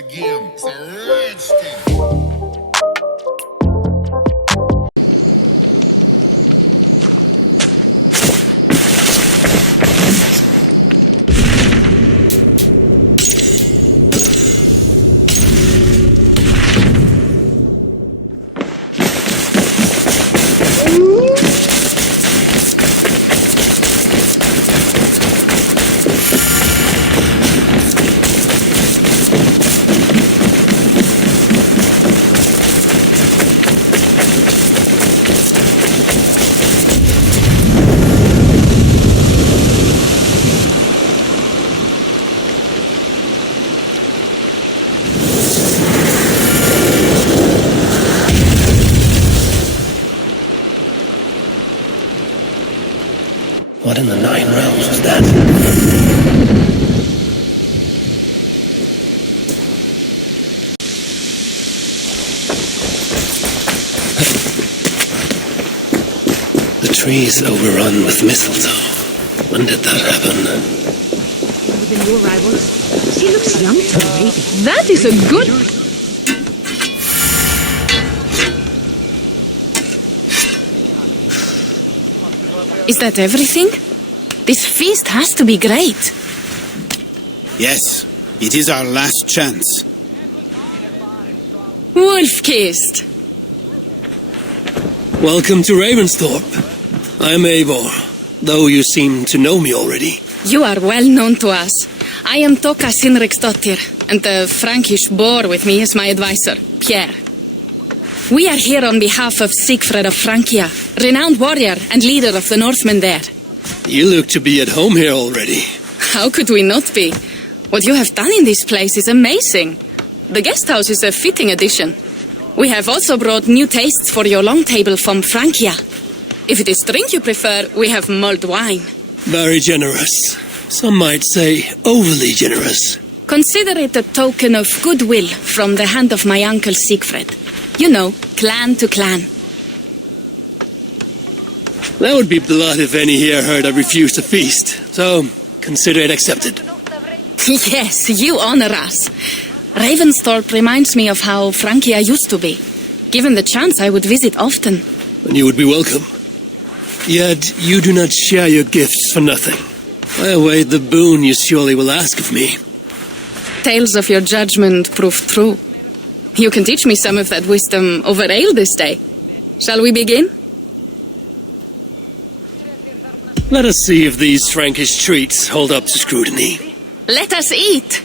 Valhalla game. It's a rage thing. What in the nine realms was that? The trees overrun with mistletoe. When did that happen? The new arrivals. She looks young to a lady. That is a good... Is that everything? This feast has to be great. Yes, it is our last chance. Wolf-kissed. Welcome to Ravensthorpe. I'm Eivor, though you seem to know me already. You are well known to us. I am Toka Sinriksdottir, and the Frankish boar with me is my advisor, Pierre. We are here on behalf of Sigfred of Francia, renowned warrior and leader of the Northmen there. You look to be at home here already. How could we not be? What you have done in this place is amazing. The guest house is a fitting addition. We have also brought new tastes for your long table from Francia. If it is drink you prefer, we have mulled wine. Very generous. Some might say overly generous. Consider it a token of goodwill from the hand of my uncle Sigfred. You know, clan to clan. That would be blood if any here heard I refused to feast. So, consider it accepted. Yes, you honor us. Ravensthorpe reminds me of how Francia used to be. Given the chance, I would visit often. And you would be welcome. Yet, you do not share your gifts for nothing. I await the boon you surely will ask of me. Tales of your judgment prove true. You can teach me some of that wisdom over ale this day. Shall we begin? Let us see if these Frankish treats hold up to scrutiny. Let us eat!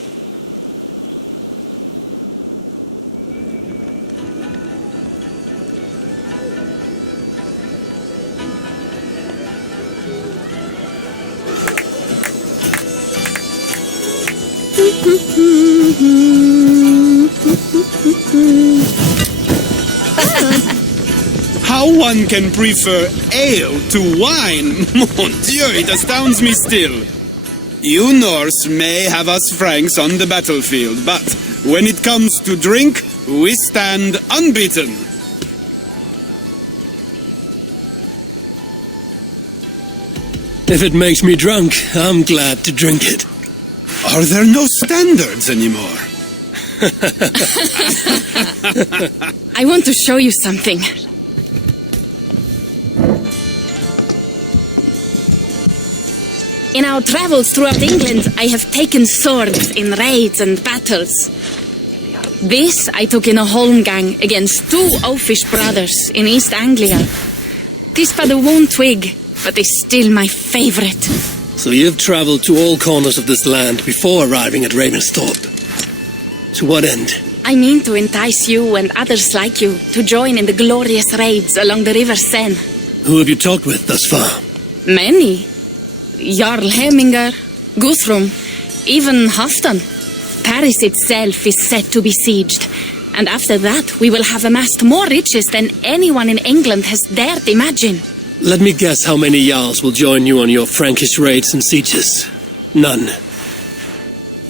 How one can prefer ale to wine? Mon Dieu, it astounds me still. You Norse may have us Franks on the battlefield, but when it comes to drink, we stand unbeaten. If it makes me drunk, I'm glad to drink it. Are there no standards anymore? I want to show you something. In our travels throughout England, I have taken swords in raids and battles. This I took in a holmgang against two oafish brothers in East Anglia. 'Tis but a worn twig, but is still my favorite. So you've traveled to all corners of this land before arriving at Ravensthorpe. To what end? I mean to entice you and others like you to join in the glorious raids along the River Seine. Who have you talked with thus far? Many. Jarl Heminger, Guthrum, even Halfdan. Paris itself is set to be besieged, and after that we will have amassed more riches than anyone in England has dared imagine. Let me guess how many Jarls will join you on your Frankish raids and sieges. None.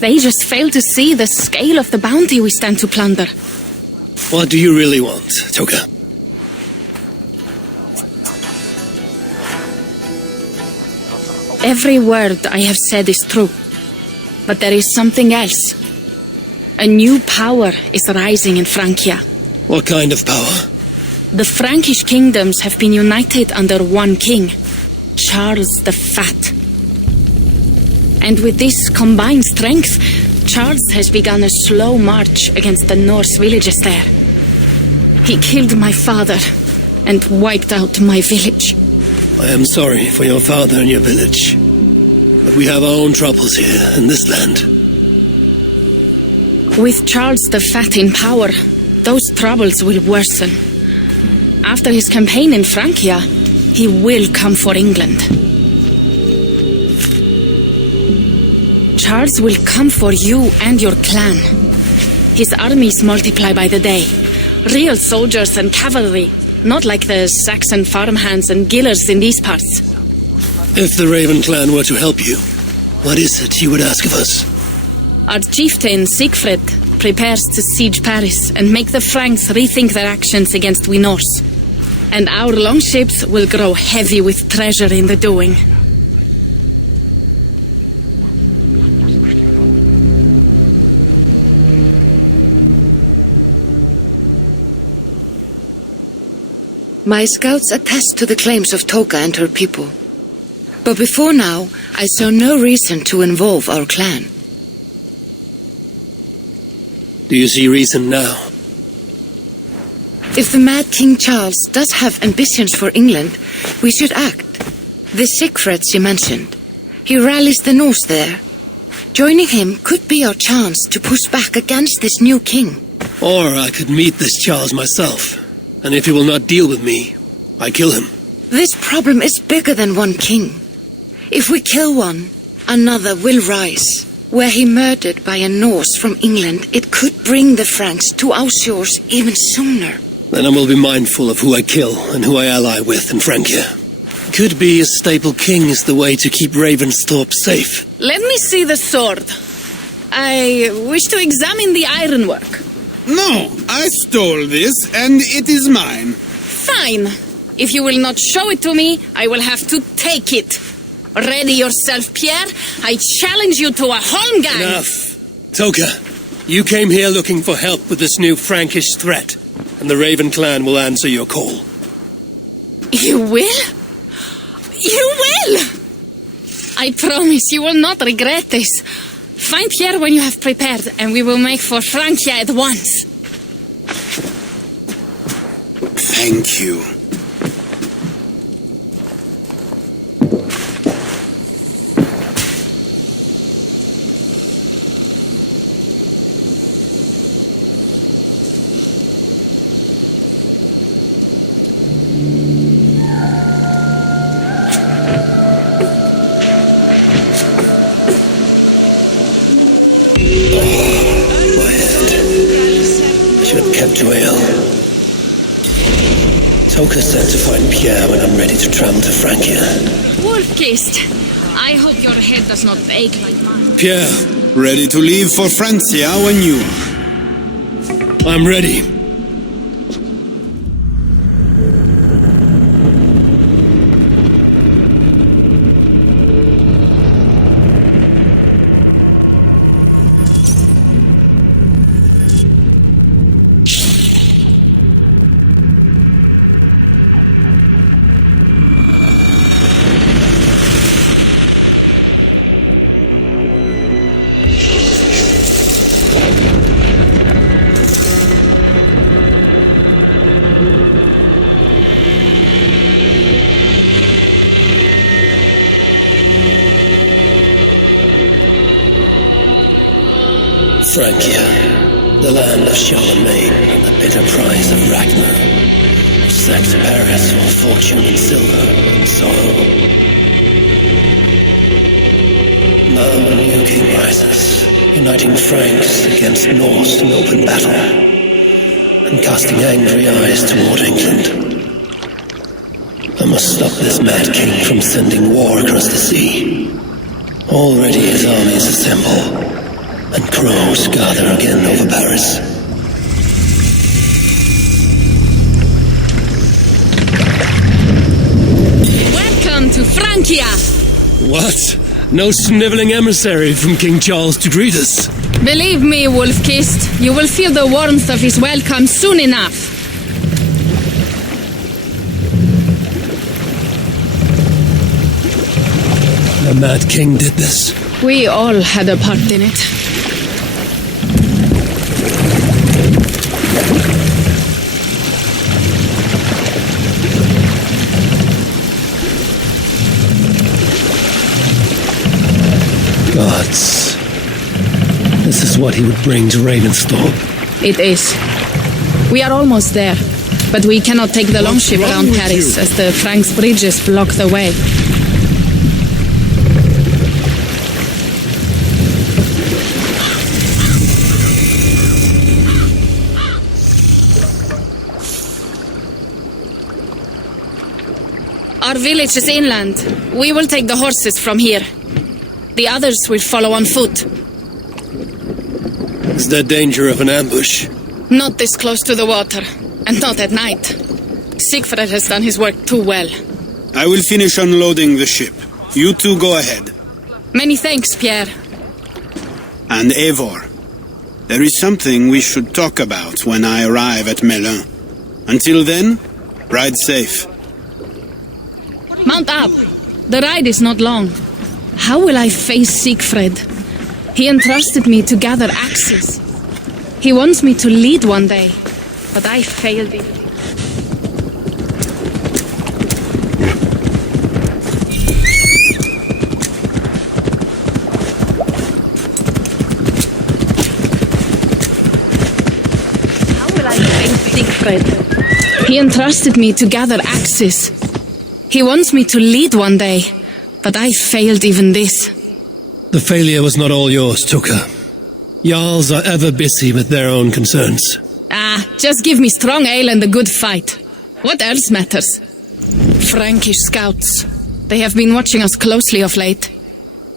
They just fail to see the scale of the bounty we stand to plunder. What do you really want, Toka? Every word I have said is true. But there is something else. A new power is rising in Francia. What kind of power? The Frankish kingdoms have been united under one king, Charles the Fat. And with this combined strength, Charles has begun a slow march against the Norse villages there. He killed my father and wiped out my village. I am sorry for your father and your village. But we have our own troubles here in this land. With Charles the Fat in power, those troubles will worsen. After his campaign in Francia, he will come for England. Charles will come for you and your clan. His armies multiply by the day. Real soldiers and cavalry, not like the Saxon farmhands and gillers in these parts. If the Raven clan were to help you, what is it you would ask of us? Our chieftain, Siegfried, prepares to siege Paris and make the Franks rethink their actions against we Norse. And our longships will grow heavy with treasure in the doing. My scouts attest to the claims of Toka and her people. But before now, I saw no reason to involve our clan. Do you see reason now? If the mad King Charles does have ambitions for England, we should act. The Siegfried you mentioned, he rallies the Norse there. Joining him could be our chance to push back against this new king. Or I could meet this Charles myself. And if he will not deal with me, I kill him. This problem is bigger than one king. If we kill one, another will rise. Were he murdered by a Norse from England, it could bring the Franks to our shores even sooner. Then I will be mindful of who I kill and who I ally with in Francia. Could be a staple king is the way to keep Ravensthorpe safe. Let me see the sword. I wish to examine the ironwork. No, I stole this, and it is mine. Fine. If you will not show it to me, I will have to take it. Ready yourself, Pierre. I challenge you to a holmgang. Enough. Toka, you came here looking for help with this new Frankish threat, and the Raven clan will answer your call. You will? You will! I promise you will not regret this. Find Pierre when you have prepared, and we will make for Francia at once. Thank you. To ale. Toka said to find Pierre when I'm ready to travel to Francia. Wolf-kissed. I hope your head does not ache like mine. Pierre, Ready to leave for Francia when you are. I'm ready. Francia, the land of Charlemagne and the bitter prize of Ragnar, which sacked Paris for fortune and silver and sorrow. Now a new king rises, uniting Franks against Norse in open battle, and casting angry eyes toward England. I must stop this mad king from sending war across the sea. Already his armies assemble, and crows gather again over Paris. Welcome to Francia! What? No snivelling emissary from King Charles to greet us. Believe me, Wolf-Kissed, you will feel the warmth of his welcome soon enough. The Mad King did this. We all had a part in it. Gods. This is what he would bring to Ravensthorpe. It is. We are almost there, but we cannot take the longship around Paris as the Franks bridges block the way. Our village is inland. We will take the horses from here. The others will follow on foot. Is there danger of an ambush? Not this close to the water, and not at night. Siegfried has done his work too well. I will finish unloading the ship. You two go ahead. Many thanks, Pierre. And Eivor, there is something we should talk about when I arrive at Melun. Until then, ride safe. Mount up. The ride is not long. How will I face Siegfried? He entrusted me to gather axes. He wants me to lead one day, but I failed it. How will I face Siegfried? He entrusted me to gather axes. He wants me to lead one day, but I failed even this. The failure was not all yours, Tuka. Jarls are ever busy with their own concerns. Ah, just give me strong ale and a good fight. What else matters? Frankish scouts. They have been watching us closely of late.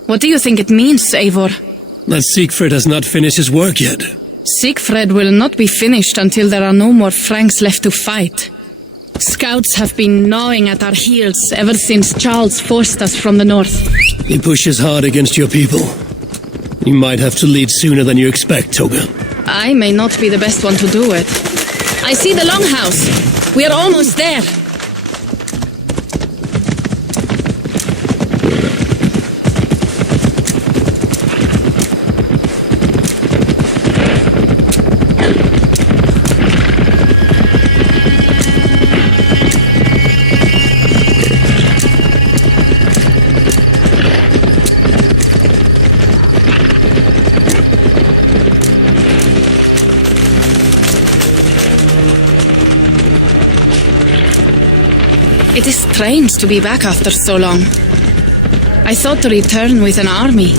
What do you think it means, Eivor? That Siegfried has not finished his work yet. Siegfried will not be finished until there are no more Franks left to fight. Scouts have been gnawing at our heels ever since Charles forced us from the north. He pushes hard against your people. You might have to leave sooner than you expect, Toga. I may not be the best one to do it. I see the longhouse. We are almost there. It is strange to be back after so long. I thought to return with an army.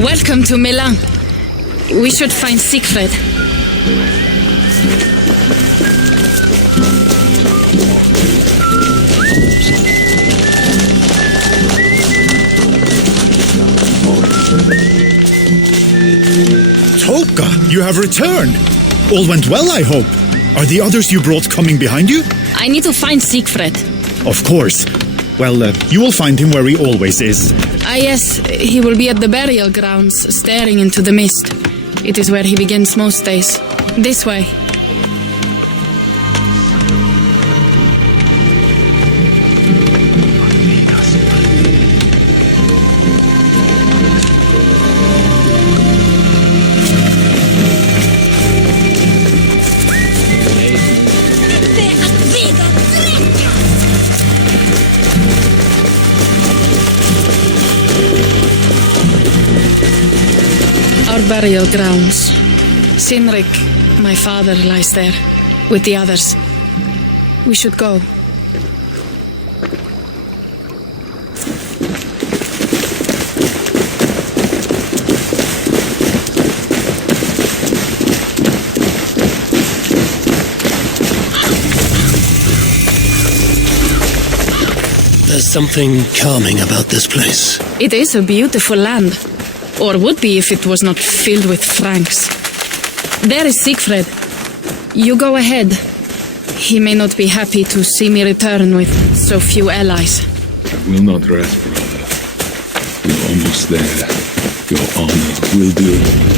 Welcome to Milan. We should find Siegfried. Toka, you have returned. All went well, I hope. Are the others you brought coming behind you? I need to find Siegfried. Of course. Well, you will find him where he always is. Ah, yes, he will be at the burial grounds, staring into the mist. It is where he begins most days. This way. Our burial grounds. Sinrik, my father, lies there, with the others. We should go. There's something calming about this place. It is a beautiful land. Or would be if it was not filled with Franks. There is Siegfried. You go ahead. He may not be happy to see me return with so few allies. I will not rest, brother. You're almost there. Your honor will do.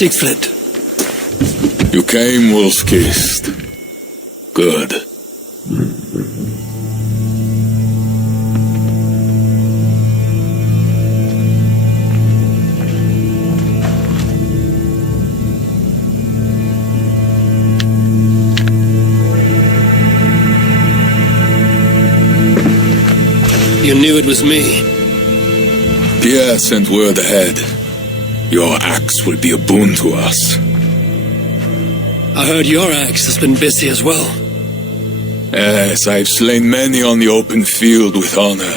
Siegfried. You came, wolf-kissed. Good. You knew it was me. Pierre sent word ahead. Your axe will be a boon to us. I heard your axe has been busy as well. Yes, I've slain many on the open field with honor,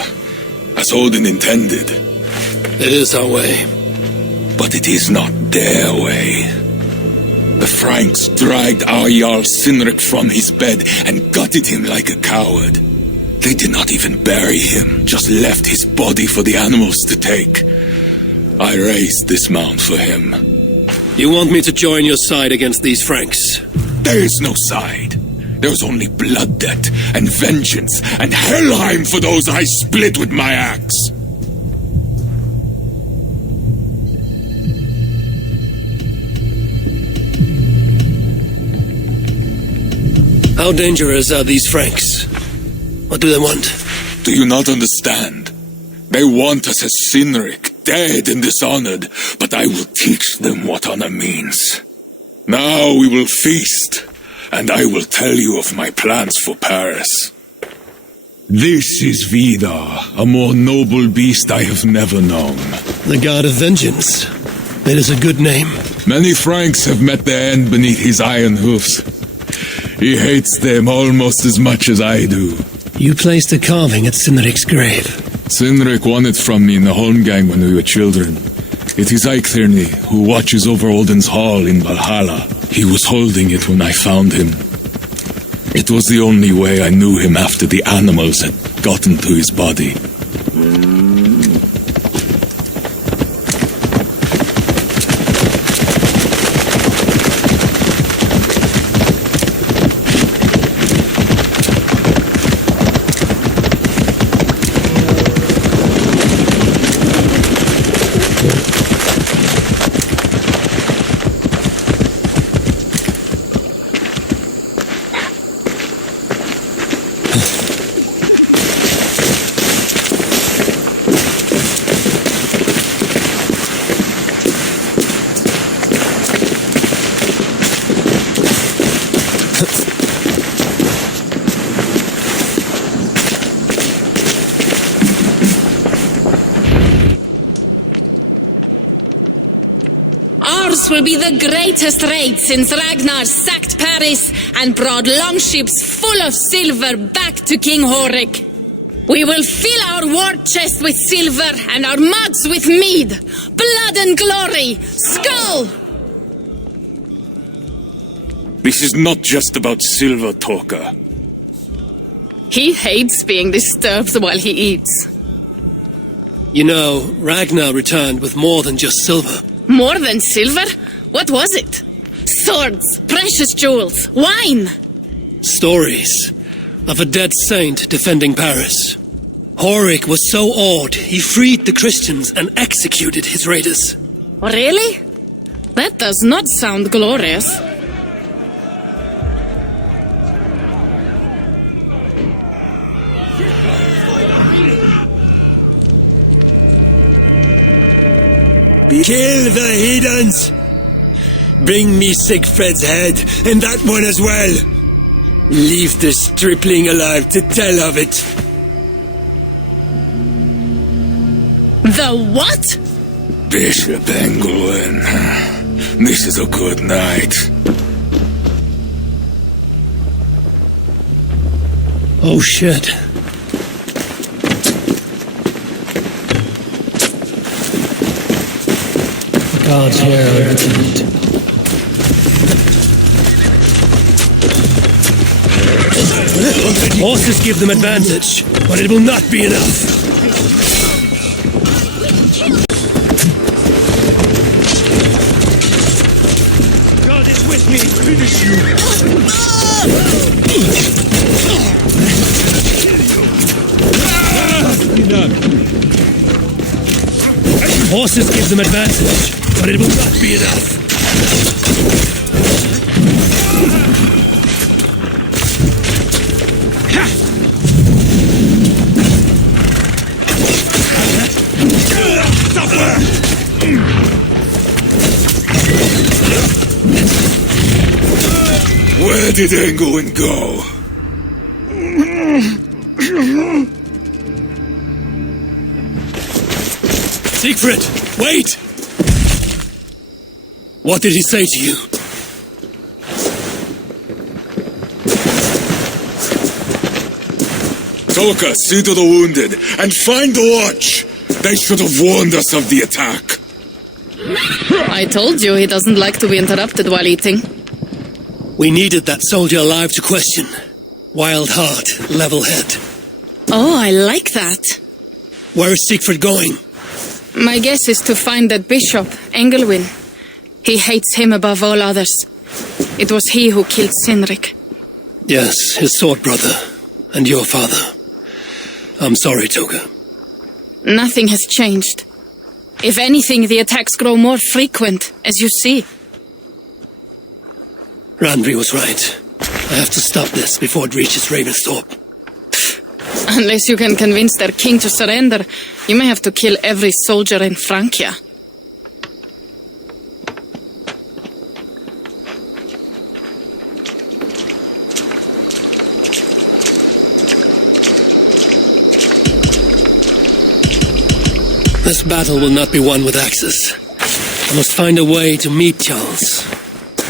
as Odin intended. It is our way. But it is not their way. The Franks dragged our Jarl Sinric from his bed and gutted him like a coward. They did not even bury him, just left his body for the animals to take. I raised this mound for him. You want me to join your side against these Franks? There is no side. There's only blood debt and vengeance and Helheim for those I split with my axe. How dangerous are these Franks? What do they want? Do you not understand? They want us as Sinric, dead and dishonored, but I will teach them what honor means. Now we will feast, and I will tell you of my plans for Paris. This is Vidar, a more noble beast I have never known. The God of Vengeance. That is a good name. Many Franks have met their end beneath his iron hoofs. He hates them almost as much as I do. You placed a carving at Sinric's grave. Sinric won it from me in the Holmgang when we were children. It is Eiktherni, who watches over Odin's hall in Valhalla. He was holding it when I found him. It was the only way I knew him after the animals had gotten to his body. Will be the greatest raid since Ragnar sacked Paris and brought longships full of silver back to King Horik. We will fill our war chest with silver and our mugs with mead. Blood and glory! Skull! This is not just about silver, Torka. He hates being disturbed while he eats. You know, Ragnar returned with more than just silver. More than silver? What was it? Swords, precious jewels, wine! Stories of a dead saint defending Paris. Horik was so awed, he freed the Christians and executed his raiders. Really? That does not sound glorious. Kill the heathens! Bring me Siegfried's head, and that one as well! Leave the stripling alive to tell of it! The what? Bishop Engelwin. This is a good night. Oh shit. The gods here are infinite. Horses give them advantage, but it will not be enough. God is with me. Finish you. Horses give them advantage, but it will not be enough. Where did England go? Siegfried, wait! What did he say to you? Toka, see to the wounded, and find the watch! They should have warned us of the attack. I told you he doesn't like to be interrupted while eating. We needed that soldier alive to question. Wild heart, level head. Oh, I like that. Where is Siegfried going? My guess is to find that bishop, Engelwin. He hates him above all others. It was he who killed Cynric. Yes, his sword brother. And your father. I'm sorry, Toga. Nothing has changed. If anything, the attacks grow more frequent, as you see. Randvi was right. I have to stop this before it reaches Ravensthorpe. Unless you can convince their king to surrender, you may have to kill every soldier in Francia. This battle will not be won with axes. I must find a way to meet Charles.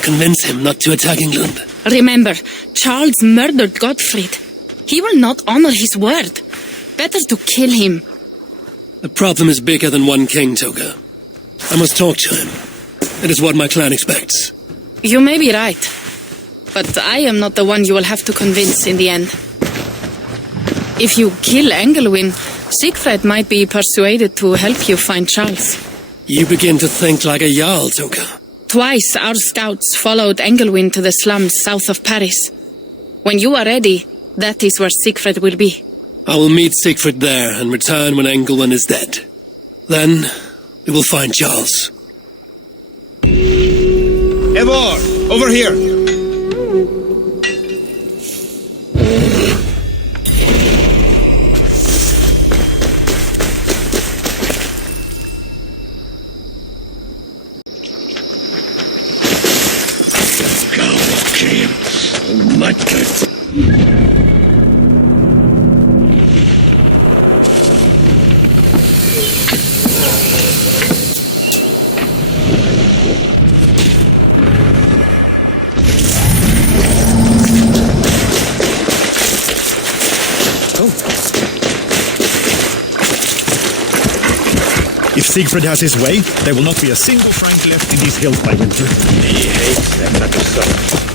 Convince him not to attack England. Remember, Charles murdered Gottfried. He will not honor his word. Better to kill him. The problem is bigger than one king, Toga. I must talk to him. It is what my clan expects. You may be right. But I am not the one you will have to convince in the end. If you kill Engelwin, Siegfried might be persuaded to help you find Charles. You begin to think like a Jarl, Toga. Twice our scouts followed Engelwin to the slums south of Paris. When you are ready, that is where Siegfried will be. I will meet Siegfried there and return when Engelwin is dead. Then, we will find Charles. Eivor, over here. If Siegfried has his way, there will not be a single Frank left in these hills by winter. He hates them like a son.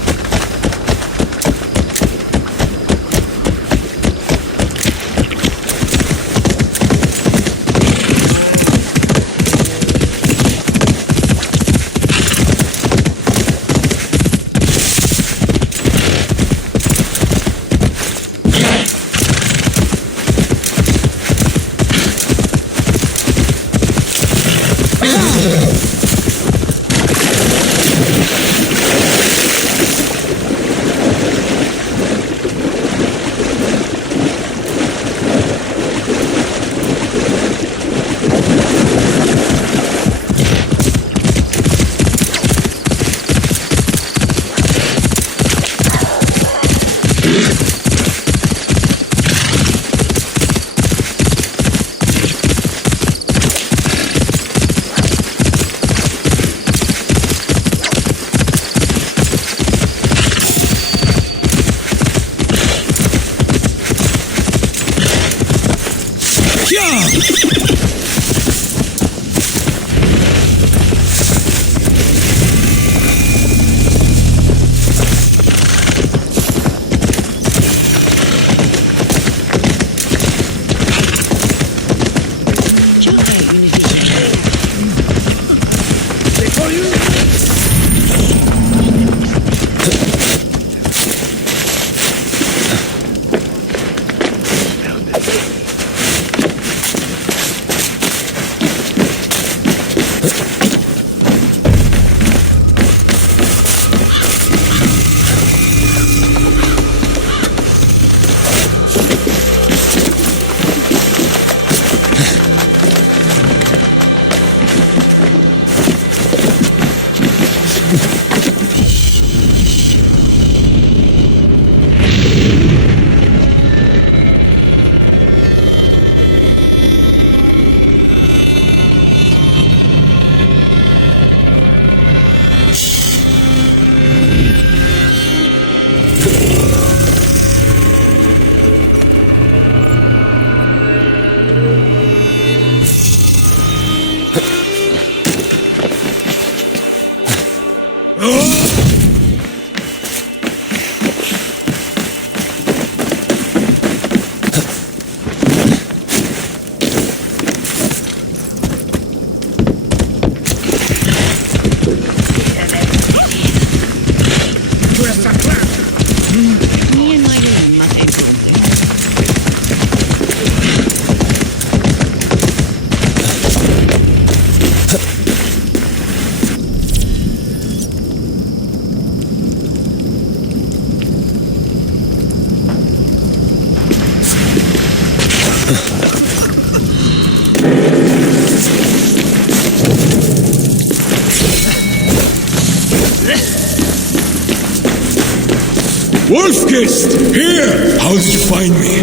Wolfkist! Here! How did you find me?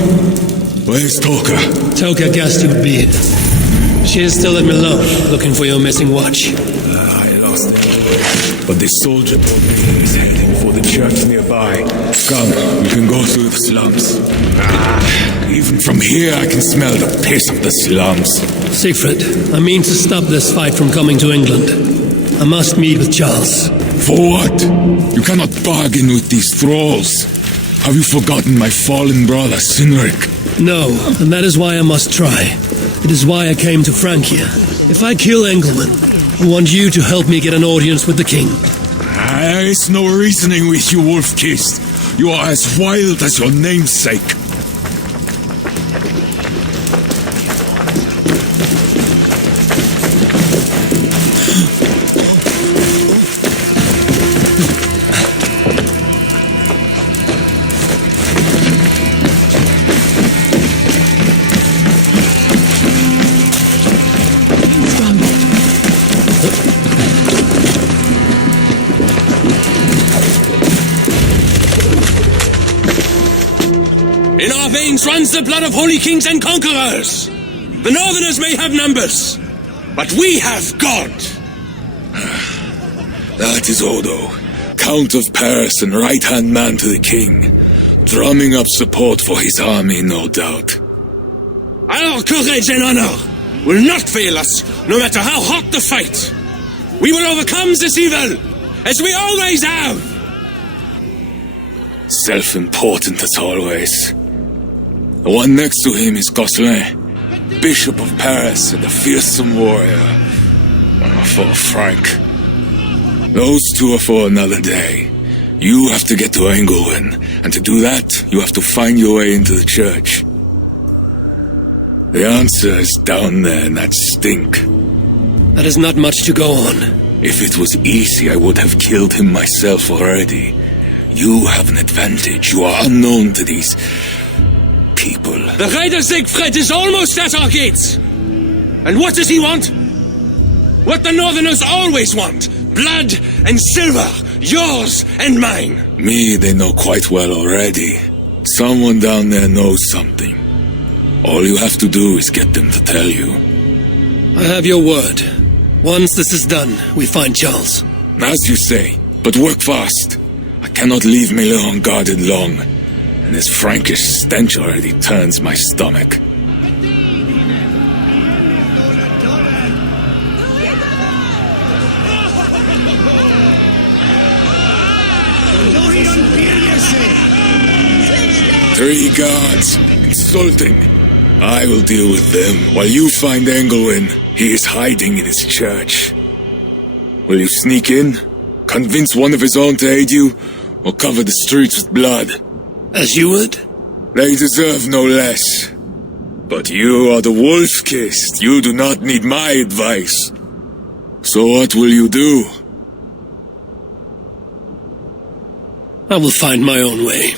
Where's Toka? Toka guessed you would be here. She is still at Milan, looking for your missing watch. I lost it. But this soldier told me he was heading for the church nearby. Come, we can go through the slums. Even from here I can smell the piss of the slums. Siegfried, I mean to stop this fight from coming to England. I must meet with Charles. For what? You cannot bargain with these thralls. Have you forgotten my fallen brother, Cynric? No, and that is why I must try. It is why I came to Francia. If I kill Engelman, I want you to help me get an audience with the king. There is no reasoning with you, Wolfkist. You are as wild as your namesake. In our veins runs the blood of holy kings and conquerors. The Northerners may have numbers, but we have God. That is Odo, Count of Paris and right-hand man to the king, drumming up support for his army, no doubt. Our courage and honor will not fail us, no matter how hot the fight. We will overcome this evil, as we always have. Self-important as always. The one next to him is Gosselin, Bishop of Paris and a fearsome warrior. For Frank. Those two are for another day. You have to get to Engelwin, and to do that, you have to find your way into the church. The answer is down there in that stink. That is not much to go on. If it was easy, I would have killed him myself already. You have an advantage. You are unknown to these people. The Raider Siegfried is almost at our gates. And what does he want? What the Northerners always want. Blood and silver. Yours and mine. Me, they know quite well already. Someone down there knows something. All you have to do is get them to tell you. I have your word. Once this is done, we find Charles. As you say, but work fast. I cannot leave Milan unguarded long, and this Frankish stench already turns my stomach. 3 guards. Insulting. I will deal with them while you find Engelwin. He is hiding in his church. Will you sneak in? Convince one of his own to aid you? Or cover the streets with blood? As you would? They deserve no less. But you are the wolf-kissed. You do not need my advice. So what will you do? I will find my own way.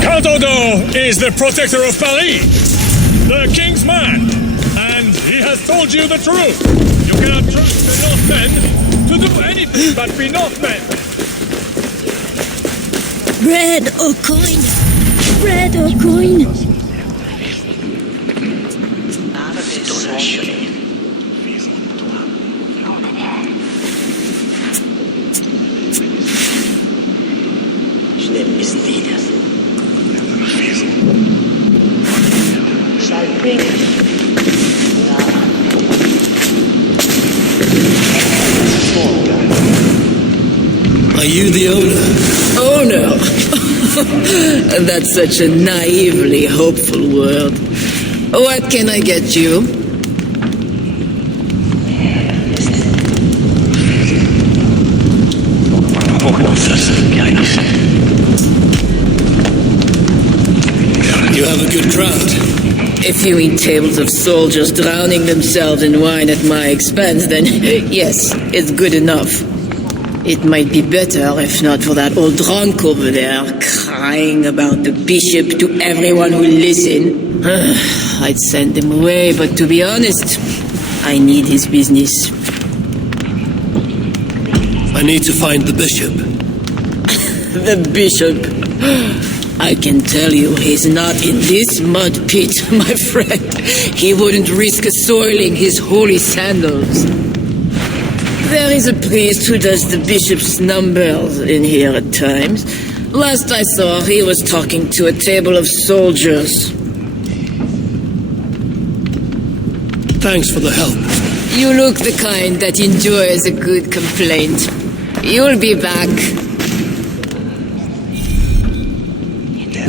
Count Odo is the protector of Paris, the king's man, and he has told you the truth. You cannot trust the Northmen to do anything but be Northmen. Bread or coin? Bread or coin? Are you the owner? Oh no. That's such a naively hopeful world. What can I get you? You have a good crowd. If you mean tables of soldiers drowning themselves in wine at my expense, then yes, it's good enough. It might be better if not for that old drunk over there crying about the bishop to everyone who will listen. I'd send him away, but to be honest, I need his business. I need to find the bishop. The bishop. I can tell you he's not in this mud pit, my friend. He wouldn't risk soiling his holy sandals. There is a priest who does the bishop's numbers in here at times. Last I saw, he was talking to a table of soldiers. Thanks for the help. You look the kind that enjoys a good complaint. You'll be back.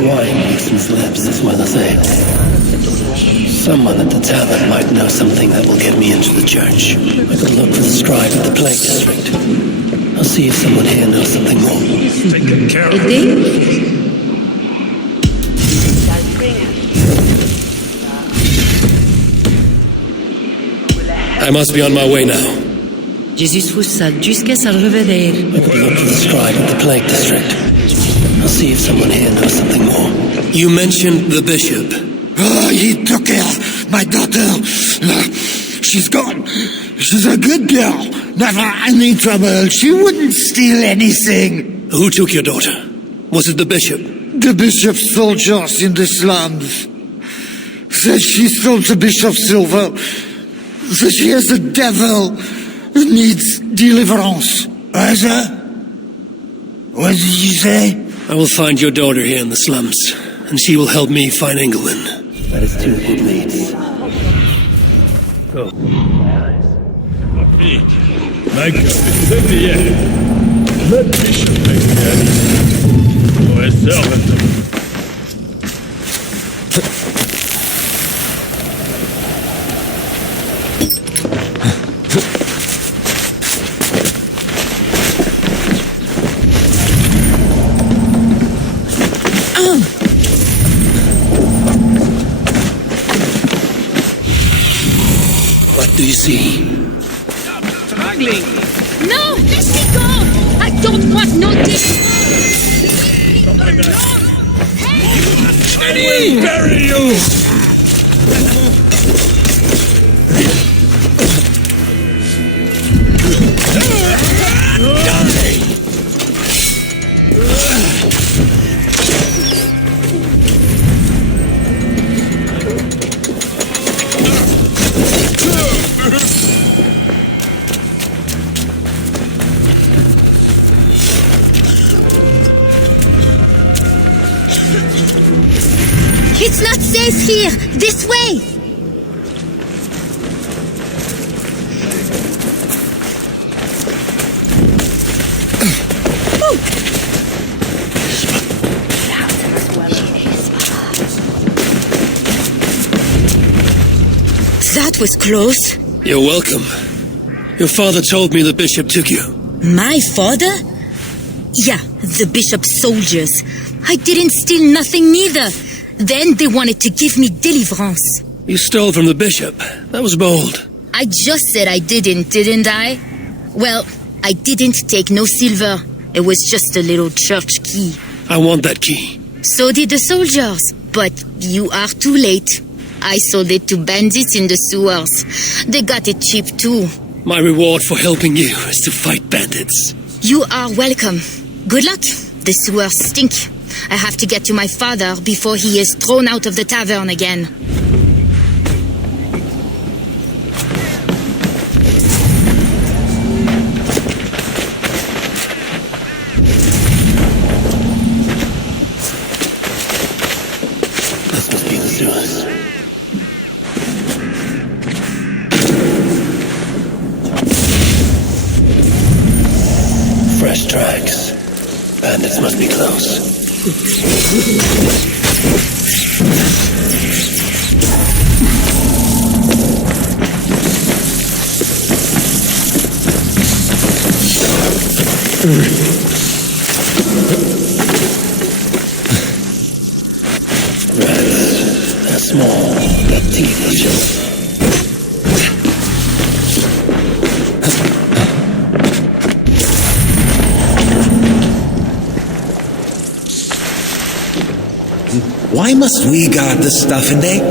Wine loosens lips as well as ale. Someone at the tavern might know something that will get me into the church. I could look for the scribe at the plague district. I'll see if someone here knows something more. Taken care of. I must be on my way now. Jesus fossat jusqu'à sa reveder. I could look for the scribe at the plague district. I'll see if someone here knows something more. You mentioned the bishop. Oh, he took her, my daughter. She's gone. She's a good girl. Never any trouble. She wouldn't steal anything. Who took your daughter? Was it the bishop? The bishop's soldiers in the slums. Said she stole the bishop's silver. Said she has a devil who needs deliverance. Either? What did you say? I will find your daughter here in the slums, and she will help me find Engelwin. That is 2 good leads. Go. My God, c'est bien. Le bishop makes me happy. Oh, a servant. What do you see? Struggling! No! Let me go! I don't want no dish! Eddie! Bury you! This way! That was close. You're welcome. Your father told me the bishop took you. My father? Yeah, the bishop's soldiers. I didn't steal nothing neither. Then they wanted to give me deliverance. You stole from the bishop. That was bold. I just said I didn't I? Well, I didn't take no silver. It was just a little church key. I want that key. So did the soldiers. But you are too late. I sold it to bandits in the sewers. They got it cheap too. My reward for helping you is to fight bandits. You are welcome. Good luck. The sewers stink. I have to get to my father before he is thrown out of the tavern again. This must be the sewers. Fresh tracks. Bandits must be close. Rats. They're small, but teeth are sharp. Why must we guard this stuff in there?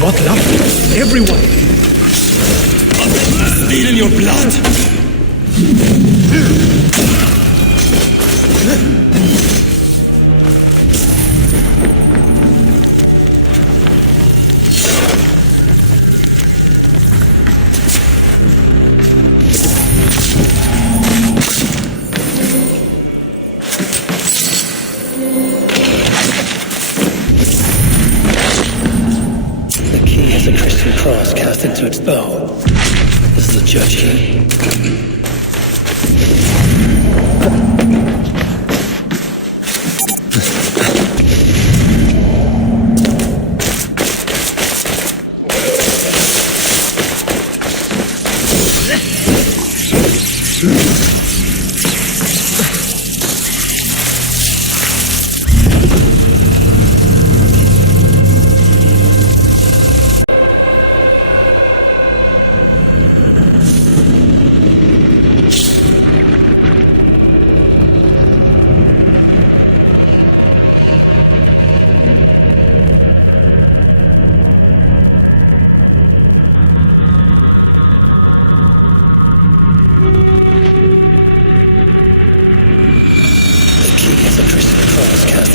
What luck? Everyone! Bleed in your blood! The Christian cross cast into its bow. This is the church key.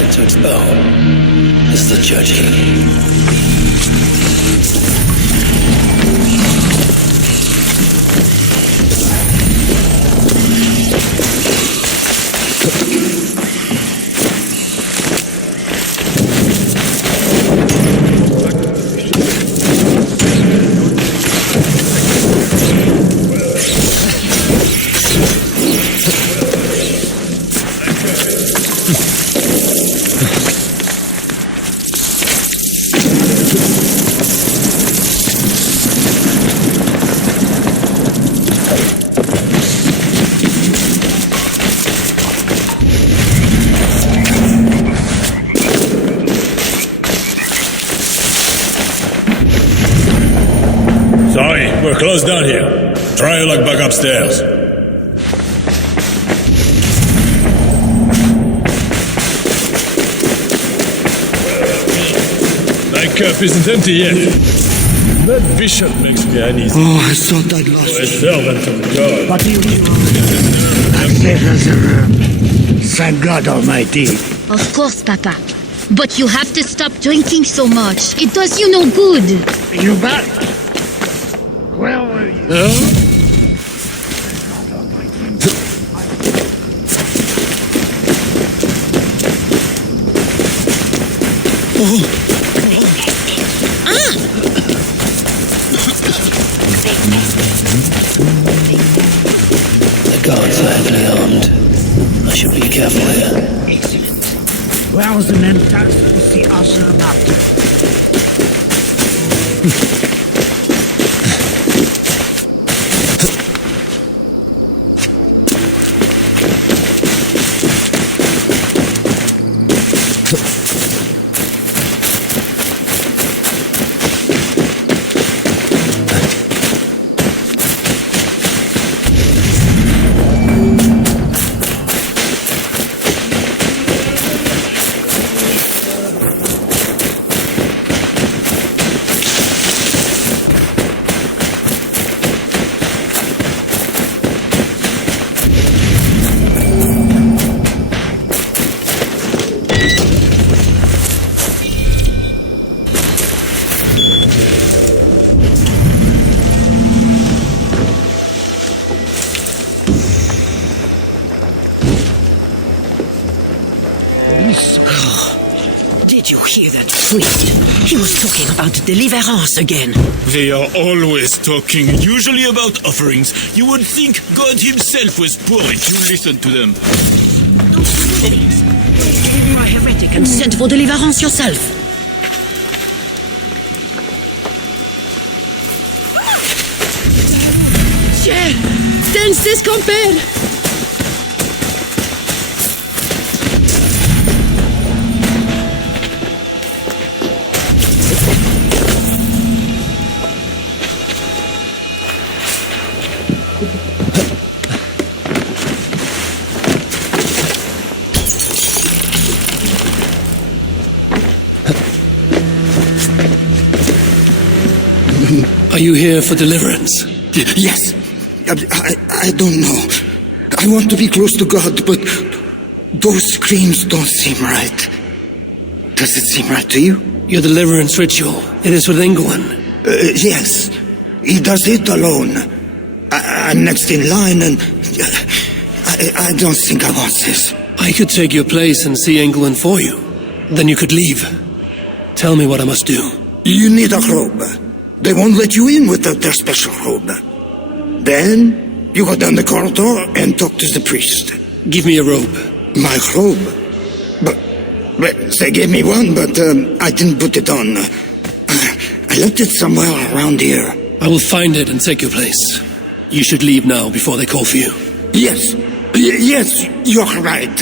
To its bow. This is the church key. Sorry, we're closed down here. Try your luck back upstairs. That cup isn't empty yet. That bishop makes me uneasy. Oh, I thought I'd lost A servant of God. What do you mean? Thank God Almighty. Of course, Papa. But you have to stop drinking so much. It does you no good. You back? Where were you? The guards are heavily armed. I should be careful here. Excellent. Where are the men tasked with the arsenal matter? Did you hear that priest? He was talking about deliverance again. They are always talking, usually about offerings. You would think God himself was poor if you listened to them. You are a heretic and sent for deliverance yourself. Che, tens descamper. Are you here for deliverance? Yes. I don't know. I want to be close to God, but those screams don't seem right. Does it seem right to you? Your deliverance ritual. It is with England. Yes. He does it alone. I'm next in line, and I don't think I want this. I could take your place and see England for you. Then you could leave. Tell me what I must do. You need a robe. They won't let you in without their special robe. Then you go down the corridor and talk to the priest. Give me a robe. My robe? But they gave me one, but I didn't put it on. I left it somewhere around here. I will find it and take your place. You should leave now before they call for you. Yes. Yes, you're right.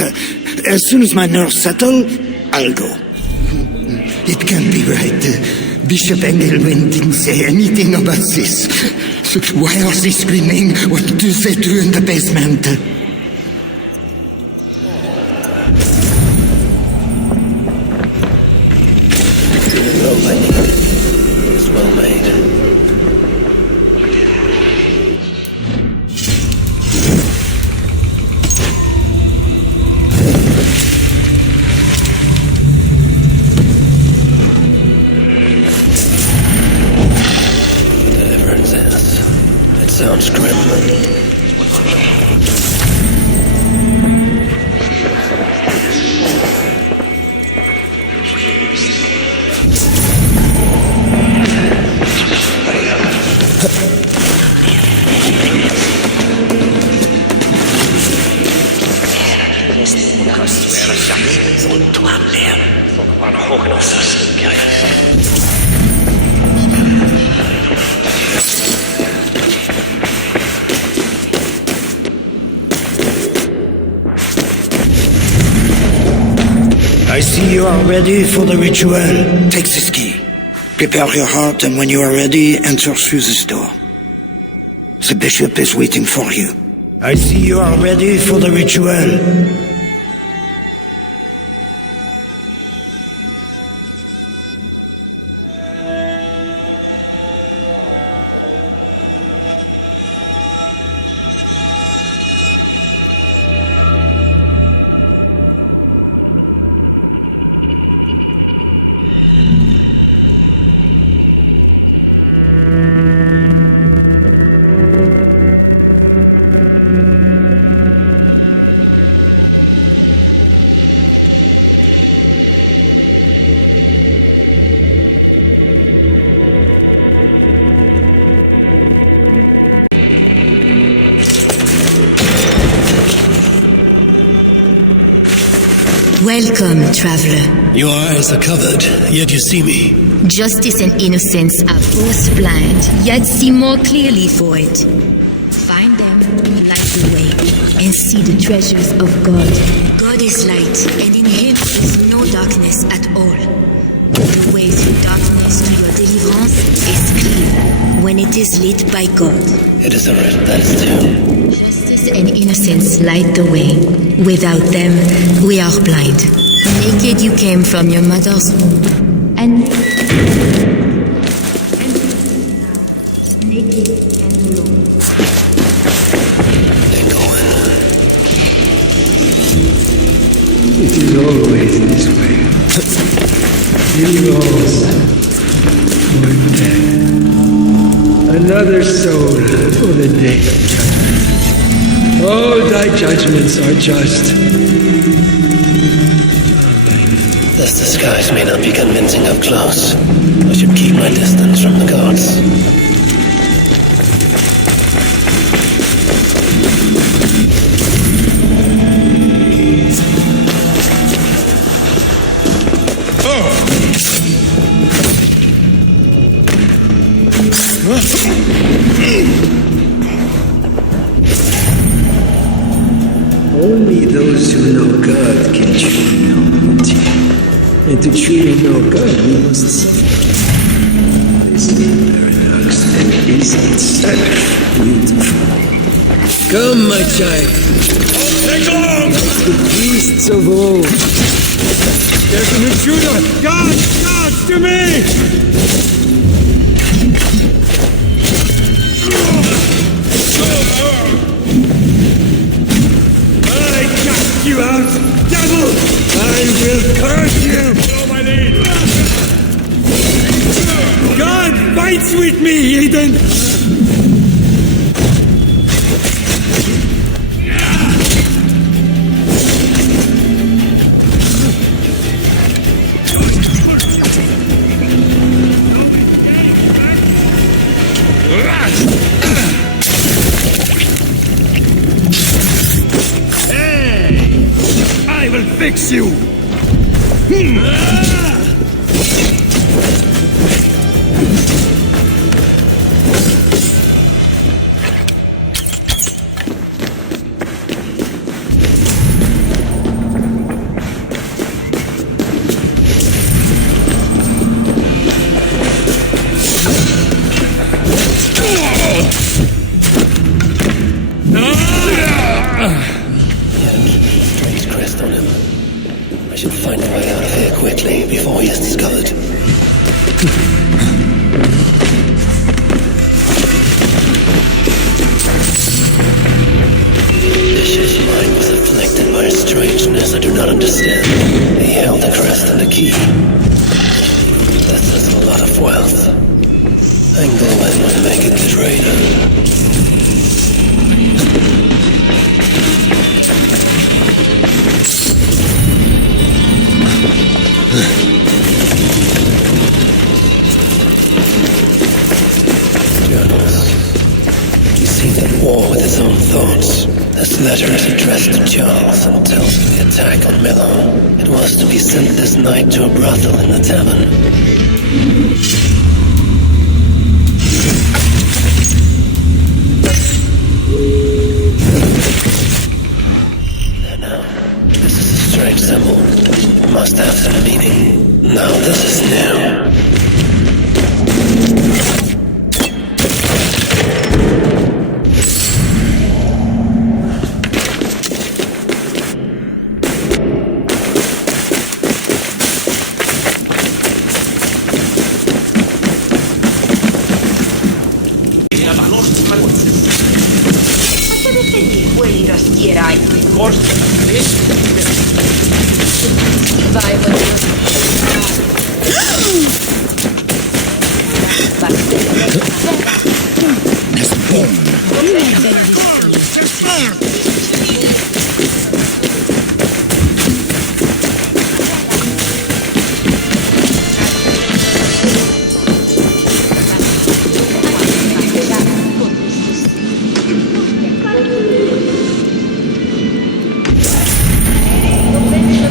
As soon as my nerves settle, I'll go. It can't be right. Bishop Engelwin didn't say anything about this. Why are they screaming? What do they do in the basement? Robe I need. It's well made. Sounds grim. I see you are ready for the ritual. Take this key. Prepare your heart, and when you are ready, enter through this door. The bishop is waiting for you. I see you are ready for the ritual. Welcome, traveler. Your eyes are covered, yet you see me. Justice and innocence are both blind, yet see more clearly for it. Find them, light the way, and see the treasures of God. God is light, and in Him is no darkness at all. The way through darkness to your deliverance is clear when it is lit by God. It is a writ, that is true. Justice and innocence light the way. Without them, we are blind. Naked you came from your mother's womb, and naked and alone. It is always this way. Heroes, one death. Another soul for the day of judgment. All thy judgments are just. This disguise may not be convincing up close. I should keep my distance from the gods. Only those who know God can truly know beauty. And to truly know God, we must suffer. This paradox and is itself beautiful. Come, my child. Take long! Like the priests of old. There's an intruder! Guards! Guards, to me! You out, devil! I will curse you! Follow my lead! God fights with me, Eden! I will fix you! Strange crest on him. I should find a way out of here quickly before he is discovered. Bishop's mind was afflicted by a strangeness I do not understand. He held the crest and the key. This is a lot of wealth. Engleman would make a good raider. Journals. He's seen at war with his own thoughts. This letter is addressed to Charles and tells of the attack on Melon. It was to be sent this night to a brothel in the tavern. There now. This is a strange symbol. It must have some meaning. Now this is new.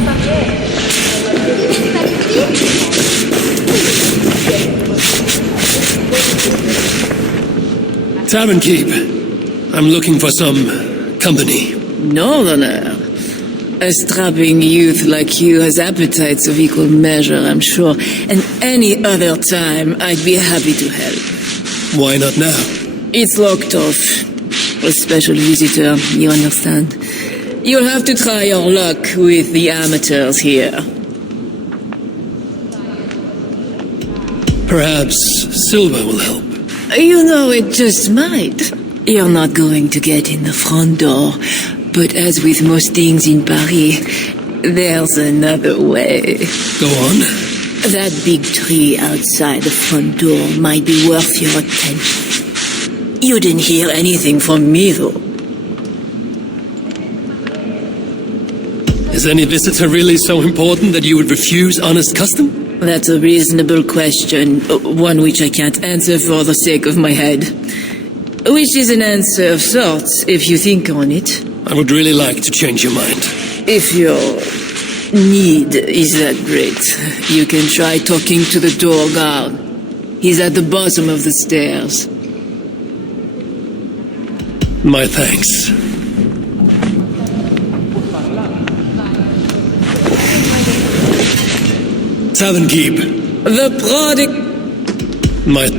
También. Tavern keep. I'm looking for some company. Northerner. A strapping youth like you has appetites of equal measure, I'm sure. And any other time, I'd be happy to help. Why not now? It's locked off. A special visitor, you understand. You'll have to try your luck with the amateurs here. Perhaps Silva will help. You know, it just might. You're not going to get in the front door, but as with most things in Paris, there's another way. Go on. That big tree outside the front door might be worth your attention. You didn't hear anything from me, though. Is any visitor really so important that you would refuse honest custom? That's a reasonable question, one which I can't answer for the sake of my head. Which is an answer of sorts, if you think on it. I would really like to change your mind. If your need is that great, you can try talking to the door guard. He's at the bottom of the stairs. My thanks. Tavern keep. The product. My...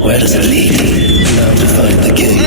Where does it lead? Now to find the key.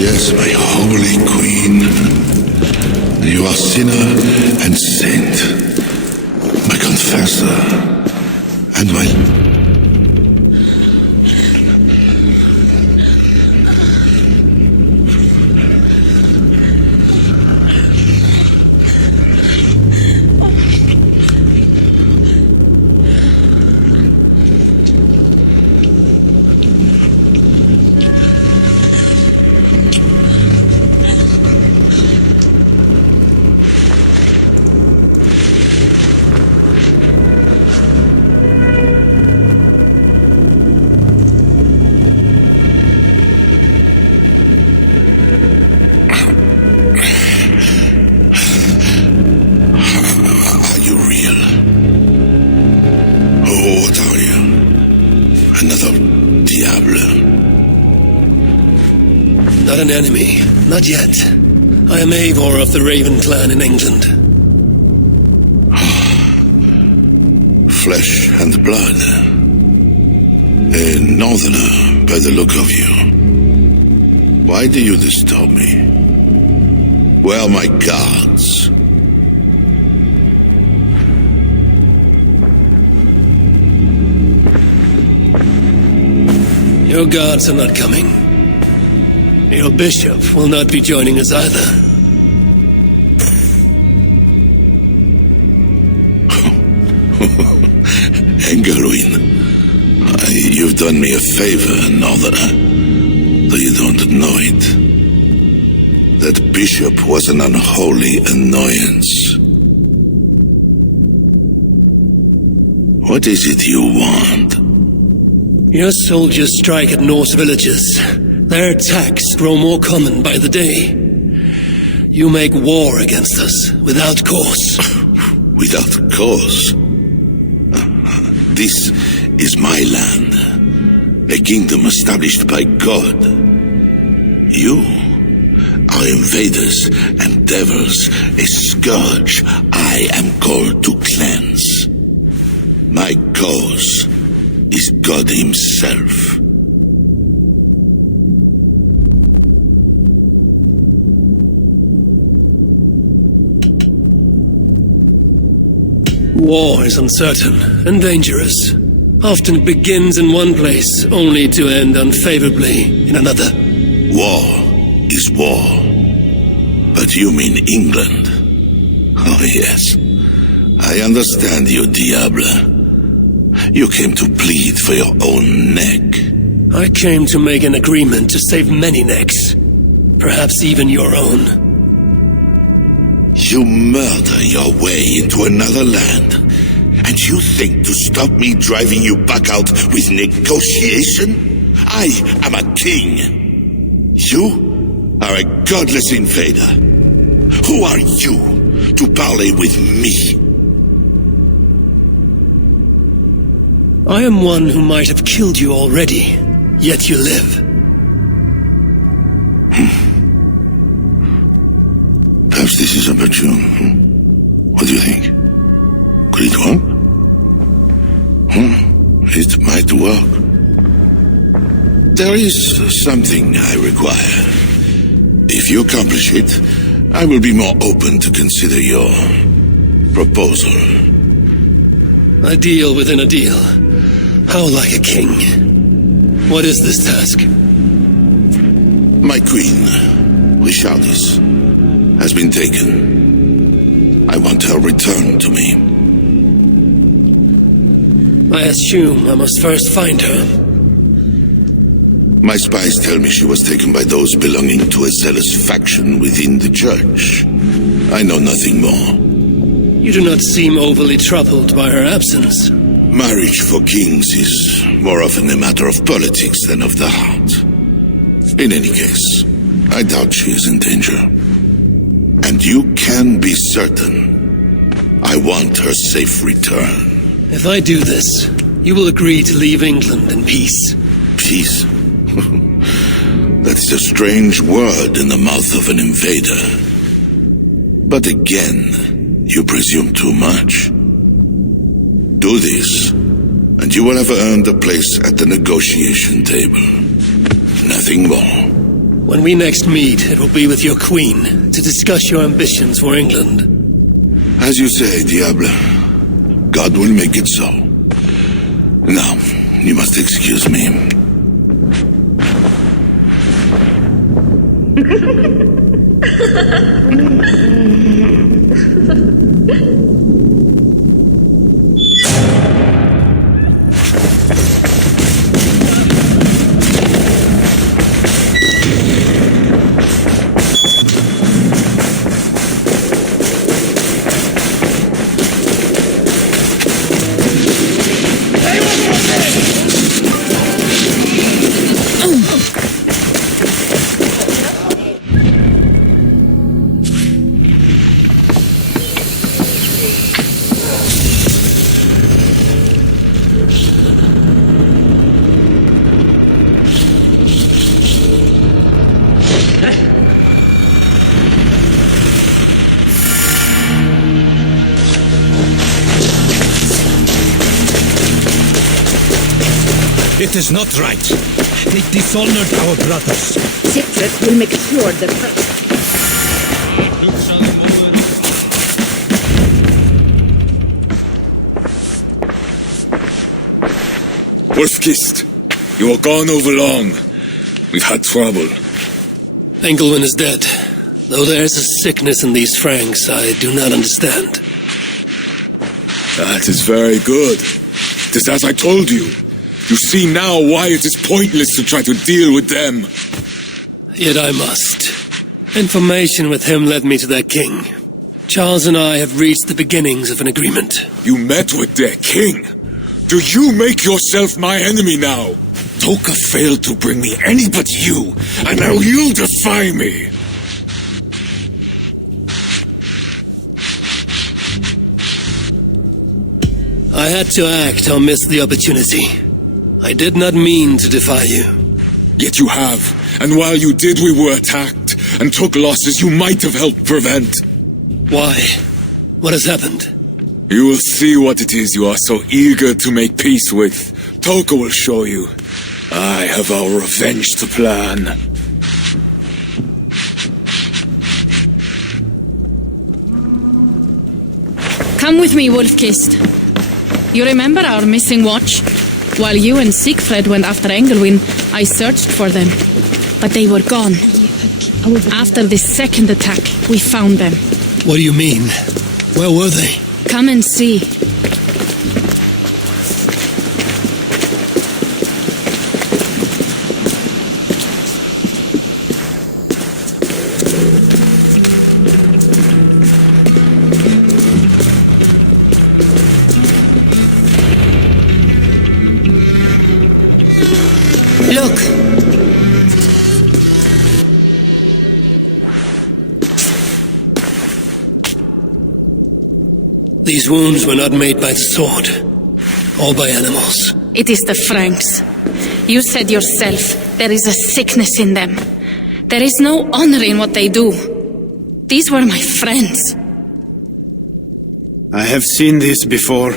Yes, my holy queen. You are sinner and saint, my confessor, and my... not an enemy. Not yet. I am Eivor of the Raven clan in England. Flesh and blood. A northerner, by the look of you. Why do you disturb me? Where are my guards? Your guards are not coming. Your bishop will not be joining us either. Engelwin, you've done me a favor, northerner, though you don't know it. That bishop was an unholy annoyance. What is it you want? Your soldiers strike at Norse villages. Their attacks grow more common by the day. You make war against us without cause. Without cause? This is my land, a kingdom established by God. You are invaders and devils, a scourge I am called to cleanse. My cause is God himself. War is uncertain and dangerous. Often it begins in one place, only to end unfavorably in another. War is war. But you mean England? Oh yes. I understand you, Diable. You came to plead for your own neck. I came to make an agreement to save many necks. Perhaps even your own. You murder your way into another land, and you think to stop me driving you back out with negotiation? I am a king. You are a godless invader. Who are you to parley with me? I am one who might have killed you already, yet you live. Perhaps this is opportune. What do you think? Could it work? It might work. There is something I require. If you accomplish it, I will be more open to consider your proposal. A deal within a deal. How like a king. What is this task? My queen, Richardis, has been taken. I want her returned to me. I assume I must first find her. My spies tell me she was taken by those belonging to a zealous faction within the church. I know nothing more. You do not seem overly troubled by her absence. Marriage for kings is more often a matter of politics than of the heart. In any case, I doubt she is in danger. And you can be certain I want her safe return. If I do this, you will agree to leave England in peace. Peace? That is a strange word in the mouth of an invader. But again, you presume too much. Do this, and you will have earned a place at the negotiation table. Nothing more. When we next meet, it will be with your queen to discuss your ambitions for England. As you say, Diable, God will make it so. Now, you must excuse me. It is not right. They dishonored our brothers. Sigfrid will make sure the first. Wolfkist, you are gone over long. We've had trouble. Engelwin is dead. Though there is a sickness in these Franks I do not understand. That is very good. It is as I told you. You see now why it is pointless to try to deal with them. Yet I must. Information with him led me to their king. Charles and I have reached the beginnings of an agreement. You met with their king? Do you make yourself my enemy now? Toka failed to bring me any but you, and now you'll defy me. I had to act or miss the opportunity. I did not mean to defy you. Yet you have, and while you did, we were attacked, and took losses you might have helped prevent. Why? What has happened? You will see what it is you are so eager to make peace with. Toka will show you. I have our revenge to plan. Come with me, Wolfkist. You remember our missing watch? While you and Siegfried went after Engelwin, I searched for them. But they were gone. After the second attack, we found them. What do you mean? Where were they? Come and see. Look. These wounds were not made by the sword, or by animals. It is the Franks. You said yourself, there is a sickness in them. There is no honor in what they do. These were my friends. I have seen this before.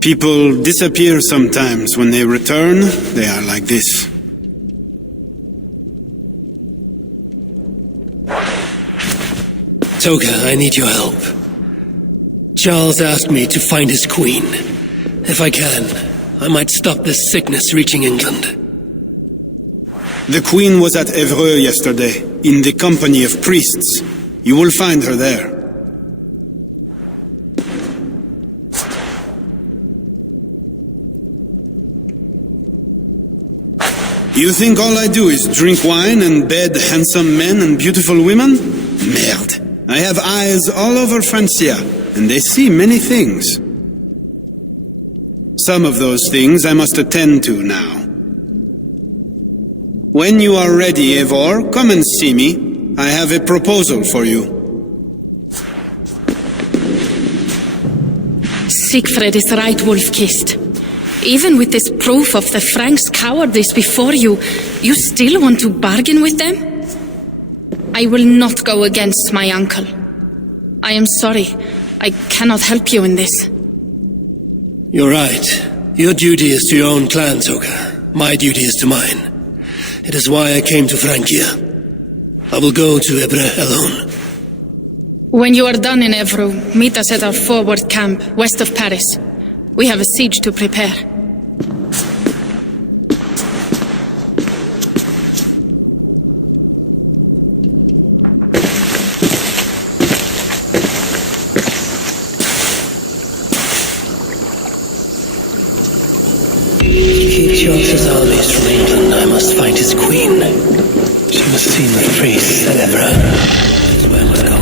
People disappear sometimes. When they return, they are like this. Toka, I need your help. Charles asked me to find his queen. If I can, I might stop this sickness reaching England. The queen was at Évreux yesterday, in the company of priests. You will find her there. You think all I do is drink wine and bed handsome men and beautiful women? Merde. I have eyes all over Francia, and they see many things. Some of those things I must attend to now. When you are ready, Eivor, come and see me. I have a proposal for you. Siegfried is right, Wolfkist. Even with this proof of the Franks' cowardice before you, you still want to bargain with them? I will not go against my uncle. I am sorry. I cannot help you in this. You're right. Your duty is to your own clan, Toka. My duty is to mine. It is why I came to Francia. I will go to Évreux alone. When you are done in Évreux, meet us at our forward camp, west of Paris. We have a siege to prepare. Charles's armies from England, I must find his queen. She must see the priests at Évreux. That is where I must go.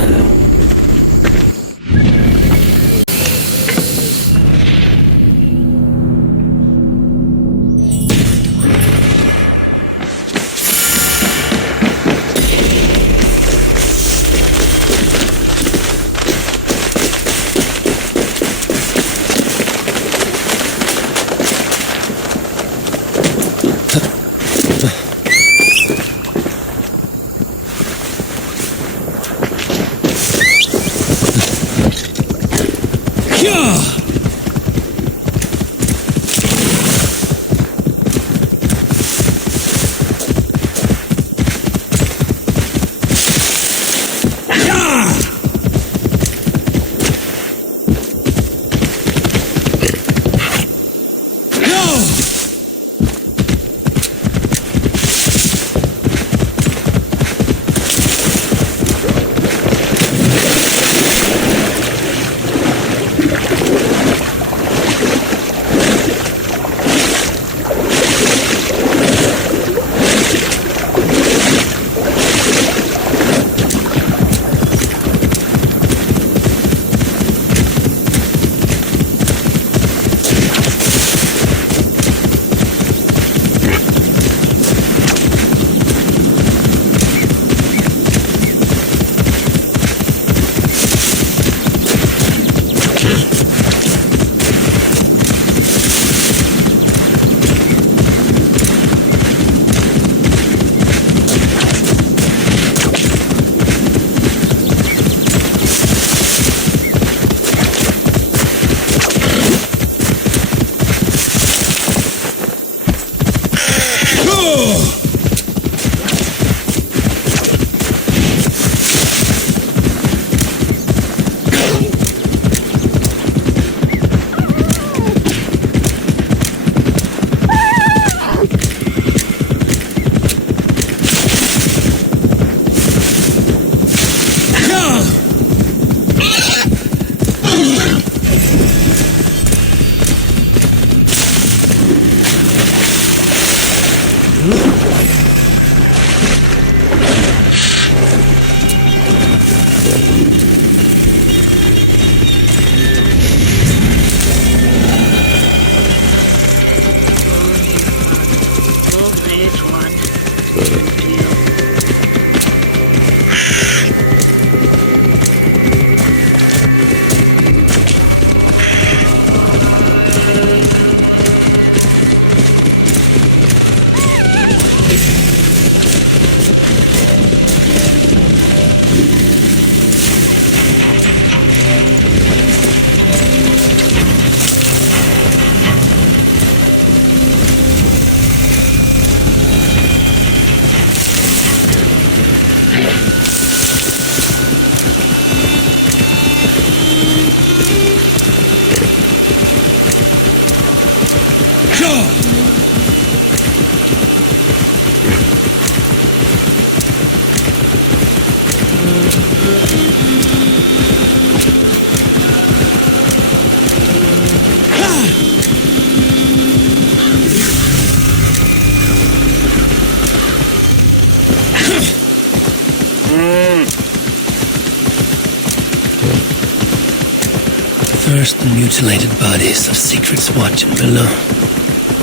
First the mutilated bodies of secrets watching below.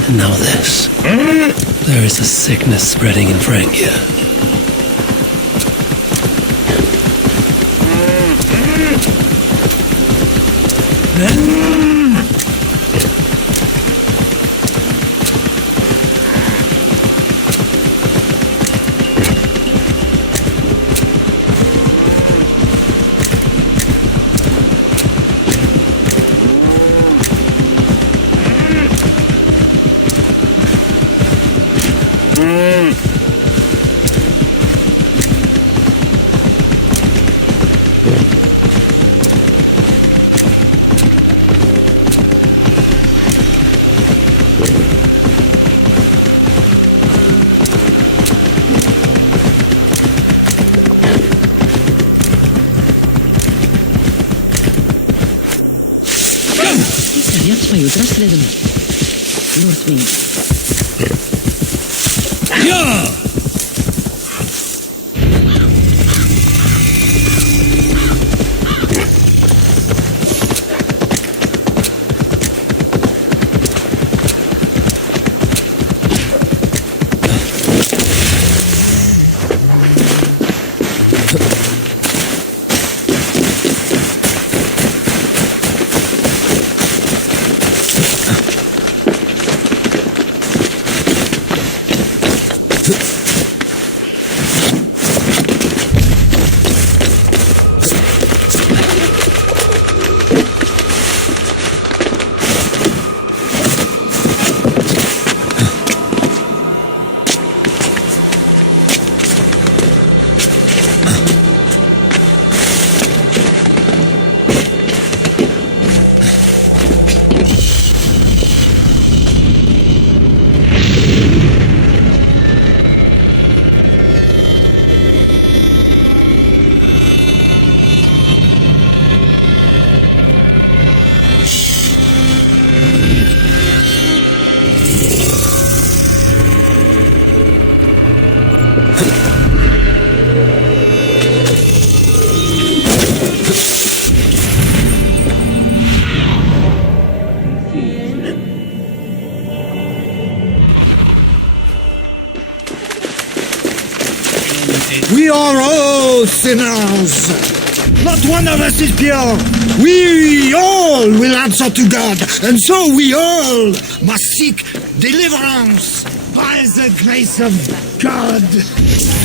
And now this. There is a sickness spreading in Francia. North Wind. Yeah! We are all sinners. Not one of us is pure. We all will answer to God, and so we all must seek deliverance by the grace of God.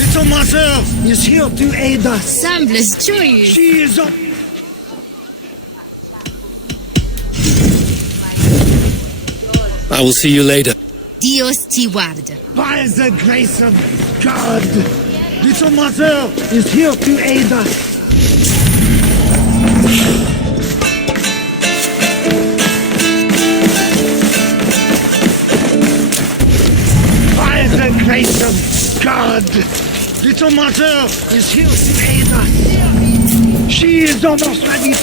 Little Mother is here to aid us. Sembles joyeux. She is up. I will see you later. Dios te guarde. By the grace of God, Little Mother is here to aid us. By the grace of God, Little Mother is here to aid us. She is almost ready.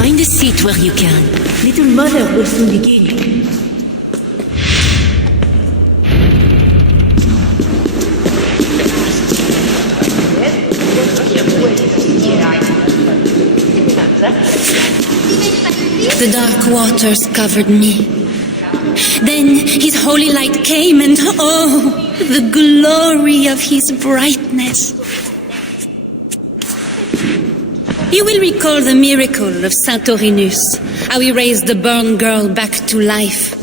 Find a seat where you can. Little mother will soon begin. The dark waters covered me. Then his holy light came, and oh, the glory of his brightness. You will recall the miracle of Saint Aurinus, how he raised the burned girl back to life.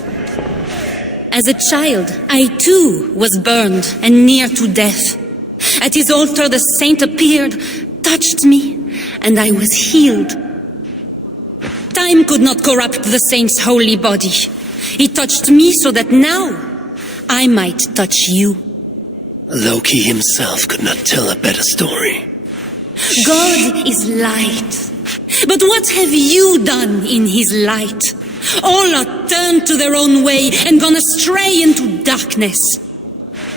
As a child, I too was burned and near to death. At his altar the saint appeared, touched me, and I was healed. Time could not corrupt the saint's holy body. He touched me so that now I might touch you. Loki himself could not tell a better story. God is light. But what have you done in his light? All are turned to their own way and gone astray into darkness.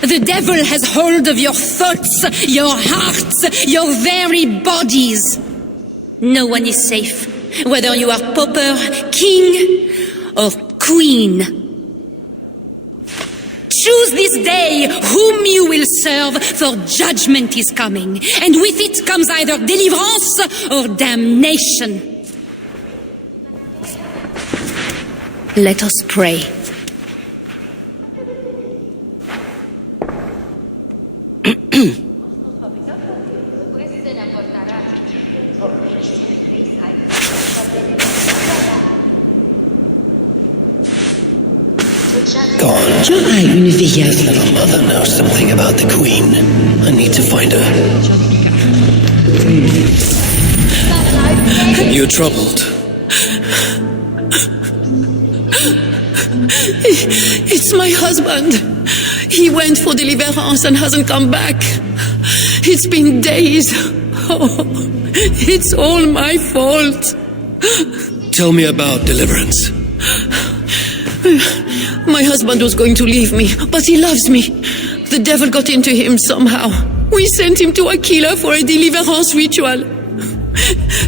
The devil has hold of your thoughts, your hearts, your very bodies. No one is safe, whether you are pauper, king, or queen. Choose this day whom you will serve, for judgment is coming, and with it comes either deliverance or damnation. Let us pray. Gone. Tu as une veilleuse. Little mother knows something about the queen. I need to find her. You're troubled. It's my husband. He went for deliverance and hasn't come back. It's been days. Oh, it's all my fault. Tell me about deliverance. My husband was going to leave me, but he loves me. The devil got into him somehow. We sent him to Aquila for a deliverance ritual.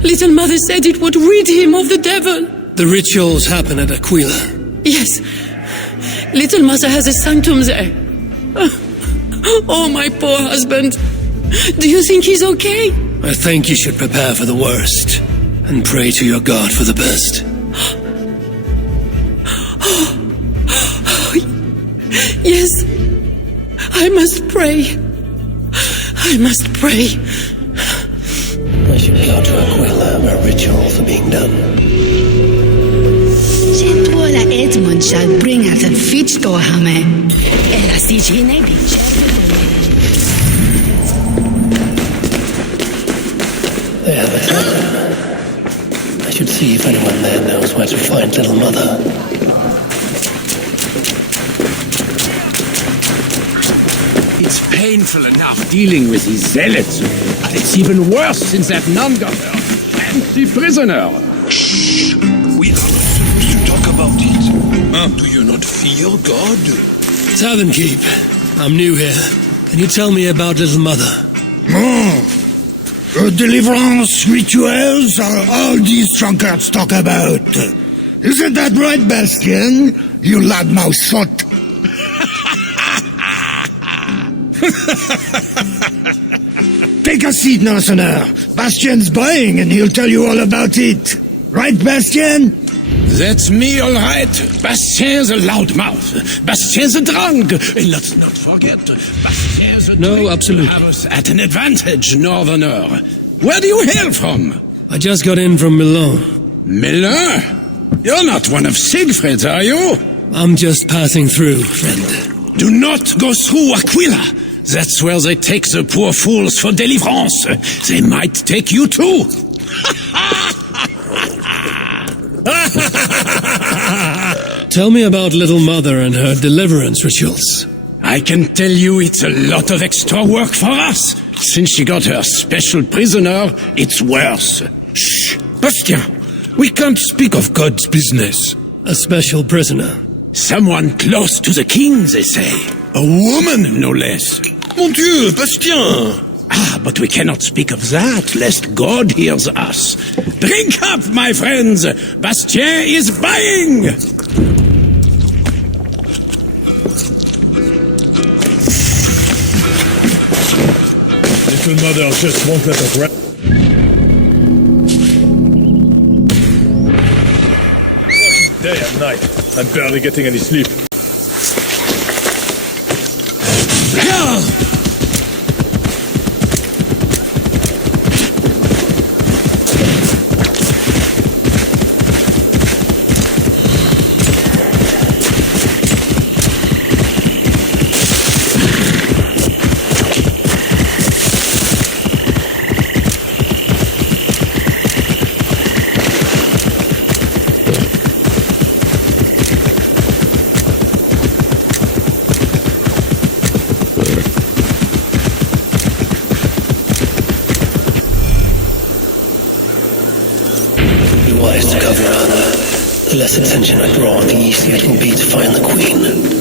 Little Mother said it would rid him of the devil. The rituals happen at Aquila. Yes. Little Mother has a sanctum there. Oh, my poor husband. Do you think he's okay? I think you should prepare for the worst and pray to your God for the best. Yes, I must pray. I must pray. I should go to Aquila where rituals are being done. Centrola Edmund shall bring out a feast to him. Ella si gene bice. They have a tavern. I should see if anyone there knows where to find Little Mother. It's painful enough dealing with these zealots, but it's even worse since that nun got her fancy prisoner. Shh! We are not supposed to talk about it. Do you not fear God? Tavern keep. I'm new here. Can you tell me about Little Mother? Deliverance rituals are all these drunkards talk about. Isn't that right, Bastian? You loudmouth sot. Take a seat, Narsener. Bastian's buying and he'll tell you all about it. Right, Bastian? That's me, all right. Bastien's a loudmouth. Bastien's a drunk. And let's not forget, Bastien's a No, absolutely. have us at an advantage, Northerner. Where do you hail from? I just got in from Milan. Milan? You're not one of Siegfried's, are you? I'm just passing through, friend. Do not go through Aquila. That's where they take the poor fools for deliverance. They might take you too. Tell me about Little Mother and her deliverance rituals. I can tell you it's a lot of extra work for us. Since she got her special prisoner, it's worse. Shh! Bastien, we can't speak of God's business. A special prisoner. Someone close to the king, they say. A woman, no less. Mon Dieu, Bastien! Ah, but we cannot speak of that, lest God hears us. Drink up, my friends! Bastien is buying! Little Mother just won't let us rest. Day and night. I'm barely getting any sleep. less attention I draw, the easier it will be to find the Queen.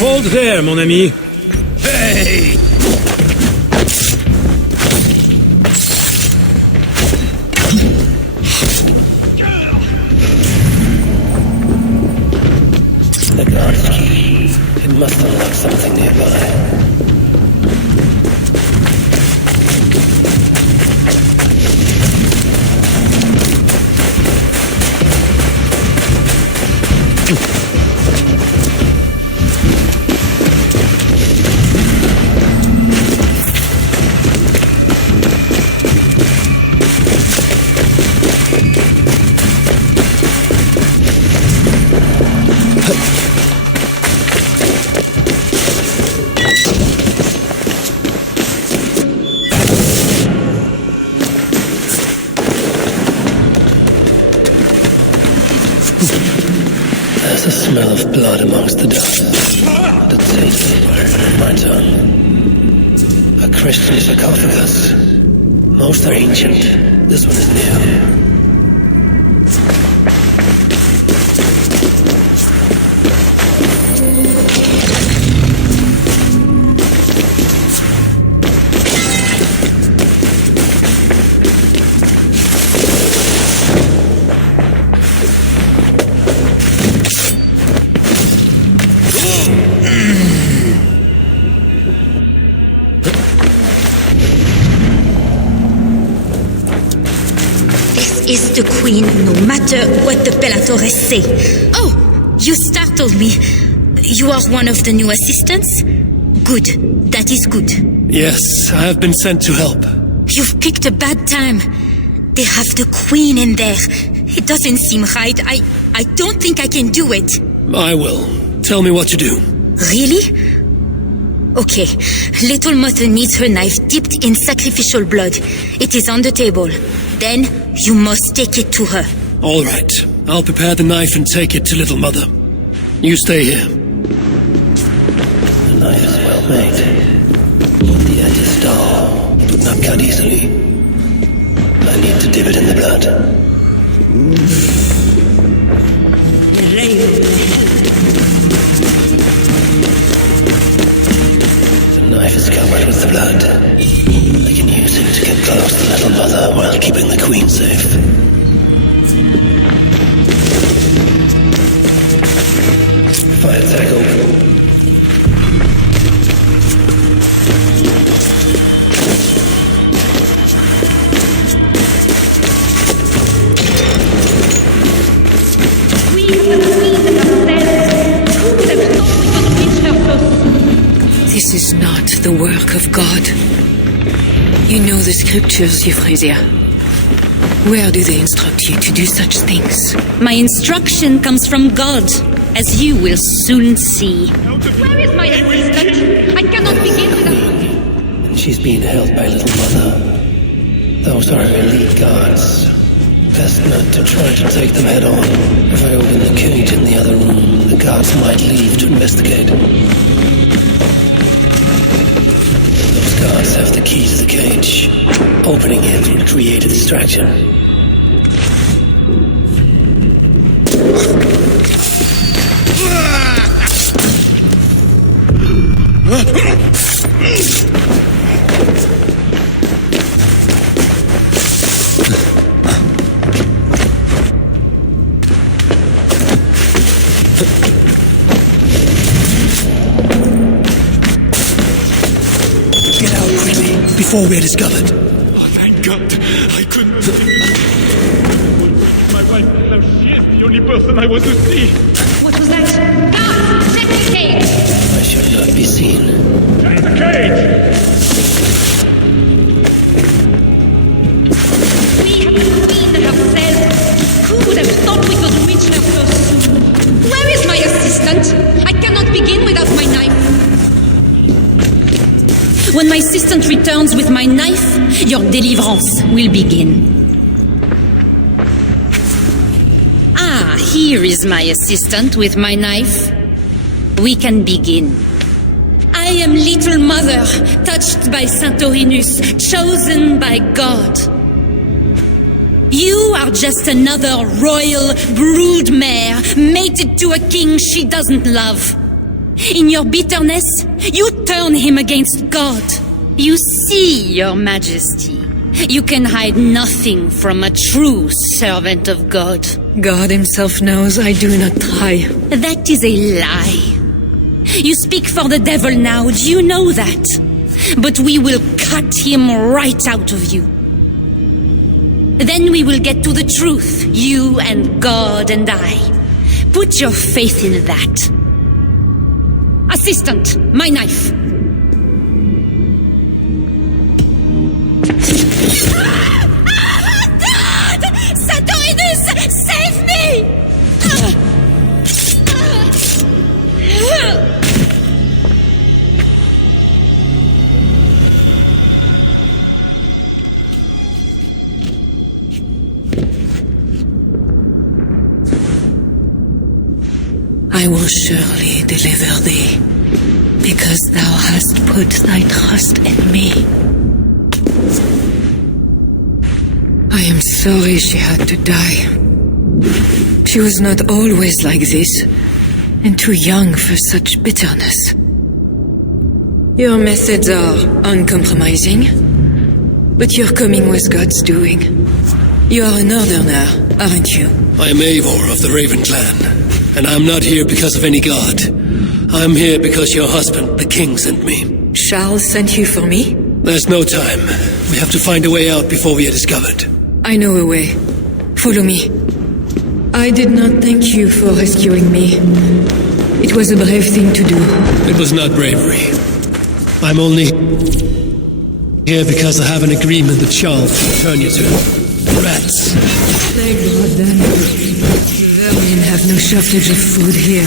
Hold there, mon ami. Hey! The guard's key. It must unlock something nearby. There's a smell of blood amongst the dust. The taste in my tongue. A Christian sarcophagus. Most are ancient. This one is new. Is the Queen, no matter what the Bellatores say. Oh, you startled me. You are one of the new assistants? Good, that is good. Yes, I have been sent to help. You've picked a bad time. They have the Queen in there. It doesn't seem right. I don't think I can do it. I will. Tell me what to do. Really? Okay, Little Mother needs her knife dipped in sacrificial blood. It is on the table. Then you must take it to her. All right. I'll prepare the knife and take it to Little Mother. You stay here. The knife is well made. But the edge is dull. It would not cut easily. I need to dip it in the blood. The knife is covered with the blood. I can use it to get close to Little Mother while keeping the Queen safe. Fire tag open. This is not the work of God. You know the scriptures, Euphrasia. Where do they instruct you to do such things? My instruction comes from God, as you will soon see. Where is my assistant? I cannot begin without... She's being held by Little Mother. Those are her elite guards. Best not to try to take them head on. If I open the cage in the other room, the guards might leave to investigate. Those guards have the key to the cage. Opening it would create a distraction. Get out quickly, before we're discovered. Oh, thank God. I couldn't... My wife, now she is the only person I want to see. What was that? Guards, check the cage! I should not be seen. Check the cage! We have the Queen in our cells. Who would have thought we could reach her so soon? Where is my assistant? I cannot begin without my knife. When my assistant returns with my knife, your deliverance will begin. Ah, here is my assistant with my knife. We can begin. I am little mother, touched by Santorinus, chosen by God. You are just another royal broodmare, mated to a king she doesn't love. In your bitterness, you turn him against God. You see, your majesty, you can hide nothing from a true servant of God. God himself knows I do not try. That is a lie. You speak for the devil now, do you know that? But we will cut him right out of you. Then we will get to the truth, you and God and I. Put your faith in that. Assistant, my knife. God! Santorinus, save me! I will surely deliver thee, because thou hast put thy trust in me. I am sorry she had to die. She was not always like this, and too young for such bitterness. Your methods are uncompromising, but your coming was God's doing. You are a northerner, aren't you? I am Eivor of the Raven clan. And I'm not here because of any god. I'm here because your husband, the king, sent me. Charles sent you for me? There's no time. We have to find a way out before we are discovered. I know a way. Follow me. I did not thank you for rescuing me. It was a brave thing to do. It was not bravery. I'm only here because I have an agreement that Charles will turn you to rats. Thank God then. Vermin have no shortage of food here.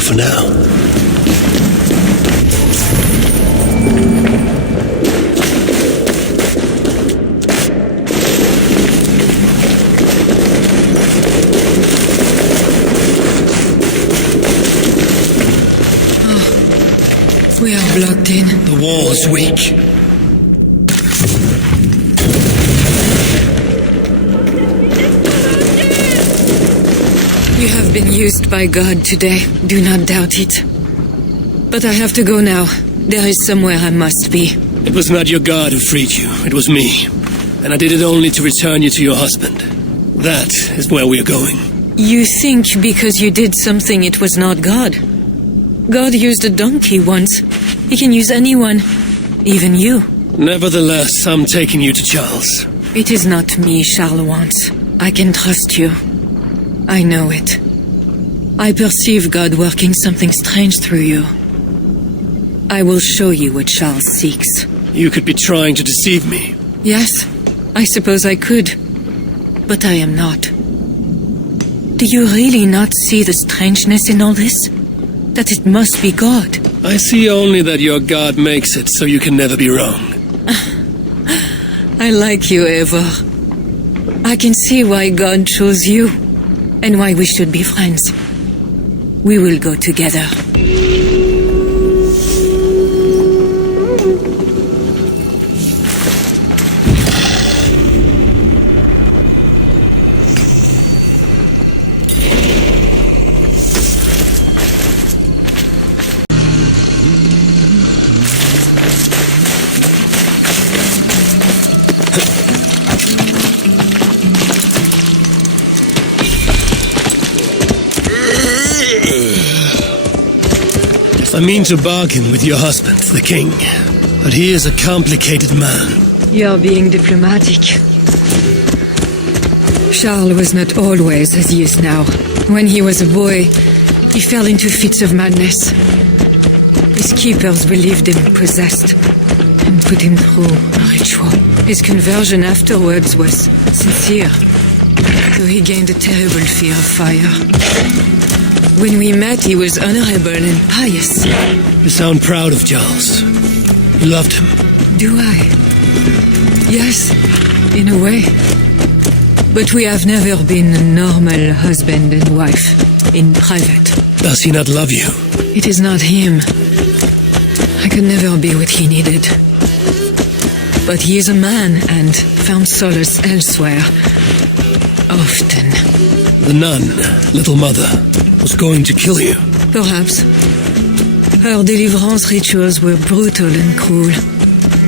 For now. We are blocked in. The wall's weak. You have been used by God today. Do not doubt it. But I have to go now. There is somewhere I must be. It was not your God who freed you. It was me. And I did it only to return you to your husband. That is where we are going. You think because you did something it was not God? God used a donkey once. He can use anyone. Even you. Nevertheless, I'm taking you to Charles. It is not me Charles wants. I can trust you. I know it. I perceive God working something strange through you. I will show you what Charles seeks. You could be trying to deceive me. Yes, I suppose I could. But I am not. Do you really not see the strangeness in all this? That it must be God? I see only that your God makes it so you can never be wrong. I like you, Eivor. I can see why God chose you, and why we should be friends. We will go together. I mean to bargain with your husband, the king. But he is a complicated man. You're being diplomatic. Charles was not always as he is now. When he was a boy, he fell into fits of madness. His keepers believed him possessed and put him through a ritual. His conversion afterwards was sincere, though he gained a terrible fear of fire. When we met, he was honorable and pious. You sound proud of Charles. You loved him. Do I? Yes, in a way. But we have never been a normal husband and wife, in private. Does he not love you? It is not him. I could never be what he needed. But he is a man and found solace elsewhere. Often. The nun, little mother, was going to kill you. Perhaps. Her deliverance rituals were brutal and cruel.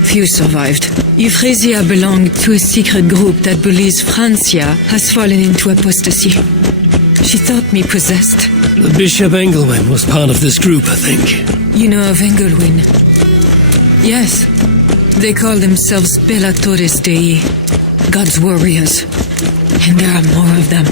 Few survived. Euphrasia belonged to a secret group that believes Francia has fallen into apostasy. She thought me possessed. The Bishop Engelwin was part of this group, I think. You know of Engelwin? Yes. They call themselves Belatores Dei, God's warriors. And there are more of them.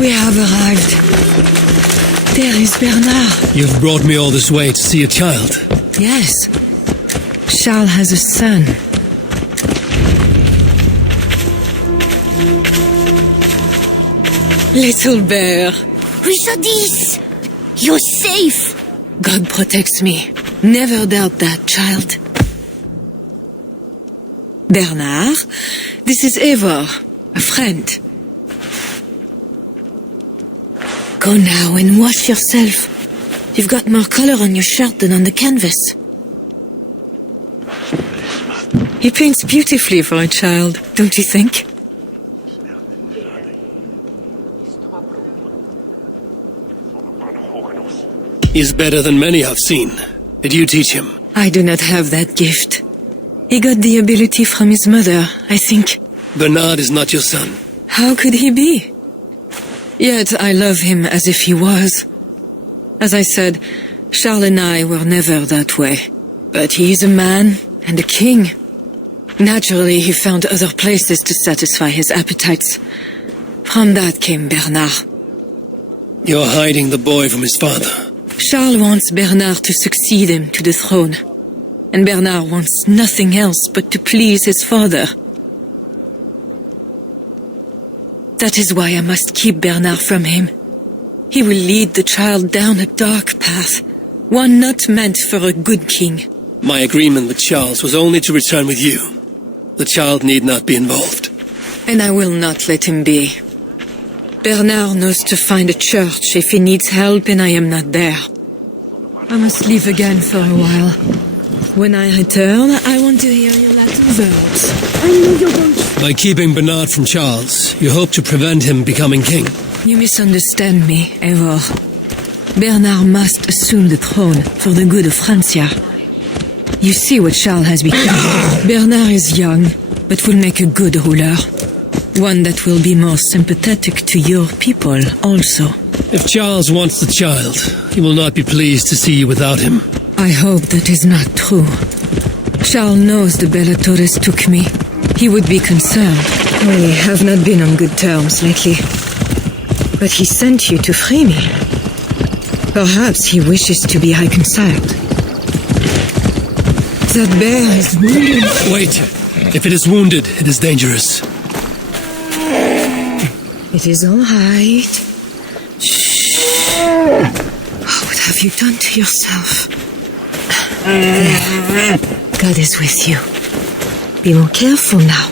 We have arrived. There is Bernard. You've brought me all this way to see a child. Yes. Charles has a son. Little bear. Richardis! You're safe! God protects me. Never doubt that, child. Bernard, this is Eivor, a friend. Go now and wash yourself. You've got more color on your shirt than on the canvas. He paints beautifully for a child, don't you think? He's better than many I've seen. Did you teach him? I do not have that gift. He got the ability from his mother, I think. Bernard is not your son. How could he be? Yet I love him as if he was. As I said, Charles and I were never that way. But he is a man and a king. Naturally, he found other places to satisfy his appetites. From that came Bernard. You're hiding the boy from his father. Charles wants Bernard to succeed him to the throne. And Bernard wants nothing else but to please his father. That is why I must keep Bernard from him. He will lead the child down a dark path, one not meant for a good king. My agreement with Charles was only to return with you. The child need not be involved. And I will not let him be. Bernard knows to find a church if he needs help and I am not there. I must leave again for a while. When I return, I want to hear your Latin verbs. I know you're going to... By keeping Bernard from Charles, you hope to prevent him becoming king. You misunderstand me, Eivor. Bernard must assume the throne for the good of Francia. You see what Charles has become. Bernard is young, but will make a good ruler. One that will be more sympathetic to your people also. If Charles wants the child, he will not be pleased to see you without him. I hope that is not true. Charles knows the Belatores took me. He would be concerned. We have not been on good terms lately. But he sent you to free me. Perhaps he wishes to be reconciled. That bear is wounded. Wait. If it is wounded, it is dangerous. It is all right. Shh. Oh, what have you done to yourself? There. God is with you. Be more careful now.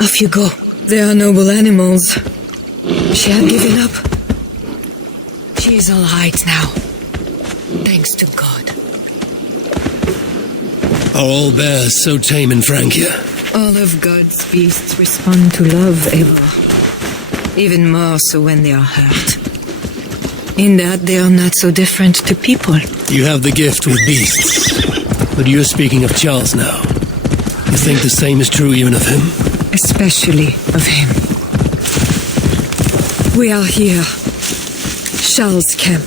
Off you go. They are noble animals. She had given up. She is all right now. Thanks to God. Are all bears so tame in Francia? All of God's beasts respond to love, Eivor. Even more so when they are hurt. In that they are not so different to people. You have the gift with beasts. But you're speaking of Charles now. You think the same is true even of him? Especially of him. We are here. Charles' camp.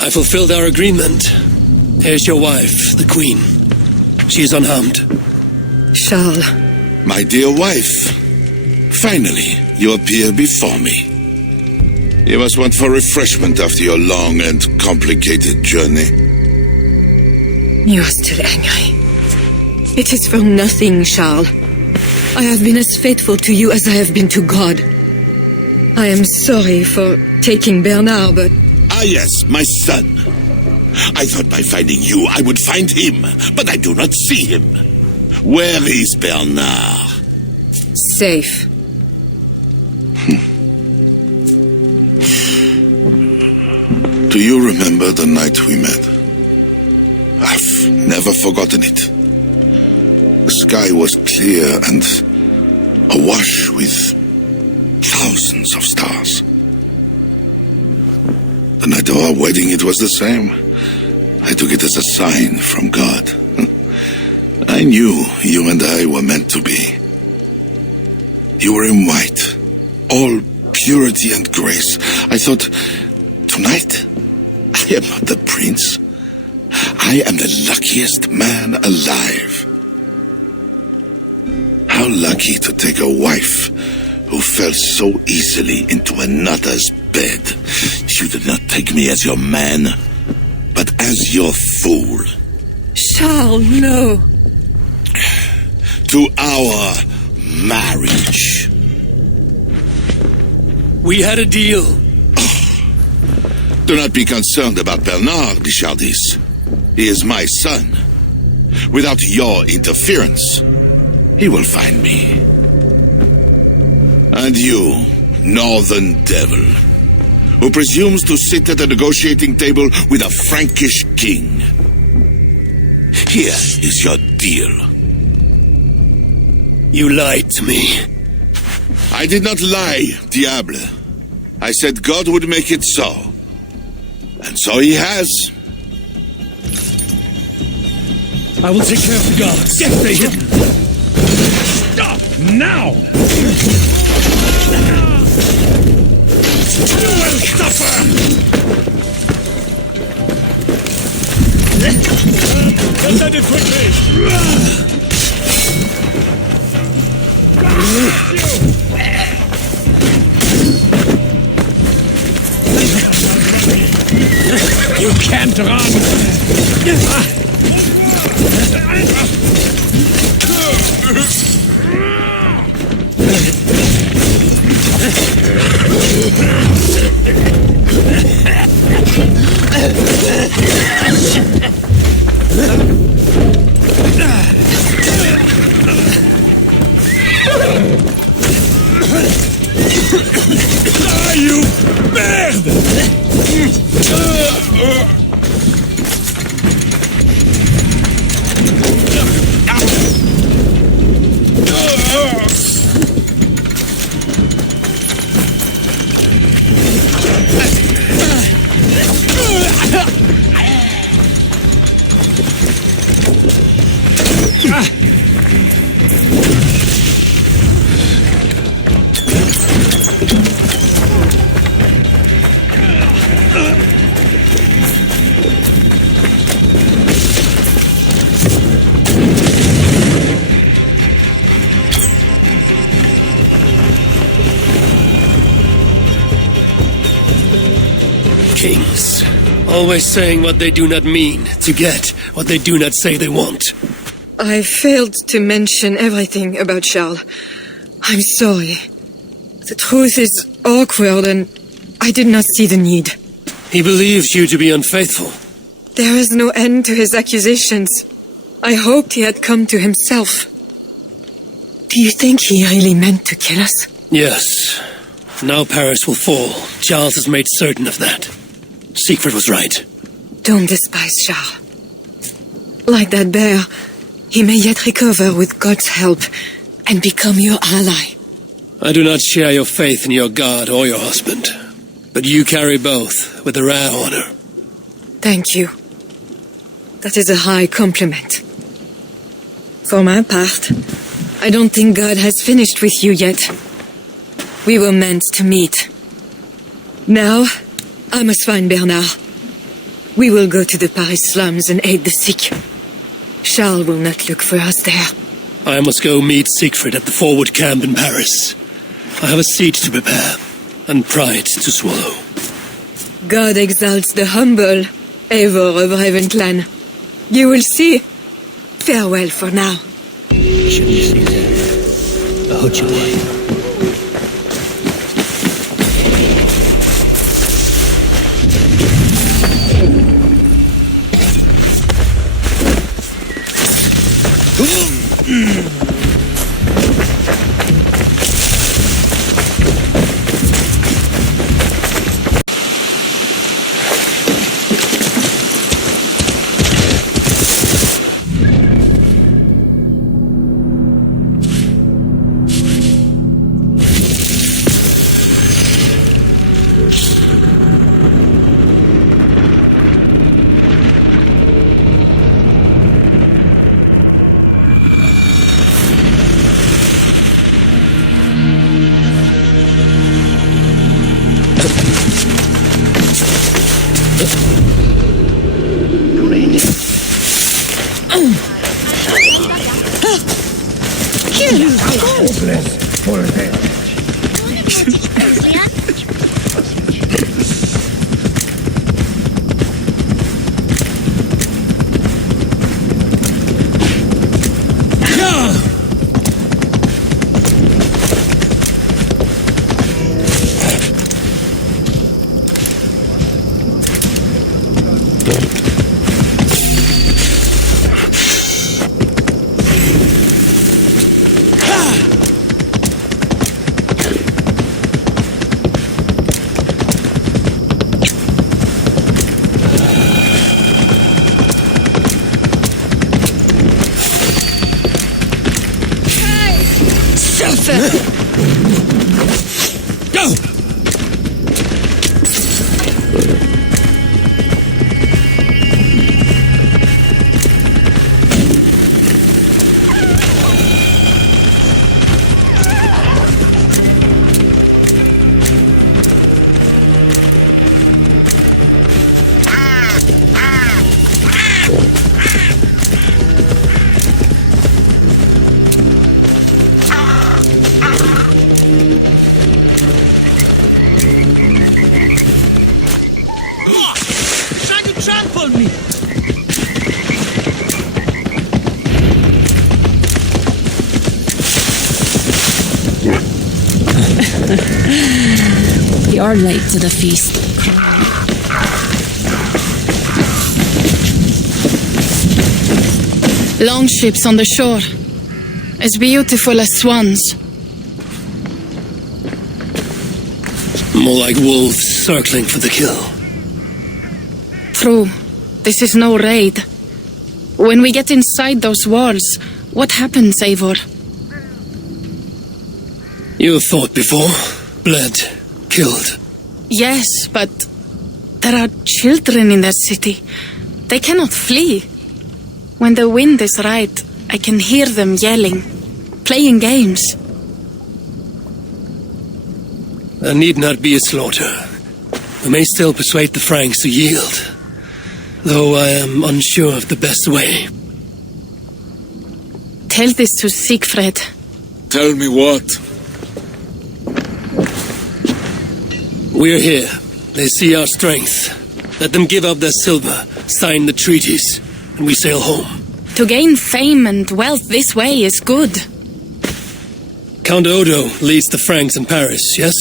I fulfilled our agreement. Here's your wife, the Queen. She is unharmed. Charles. My dear wife, finally you appear before me. You must want for refreshment after your long and complicated journey. You are still angry. It is for nothing, Charles. I have been as faithful to you as I have been to God. I am sorry for taking Bernard, but... Ah yes, my son. I thought by finding you I would find him, but I do not see him. Where is Bernard? Safe. Do you remember the night we met? I've never forgotten it. The sky was clear and awash with thousands of stars. The night of our wedding, it was the same. I took it as a sign from God. I knew you and I were meant to be. You were in white, all purity and grace. I thought, tonight, I am not the prince. I am the luckiest man alive. How lucky to take a wife who fell so easily into another's bed. You did not take me as your man, but as your fool. Charles, no. To our marriage. We had a deal. Do not be concerned about Bernard, Richardis. He is my son. Without your interference, he will find me. And you, northern devil, who presumes to sit at a negotiating table with a Frankish king. Here is your deal. You lied to me. I did not lie, Diable. I said God would make it so. And so he has. I will take care of the guards. Get the hidden. Stop! Now! You will suffer! Present it quickly! You can't run! Ah, you merde! Kings, always saying what they do not mean to get what they do not say they want. I failed to mention everything about Charles. I'm sorry. The truth is awkward and I did not see the need. He believes you to be unfaithful. There is no end to his accusations. I hoped he had come to himself. Do you think he really meant to kill us? Yes. Now Paris will fall. Charles has made certain of that. Siegfried was right. Don't despise Charles. Like that bear, he may yet recover with God's help and become your ally. I do not share your faith in your God or your husband, but you carry both with a rare honor. Thank you. That is a high compliment. For my part, I don't think God has finished with you yet. We were meant to meet. Now, I must find Bernard. We will go to the Paris slums and aid the sick. Charles will not look for us there. I must go meet Siegfried at the forward camp in Paris. I have a seat to prepare, and pride to swallow. God exalts the humble, Eivor of Ravenclan. You will see. Farewell for now. Go! Trying to trample me! You're late to the feast. Longships on the shore. As beautiful as swans. More like wolves circling for the kill. True. This is no raid. When we get inside those walls, what happens, Eivor? You have fought before, bled, killed. Yes, but there are children in that city. They cannot flee. When the wind is right, I can hear them yelling, playing games. There need not be a slaughter. We may still persuade the Franks to yield, though I am unsure of the best way. Tell this to Siegfried. Tell me what? We're here. They see our strength. Let them give up their silver, sign the treaties, and we sail home. To gain fame and wealth this way is good. Count Odo leads the Franks in Paris, yes?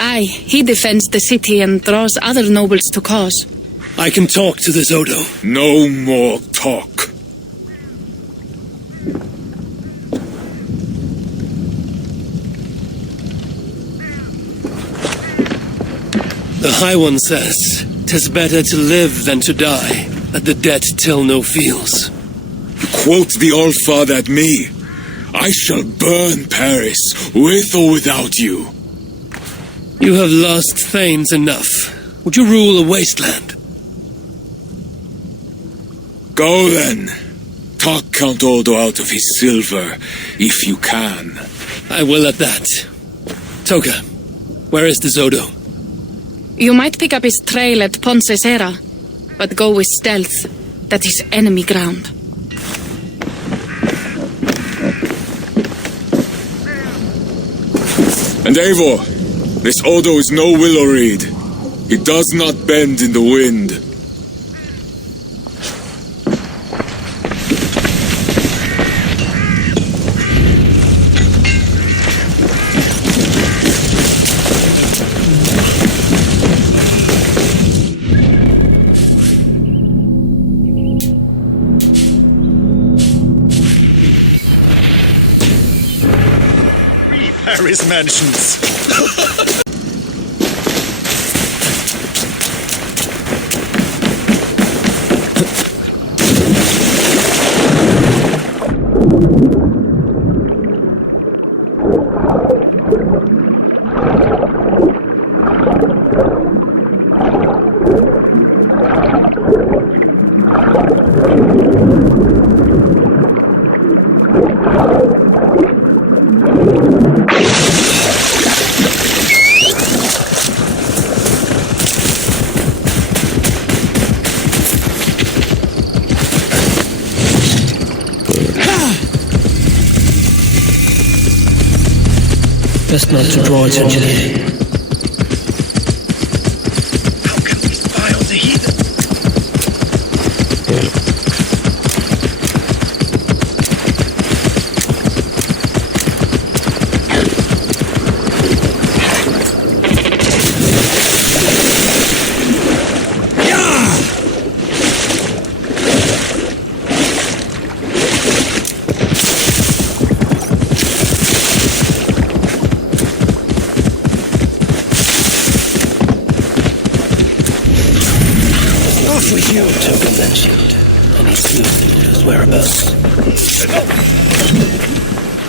Aye, he defends the city and draws other nobles to cause. I can talk to this Odo. No more talk. The High One says, "'Tis better to live than to die, that the dead tell no feels." You quote the All-Father at me. I shall burn Paris, with or without you. You have lost Thanes enough. Would you rule a wasteland? Go then. Talk Count Odo out of his silver, if you can. I will at that. Toka, where is this Odo? You might pick up his trail at Ponce Serra, but go with stealth. That is enemy ground. And Eivor, this Odo is no willow reed. He does not bend in the wind. Paris mansions. Best not to draw attention here. How can we spy on the heathen? Toka mentioned, and he knew his whereabouts.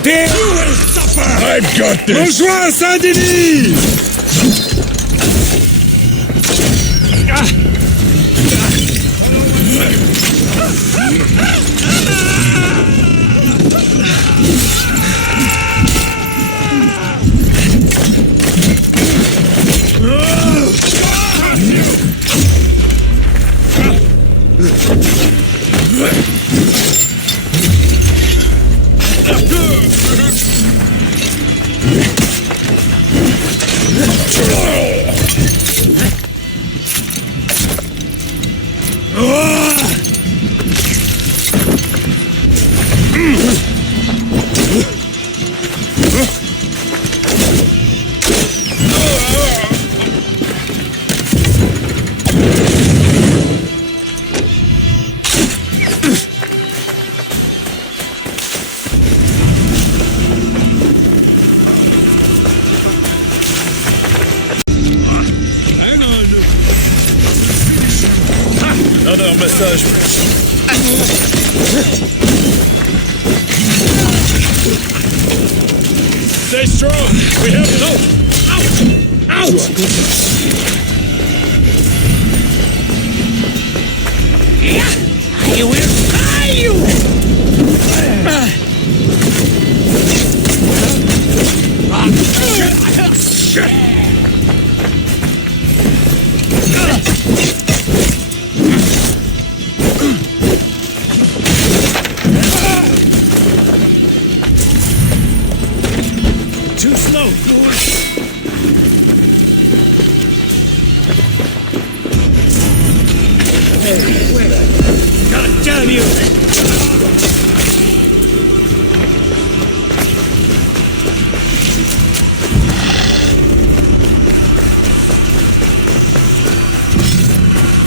There you will suffer! I've got this! Bonjour, Saint-Denis! Another message. Stay strong. We have no. Out! Out! I will tie you. Shit! Too slow. God damn you!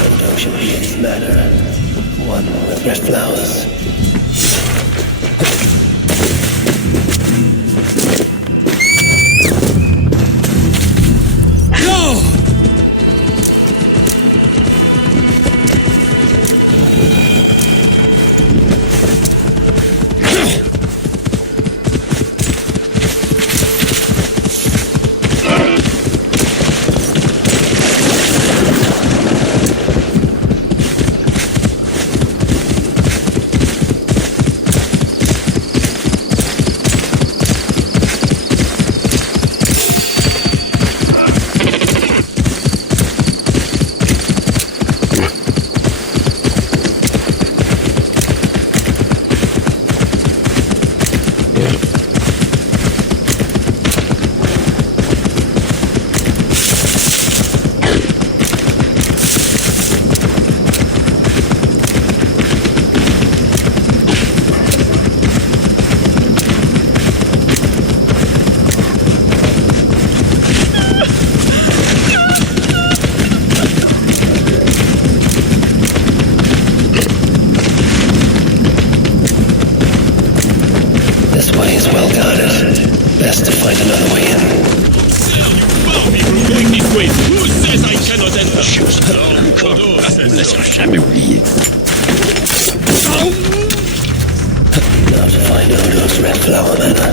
Odo should manor. One with red flowers. Best to find another way in. Going this way. Who says I cannot enter? Now to find Odo's red flower manor.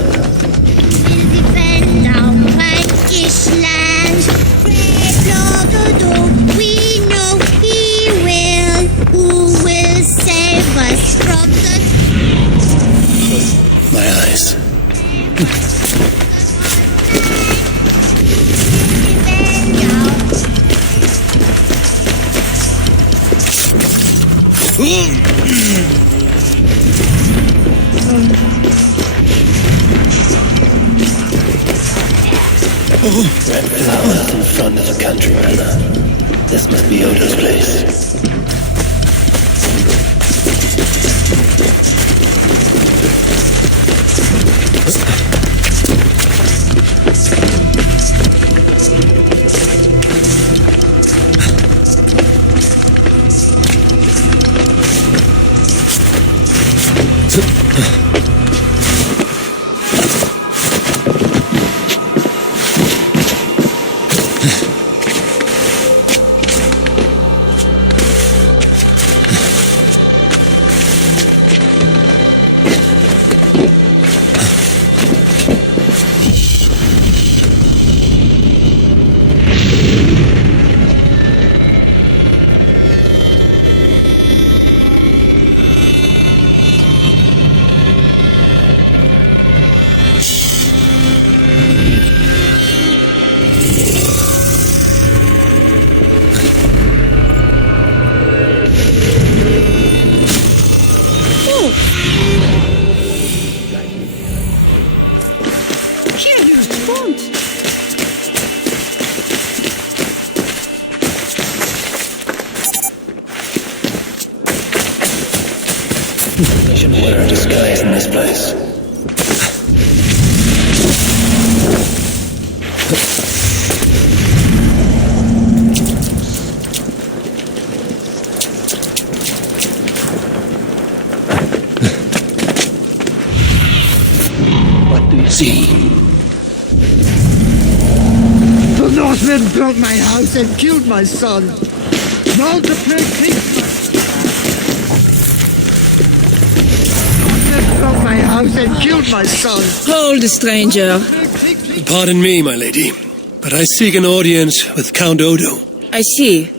We know he will. Who will save us from the... My eyes. Red flowers in front of a country manor. This must be Odo's place. I should wear a disguise in this place. What do you see? The Northmen built my house and killed my son. Now the plague takes built my house and killed my son. Hold, stranger. Pardon me, my lady, but I seek an audience with Count Odo. I see.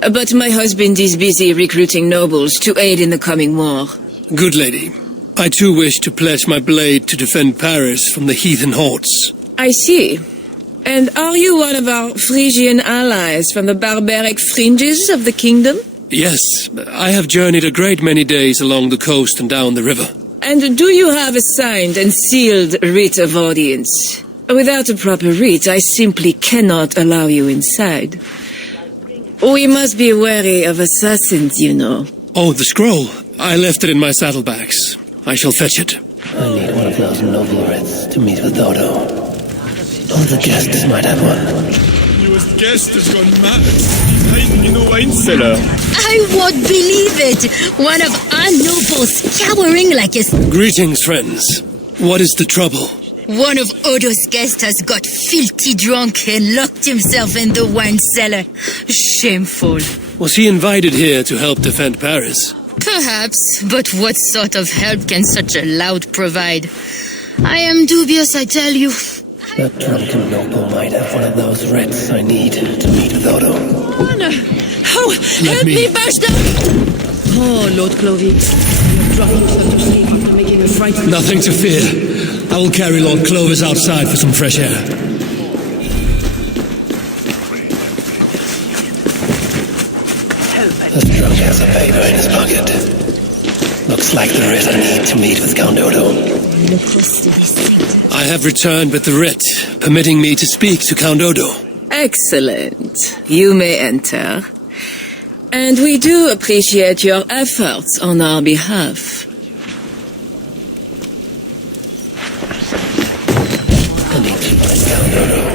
But my husband is busy recruiting nobles to aid in the coming war. Good lady, I too wish to pledge my blade to defend Paris from the heathen hordes. I see. And are you one of our Frisian allies from the barbaric fringes of the kingdom? Yes, I have journeyed a great many days along the coast and down the river. And do you have a signed and sealed writ of audience? Without a proper writ, I simply cannot allow you inside. We must be wary of assassins, you know. Oh, the scroll. I left it in my saddlebags. I shall fetch it. I need one of those noble writs to meet with Odo. All the guests might have one. guest has gone mad. He's hiding in a wine cellar. I won't believe it! One of our nobles cowering like a... Greetings, friends. What is the trouble? One of Odo's guests has got filthy drunk and locked himself in the wine cellar. Shameful. Was he invited here to help defend Paris? Perhaps, but what sort of help can such a lout provide? I am dubious, I tell you. That drunken noble might have one of those writs I need to meet with Odo. Honor! Oh, help me, Bashta! Oh, Lord Clovis. You're drunk yourself to sleep after making a fright. Nothing to fear. I will carry Lord Clovis outside for some fresh air. This drunk has a paper in his pocket. Looks like the writ I need to meet with Count Odo. I have returned with the writ, permitting me to speak to Count Odo. Excellent. You may enter. And we do appreciate your efforts on our behalf. I need to find Count Odo.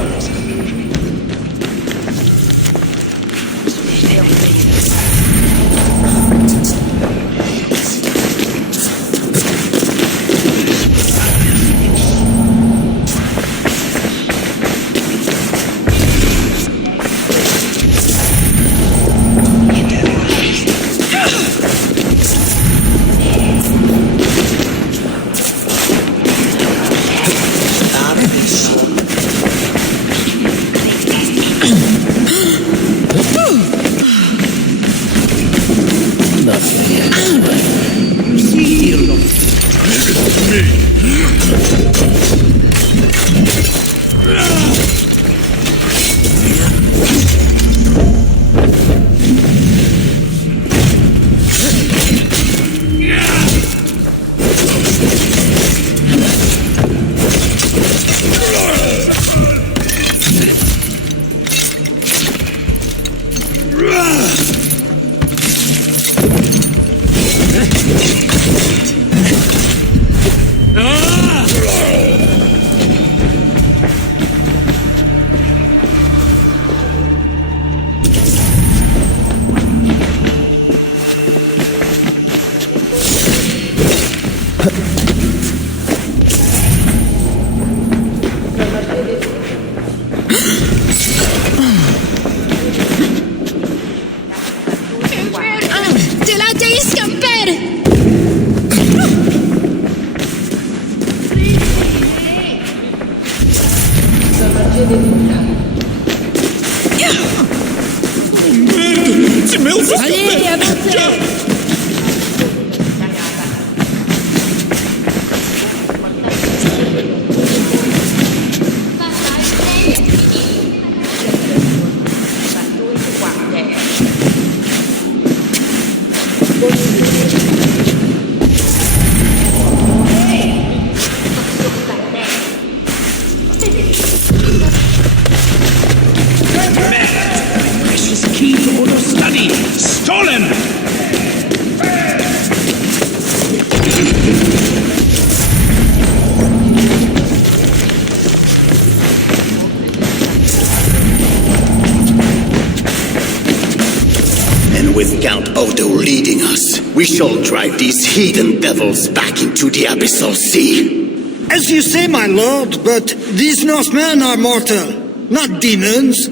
With Count Odo leading us, we shall drive these heathen devils back into the abyssal sea. As you say, my lord, but these Northmen are mortal, not demons.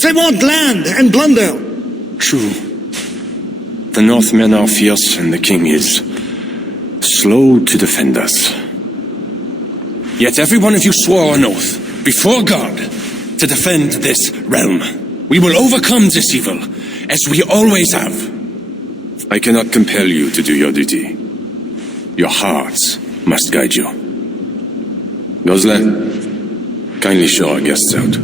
They want land and plunder. True. The Northmen are fierce, and the king is slow to defend us. Yet every one of you swore an oath, before God, to defend this realm. We will overcome this evil, as we always have. I cannot compel you to do your duty. Your hearts must guide you. Gosselin, kindly show our guests out.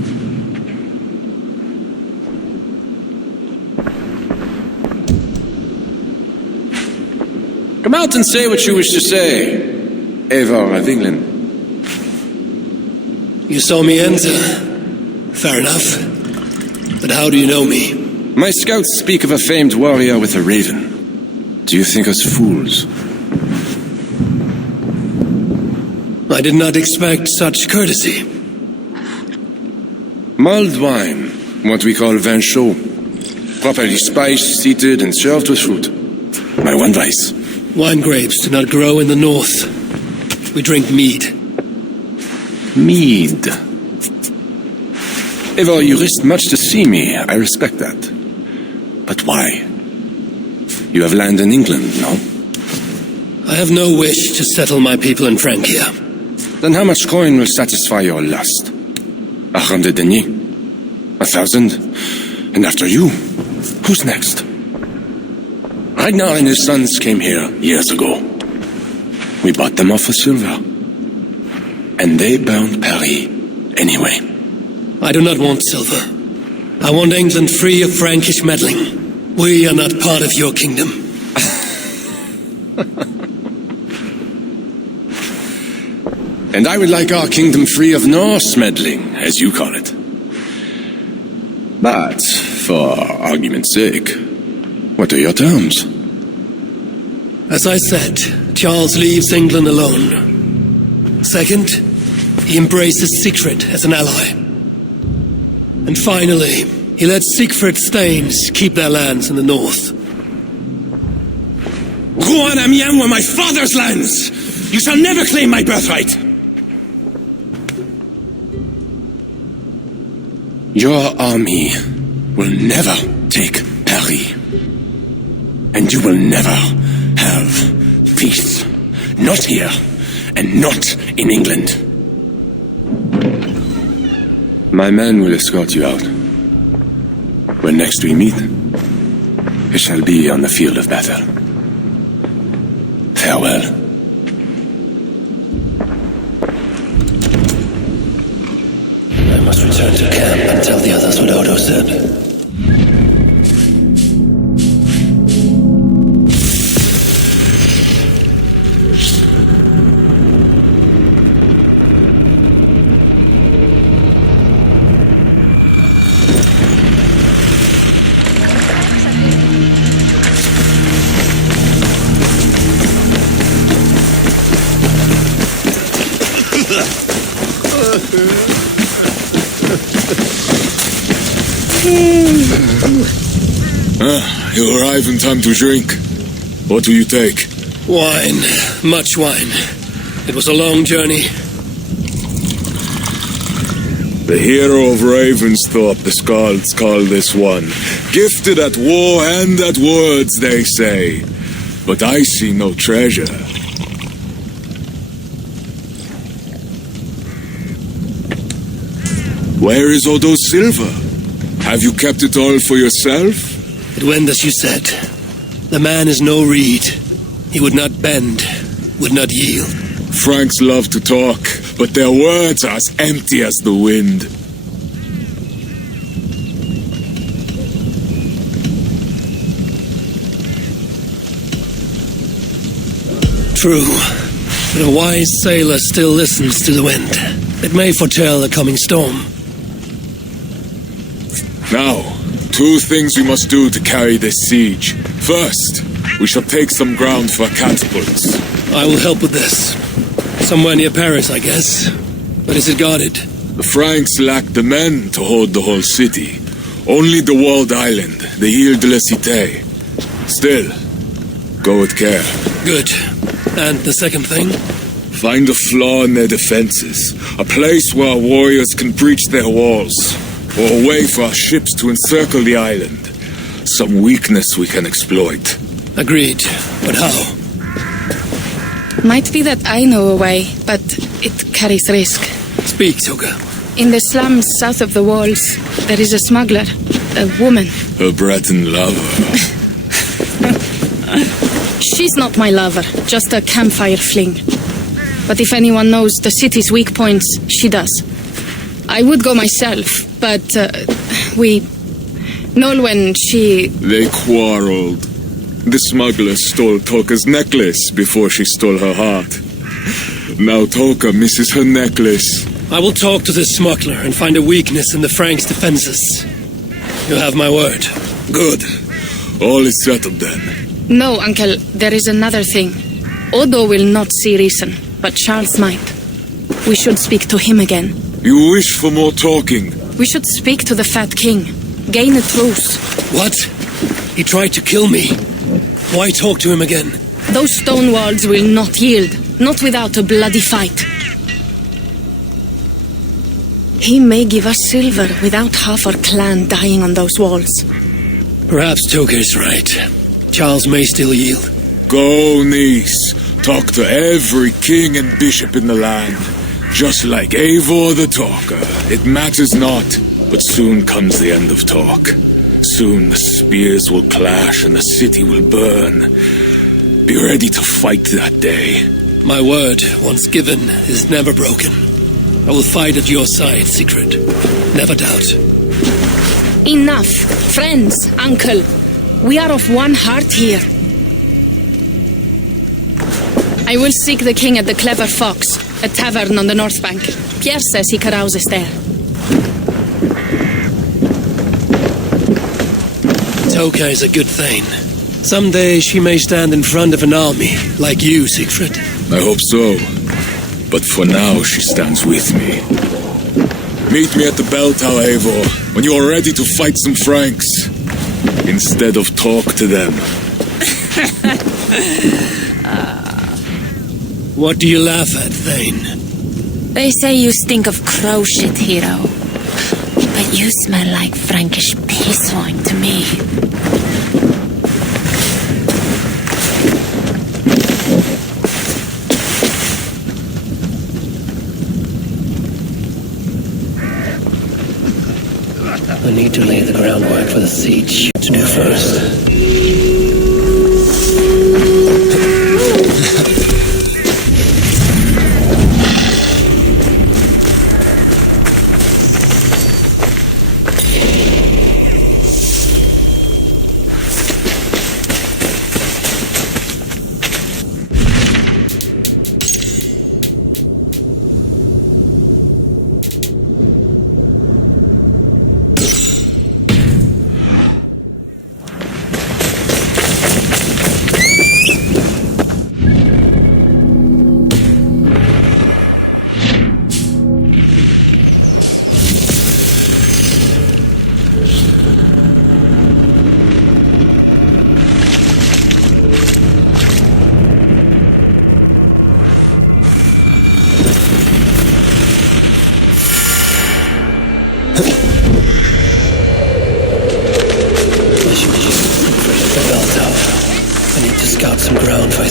Come out and say what you wish to say, Eivor of England. You saw me enter. Fair enough. But how do you know me? My scouts speak of a famed warrior with a raven. Do you think us fools? I did not expect such courtesy. Mulled wine What we call vin chaud. Properly spiced, seated, and served with fruit. My one vice. Wine grapes do not grow in the north. We drink mead. Mead. Ever you risked much to see me. I respect that. But why? You have land in England, no? I have no wish to settle my people in Francia. Then how much coin will satisfy your lust? 100 deniers? 1,000? And after you, who's next? Ragnar and his sons came here years ago. We bought them off for silver. And they burned Paris anyway. I do not want silver. I want England free of Frankish meddling. We are not part of your kingdom. And I would like our kingdom free of Norse meddling, as you call it. But, for argument's sake, what are your terms? As I said, Charles leaves England alone. Second, he embraces Siegfried as an ally. And finally, he lets Siegfried's thanes keep their lands in the north. Rouen and Amiens were my father's lands! You shall never claim my birthright! Your army will never take Paris. And you will never have peace. Not here, and not in England. My men will escort you out. When next we meet, it shall be on the field of battle. Farewell. I must return to camp and tell the others what Odo said. You arrive in time to drink. What will you take? Wine. Much wine. It was a long journey. The hero of Ravensthorpe, the Skalds call this one. Gifted at war and at words, they say. But I see no treasure. Where is Odo's silver? Have you kept it all for yourself? It went as you said. The man is no reed. He would not bend, would not yield. Franks love to talk, but their words are as empty as the wind. True. But a wise sailor still listens to the wind. It may foretell a coming storm. Now, two things we must do to carry this siege. First, we shall take some ground for catapults. I will help with this. Somewhere near Paris, I guess. But is it guarded? The Franks lack the men to hold the whole city. Only the walled island, the Ile de la Cité. Still, go with care. Good. And the second thing? Find a flaw in their defenses. A place where our warriors can breach their walls. Or a way for our ships to encircle the island. Some weakness we can exploit. Agreed. But how? Might be that I know a way, but it carries risk. Speak, Toga. In the slums south of the walls, there is a smuggler, a woman. Her Breton lover. She's not my lover, just a campfire fling. But if anyone knows the city's weak points, she does. I would go myself, but Nolwenn, she... They quarreled. The smuggler stole Toka's necklace before she stole her heart. Now Toka misses her necklace. I will talk to this smuggler and find a weakness in the Franks' defenses. You have my word. Good. All is settled then. No, Uncle, there is another thing. Odo will not see reason, but Charles might. We should speak to him again. You wish for more talking? We should speak to the Fat King. Gain a truce. What? He tried to kill me. Why talk to him again? Those stone walls will not yield. Not without a bloody fight. He may give us silver without half our clan dying on those walls. Perhaps Toke is right. Charles may still yield. Go, niece. Talk to every king and bishop in the land. Just like Eivor the Talker. It matters not, but soon comes the end of talk. Soon the spears will clash and the city will burn. Be ready to fight that day. My word, once given, is never broken. I will fight at your side, Sigrid. Never doubt. Enough. Friends, uncle. We are of one heart here. I will seek the king at the Clever Fox, a tavern on the north bank. Pierre says he carouses there. Toka is a good thane. Someday she may stand in front of an army, like you, Siegfried. I hope so. But for now, she stands with me. Meet me at the bell tower, Eivor, when you are ready to fight some Franks. Instead of talk to them. What do you laugh at, Thane? They say you stink of crow shit, hero. But you smell like Frankish piss wine to me. I need to lay the groundwork for the siege. To do first.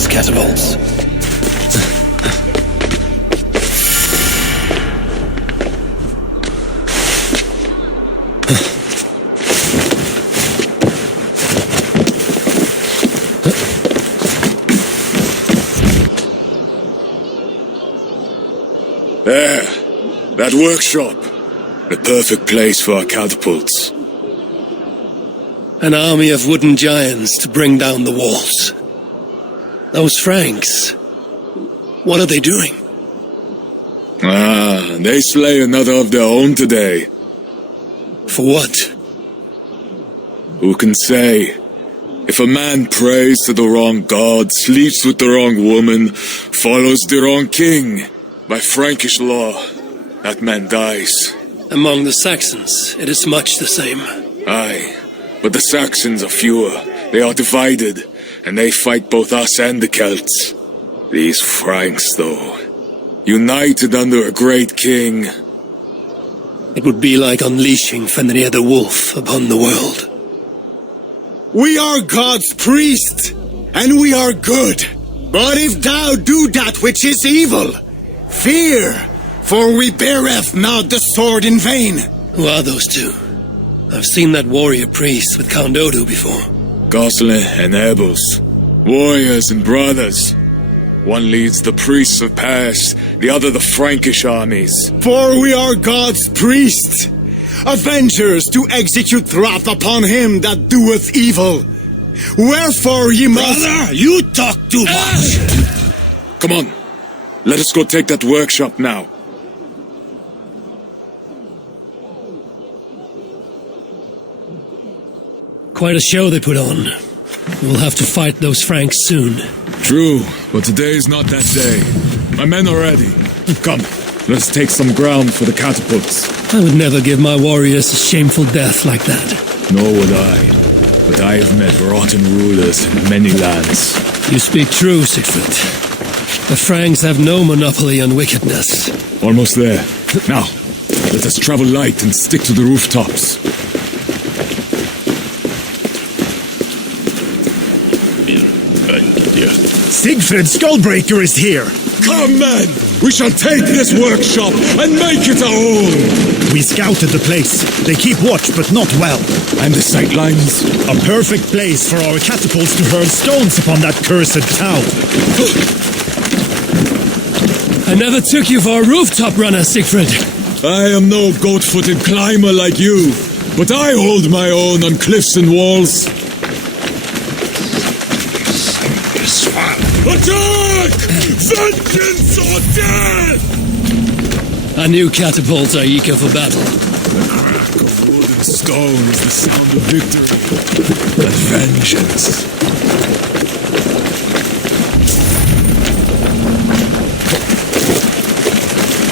Catapults. There, that workshop. The perfect place for our catapults. An army of wooden giants to bring down the walls. Those Franks, what are they doing? Ah, they slay another of their own today. For what? Who can say? If a man prays to the wrong god, sleeps with the wrong woman, follows the wrong king, by Frankish law, that man dies. Among the Saxons, it is much the same. Aye, but the Saxons are fewer. They are divided. And they fight both us and the Celts. These Franks, though, united under a great king. It would be like unleashing Fenrir the Wolf upon the world. We are God's priests, and we are good. But if thou do that which is evil, fear, for we beareth not the sword in vain. Who are those two? I've seen that warrior priest with Count Odo before. Gosselin and Ebels, warriors and brothers. One leads the priests of Paris, the other the Frankish armies. For we are God's priests, avengers to execute wrath upon him that doeth evil. Wherefore ye must— Brother, you talk too much! Come on, let us go take that workshop now. Quite a show they put on. We'll have to fight those Franks soon. True, but today is not that day. My men are ready. Come. Let's take some ground for the catapults. I would never give my warriors a shameful death like that. Nor would I. But I have met rotten rulers in many lands. You speak true, Siegfried. The Franks have no monopoly on wickedness. Almost there. Now, let us travel light and stick to the rooftops. Siegfried Skullbreaker is here! Come, men! We shall take this workshop and make it our own! We scouted the place. They keep watch, but not well. And the sightlines? A perfect place for our catapults to hurl stones upon that cursed town. I never took you for a rooftop runner, Siegfried. I am no goat-footed climber like you, but I hold my own on cliffs and walls. Attack! Vengeance or death! Our new catapults are eager for battle. The crack of wood and stone is the sound of victory and vengeance.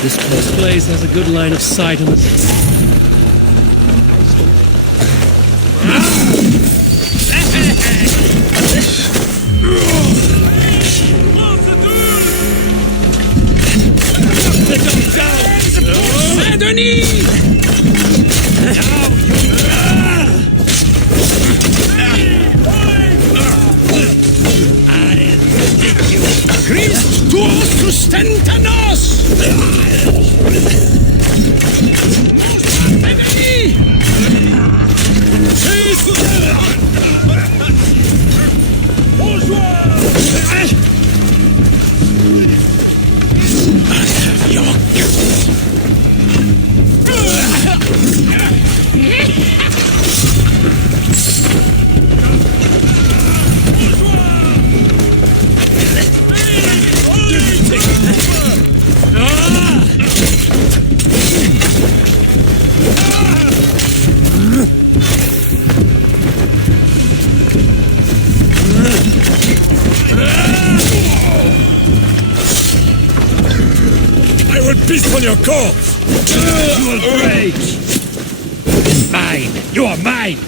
This close place has a good line of sight on us. Christus sustentanos! I will beast on your corpse! You will break! Mine! You are mine!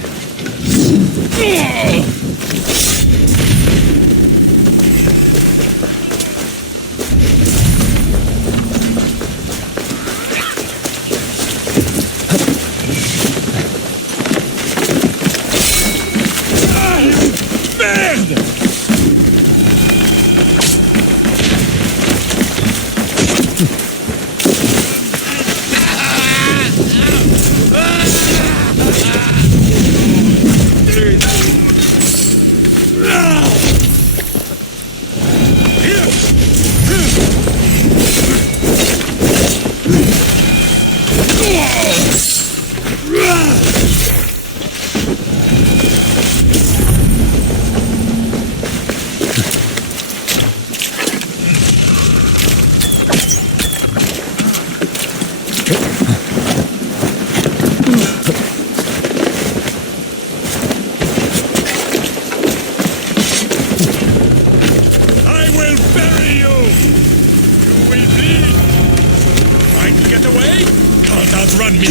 Outrun me!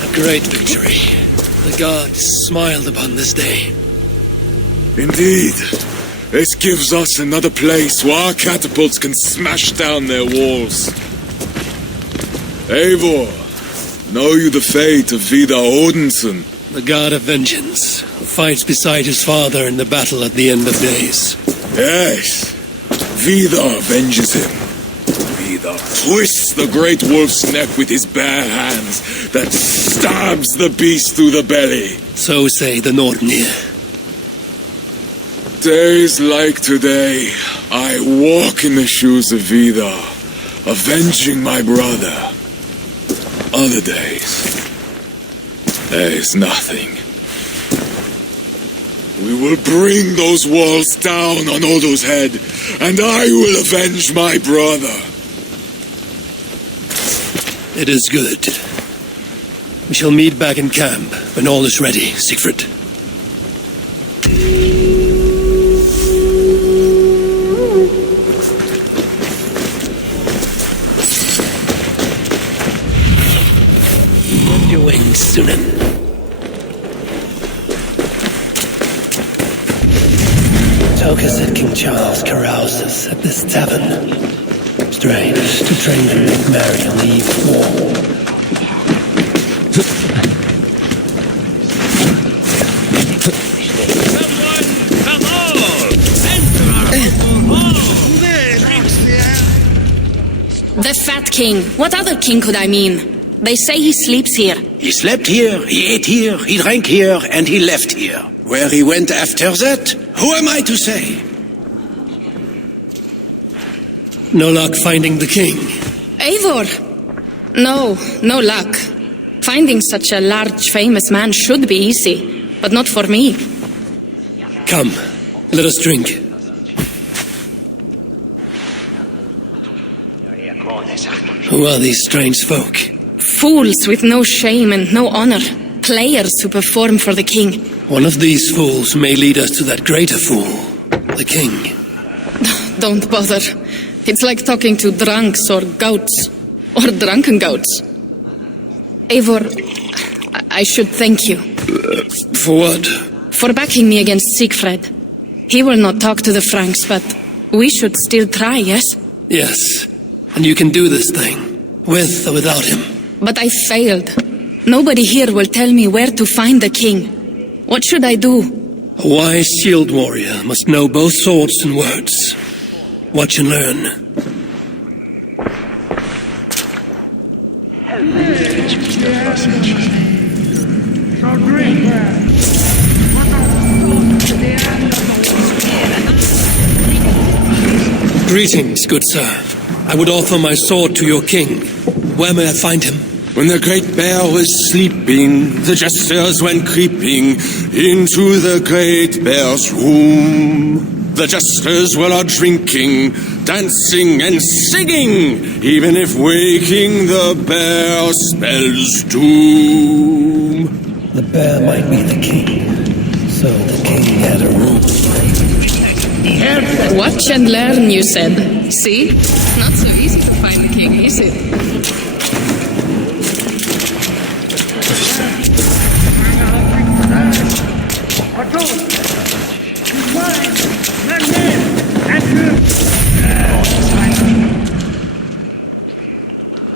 A great victory. The gods smiled upon this day. Indeed. This gives us another place where our catapults can smash down their walls. Eivor, know you the fate of Vidar Odinson? The god of vengeance fights beside his father in the battle at the end of days. Yes. Vidar avenges him. Vidar twists the great wolf's neck with his bare hands that stabs the beast through the belly. So say the Nordnir. Days like today, I walk in the shoes of Vidar, avenging my brother. Other days, there is nothing. We will bring those walls down on Odo's head, and I will avenge my brother. It is good. We shall meet back in camp when all is ready, Siegfried. Your wings, Sunan. Toka said King Charles carouses at this tavern. Strange to train them to marry on the eve of war. The Fat King. What other king could I mean? They say he sleeps here. He slept here, he ate here, he drank here, and he left here. Where he went after that, who am I to say? No luck finding the king. Eivor! No luck. Finding such a large, famous man should be easy, but not for me. Come, let us drink. Who are these strange folk? Fools with no shame and no honor. Players who perform for the king. One of these fools may lead us to that greater fool, the king. Don't bother. It's like talking to drunks or goats. Or drunken goats. Eivor, I should thank you. For what? For backing me against Siegfried. He will not talk to the Franks, but we should still try, yes? Yes, and you can do this thing, with or without him. But I failed. Nobody here will tell me where to find the king. What should I do? A wise shield warrior must know both swords and words. Watch and learn. Greetings, good sir. I would offer my sword to your king. Where may I find him? When the great bear was sleeping, the jesters went creeping into the great bear's room. The jesters were all drinking, dancing and singing, even if waking the bear spells doom. The bear might be the king, so the king had a room. Watch and learn, you said. See? Not so easy to find the king, is it?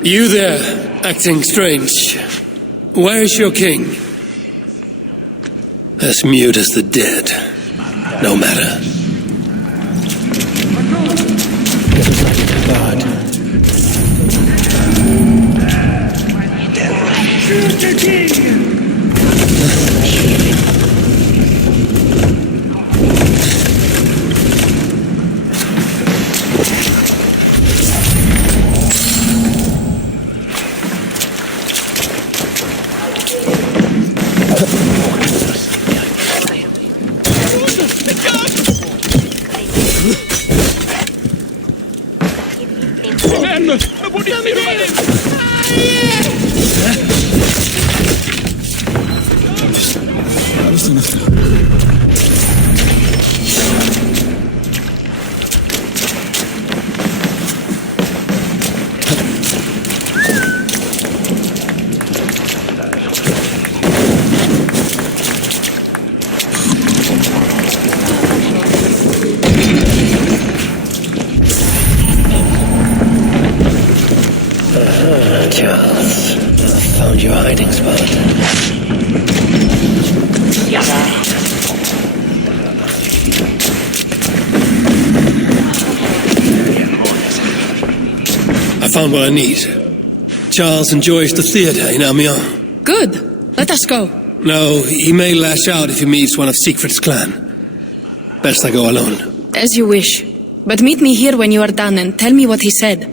You there, acting strange. Where is your king? As mute as the dead. No matter. Charles, I found your hiding spot. I found what I need. Charles enjoys the theater in Amiens. Good. Let us go. No, he may lash out if he meets one of Siegfried's clan. Best I go alone. As you wish. But meet me here when you are done and tell me what he said.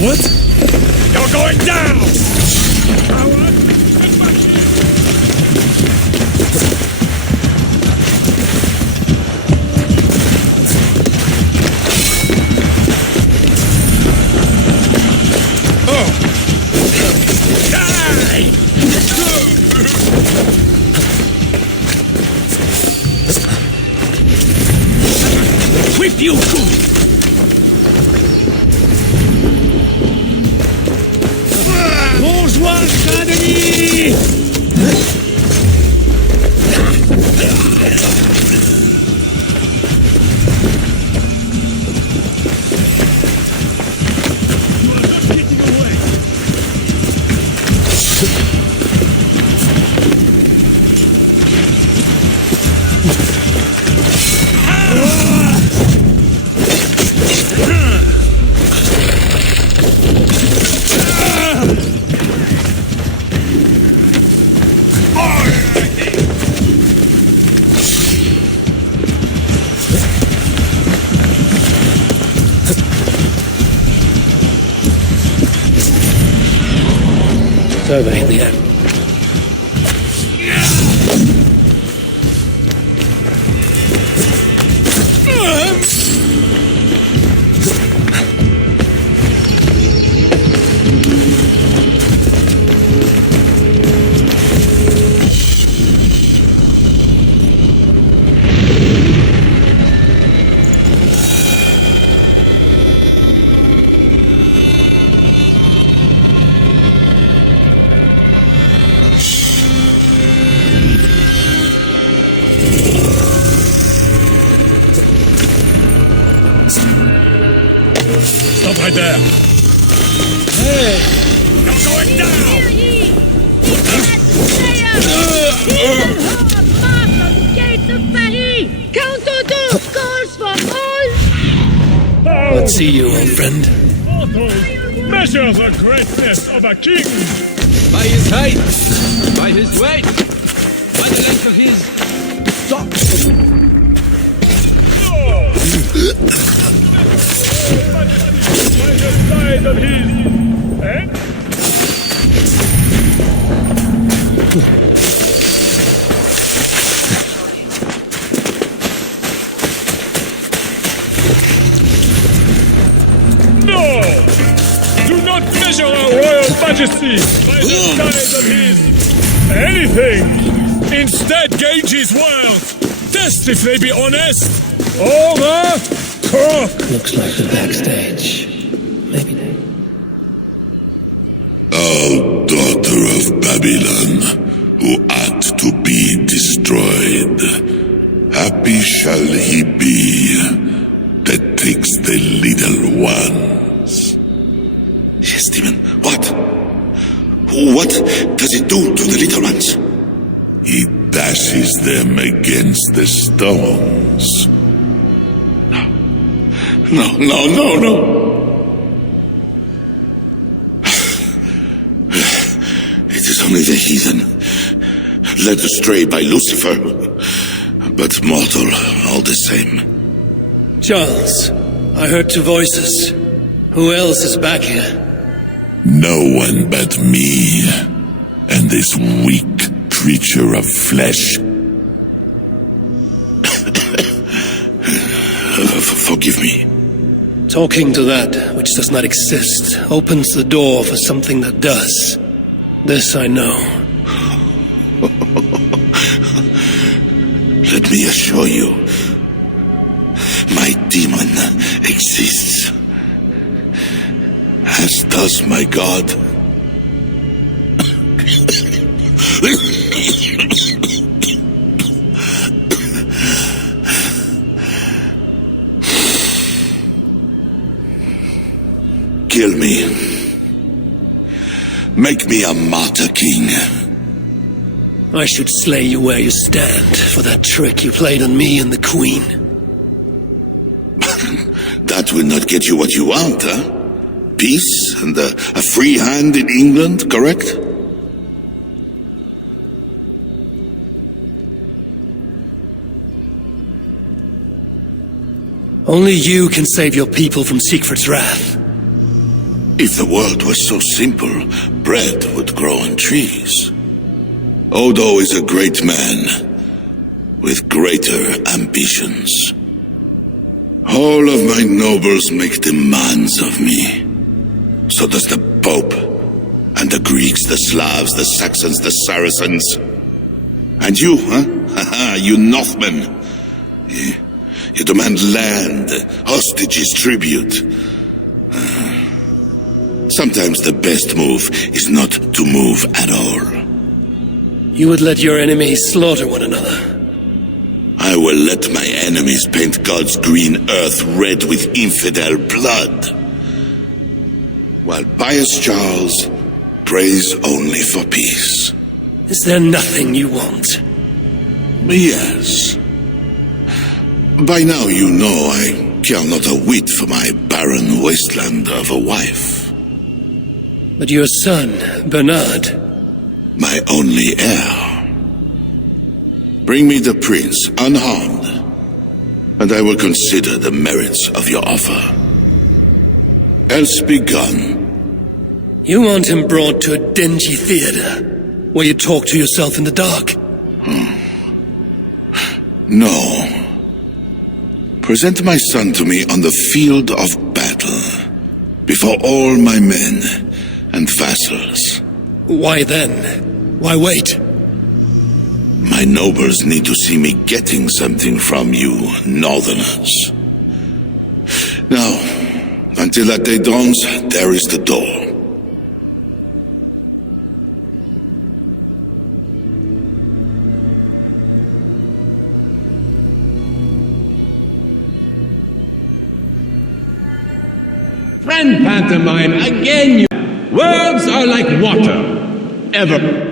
What? You're going down! Whip you! Bonjour, Academy! Surveying the end. Stop right there! Hey! You're going down! Let's see you, old friend. Measure the greatness of a king! By his height, by his weight, by the length of his sock. By the size of his head. No! Do not measure our royal majesty by the size of his anything! Instead, gauge his wealth. Test if they be honest. Over! Cook! Looks like the backstage. Maybe they... O daughter of Babylon, who art to be destroyed, happy shall he be that takes the little ones. Yes, demon. What? What does it do to the little ones? It dashes them against the stones. No. It is only the heathen, led astray by Lucifer, but mortal all the same. Charles, I heard two voices. Who else is back here? No one but me, and this weak creature of flesh. Forgive me. Talking to that which does not exist opens the door for something that does. This I know. Let me assure you, my demon exists, as does my God. Kill me. Make me a martyr king. I should slay you where you stand for that trick you played on me and the Queen. That will not get you what you want, huh? Peace and a free hand in England, correct? Only you can save your people from Siegfried's wrath. If the world was so simple, bread would grow on trees. Odo is a great man, with greater ambitions. All of my nobles make demands of me. So does the Pope, and the Greeks, the Slavs, the Saxons, the Saracens. And you, huh? You Northmen. You demand land, hostages, tribute. Sometimes the best move is not to move at all. You would let your enemies slaughter one another. I will let my enemies paint God's green earth red with infidel blood, while pious Charles prays only for peace. Is there nothing you want? Yes. By now you know I care not a whit for my barren wasteland of a wife. But your son, Bernard... My only heir. Bring me the prince, unharmed, and I will consider the merits of your offer. Else be gone. You want him brought to a dingy theater, where you talk to yourself in the dark? No. Present my son to me on the field of battle, before all my men and vassals. Why then? Why wait? My nobles need to see me getting something from you, northerners. Now, until that day dawns, there is the door. Friend pantomime, again you... Words are like water. Ever...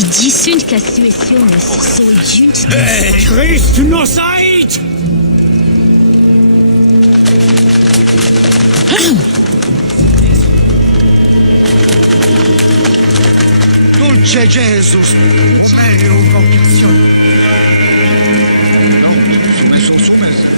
Sie sind que la situation est si juste. Christ no sight! Dulce Jesus, meglio vocazione.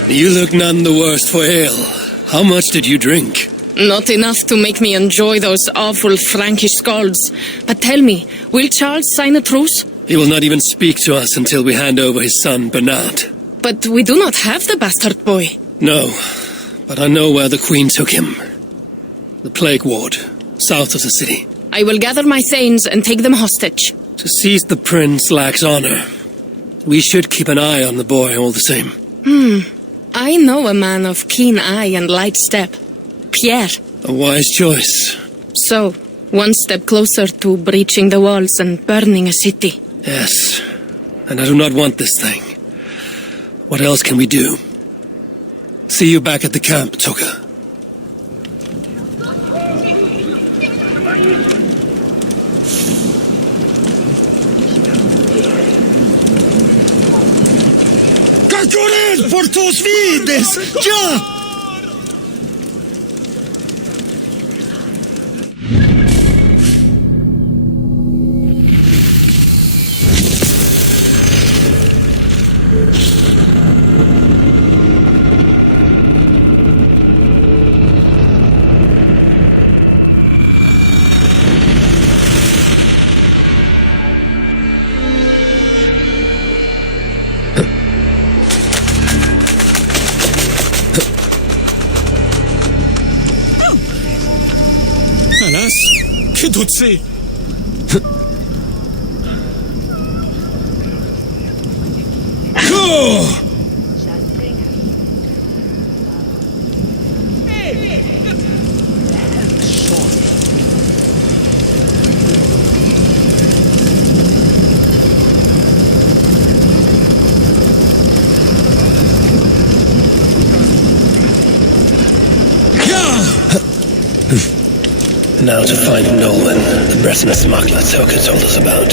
You look none the worse for ale. How much did you drink? Not enough to make me enjoy those awful Frankish skalds. But tell me, will Charles sign a truce? He will not even speak to us until we hand over his son, Bernard. But we do not have the bastard boy. No, but I know where the Queen took him. The Plague Ward, south of the city. I will gather my thanes and take them hostage. To seize the prince lacks honor. We should keep an eye on the boy all the same. I know a man of keen eye and light step. Pierre. A wise choice. So, one step closer to breaching the walls and burning a city. Yes, and I do not want this thing. What else can we do? See you back at the camp, Toka. ¡Capturen por tus vidas! ¡Ya! Alas, que d'autre c'est? Go! Now to find Nolan, the Breton smuggler Toka told us about.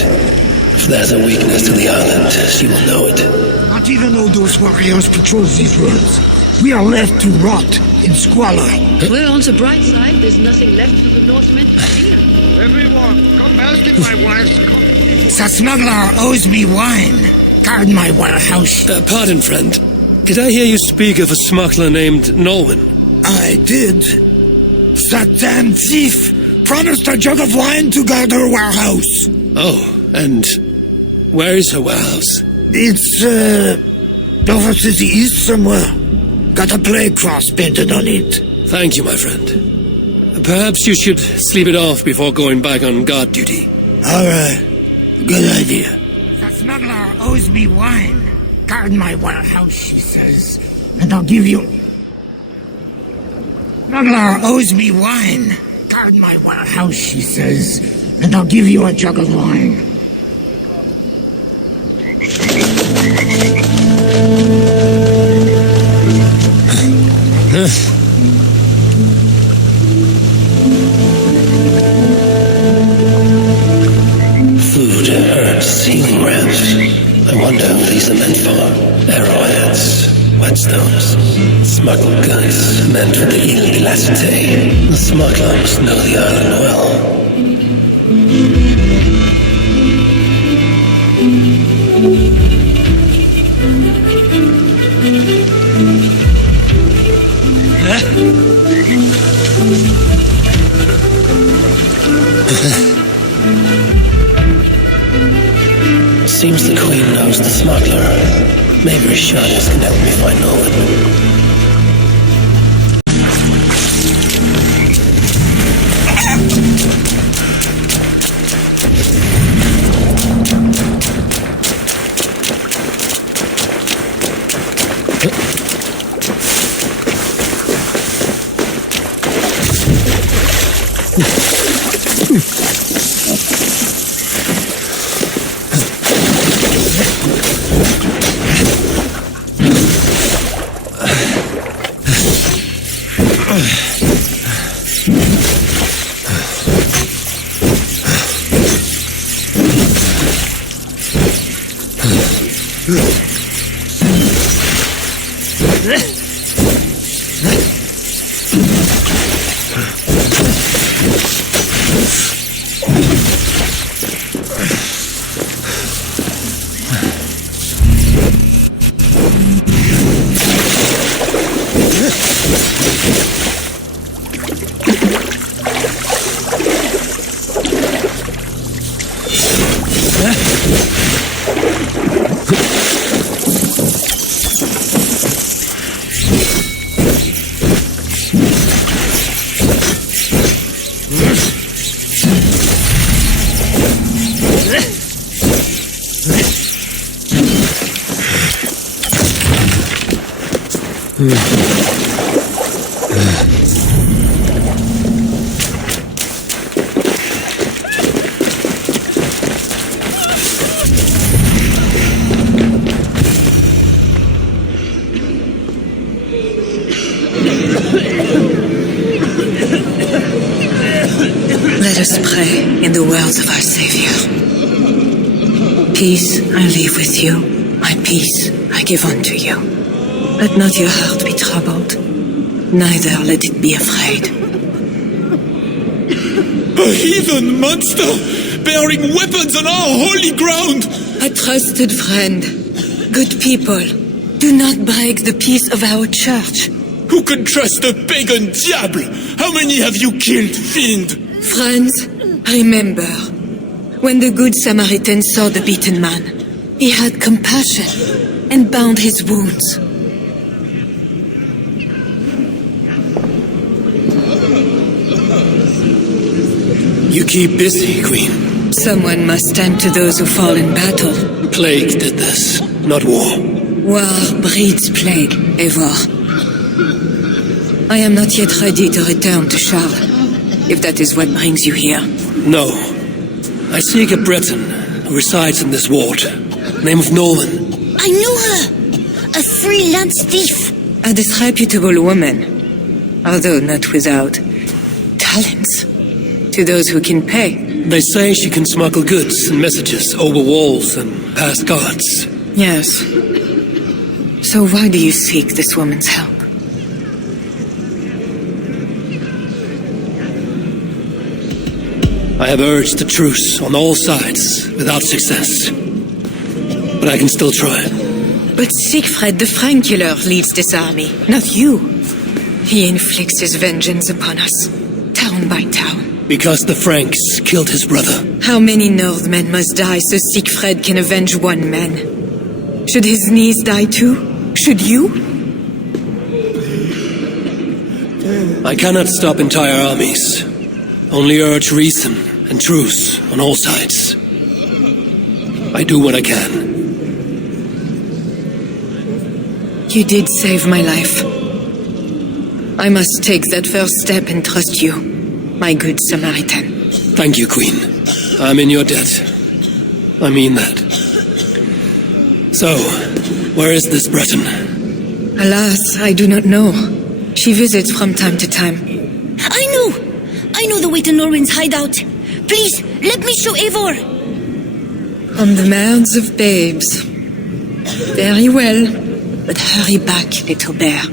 If there's a weakness to the island, she will know it. Not even all those warriors patrol these roads. We are left to rot in squalor. Well, on the bright side, there's nothing left for the Northmen to fear. Everyone, come back in my wife's company. The smuggler owes me wine. Guard my warehouse. Pardon, friend. Did I hear you speak of a smuggler named Nolan? I did. That damn thief promised a jug of wine to guard her warehouse. Oh, and where is her warehouse? It's, over to the east somewhere. Got a plague cross painted on it. Thank you, my friend. Perhaps you should sleep it off before going back on guard duty. Alright. Good idea. The smuggler owes me wine. Guard my warehouse, she says. And I'll give you... Smuggler owes me wine. Guard my warehouse, she says. And I'll give you a jug of wine. Food, herbs, healing ramps. I wonder who these are meant for. Arrowheads, whetstones, smuggled goods meant for the Ile de la Cité. The smuggler must know the island well. Seems the Queen knows the smuggler. Maybe Rishadas can help me find Nolan. Let us pray in the words of our Savior. Peace I leave with you, my peace I give unto you. Let not your heart be troubled, neither let it be afraid. A heathen monster bearing weapons on our holy ground! A trusted friend, good people, do not break the peace of our church. Who can trust a pagan diable? How many have you killed, fiend? Friends, remember, when the Good Samaritan saw the beaten man, he had compassion and bound his wounds. You keep busy, Queen. Someone must stand to those who fall in battle. Plague did this, not war. War breeds plague, Eivor. I am not yet ready to return to Charles, if that is what brings you here. No. I seek a Breton who resides in this ward. Name of Nolan. I know her! A freelance thief! A disreputable woman, although not without talents, to those who can pay. They say she can smuggle goods and messages over walls and past guards. Yes. So why do you seek this woman's help? I have urged a truce on all sides without success. But I can still try. But Siegfried the Frank killer leads this army, not you. He inflicts his vengeance upon us, town by town. Because the Franks killed his brother. How many Northmen must die so Siegfried can avenge one man? Should his niece die too? Should you? I cannot stop entire armies. Only urge reason and truce on all sides. I do what I can. You did save my life. I must take that first step and trust you, my good Samaritan. Thank you, Queen. I'm in your debt. I mean that. So, where is this Breton? Alas, I do not know. She visits from time to time. I know the way to Norwin's hideout. Please, let me show Eivor. On the merds of babes. Very well, but hurry back, little bear.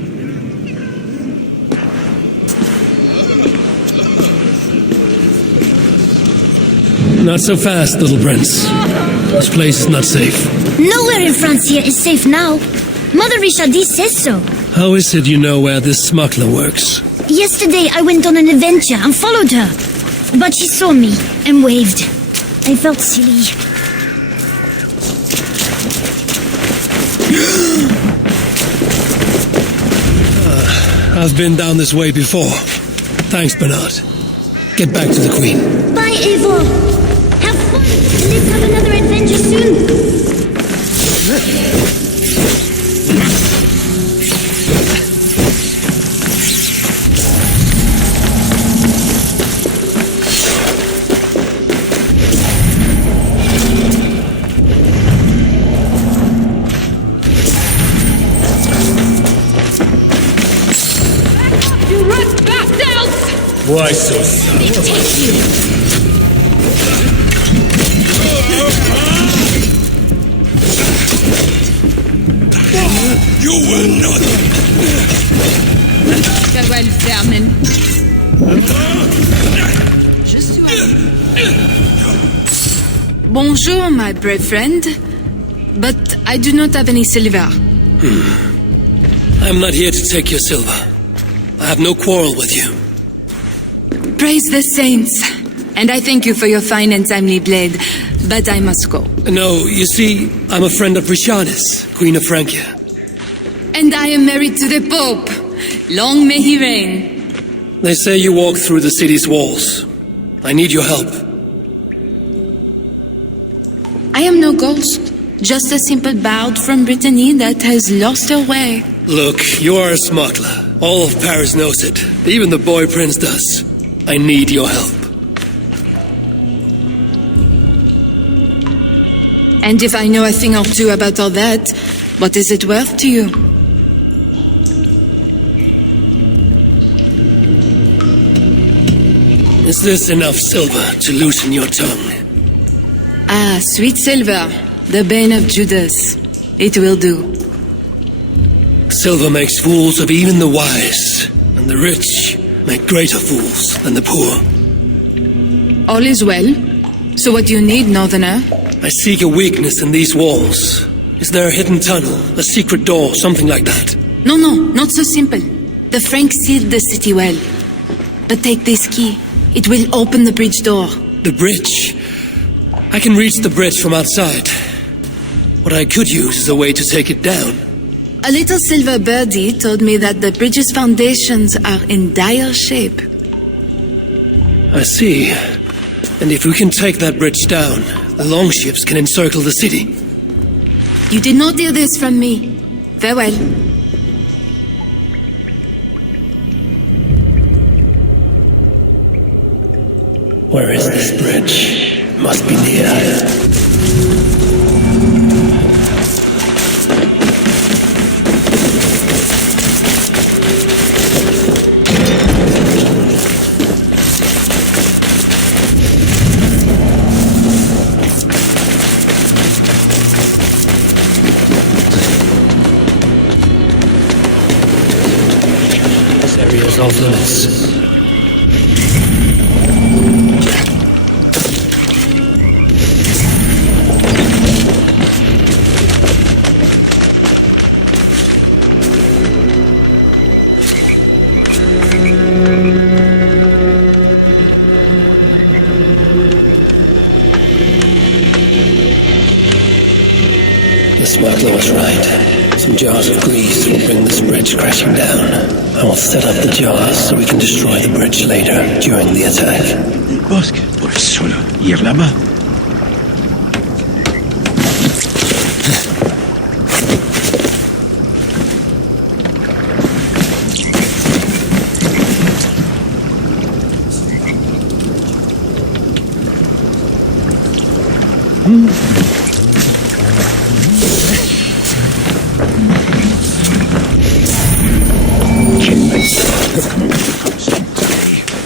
Not so fast, little prince. This place is not safe. Nowhere in France here is safe now. Mother Richardie says so. How is it you know where this smuggler works? Yesterday I went on an adventure and followed her. But she saw me and waved. I felt silly. I've been down this way before. Thanks, Bernard. Get back to the Queen. Bye, Eivor. Have fun, and let's have another adventure soon. Why so sad? You will not. Farewell, vermin. Bonjour, my brave friend. But I do not have any silver. I'm not here to take your silver. I have no quarrel with you. Praise the saints. And I thank you for your fine and timely blade. But I must go. No, you see, I'm a friend of Priscianis, Queen of Francia. And I am married to the Pope. Long may he reign. They say you walk through the city's walls. I need your help. I am no ghost. Just a simple bard from Brittany that has lost her way. Look, you are a smuggler. All of Paris knows it. Even the boy prince does. I need your help. And if I know a thing or two about all that, what is it worth to you? Is this enough silver to loosen your tongue? Ah, sweet silver, the bane of Judas. It will do. Silver makes fools of even the wise, and the rich make greater fools than the poor. All is well. So what do you need, Northerner? I seek a weakness in these walls. Is there a hidden tunnel, a secret door, something like that? No, not so simple. The Franks sealed the city well. But take this key. It will open the bridge door. The bridge? I can reach the bridge from outside. What I could use is a way to take it down. A little silver birdie told me that the bridge's foundations are in dire shape. I see. And if we can take that bridge down, the longships can encircle the city. You did not hear this from me. Farewell. Where is this bridge? Must be near. This area is off limits. The smuggler was right. Some jars of grease will bring this bridge crashing down. I will set up the jars so we can destroy the bridge later during the attack. Bosque, pues solo ir là-bas.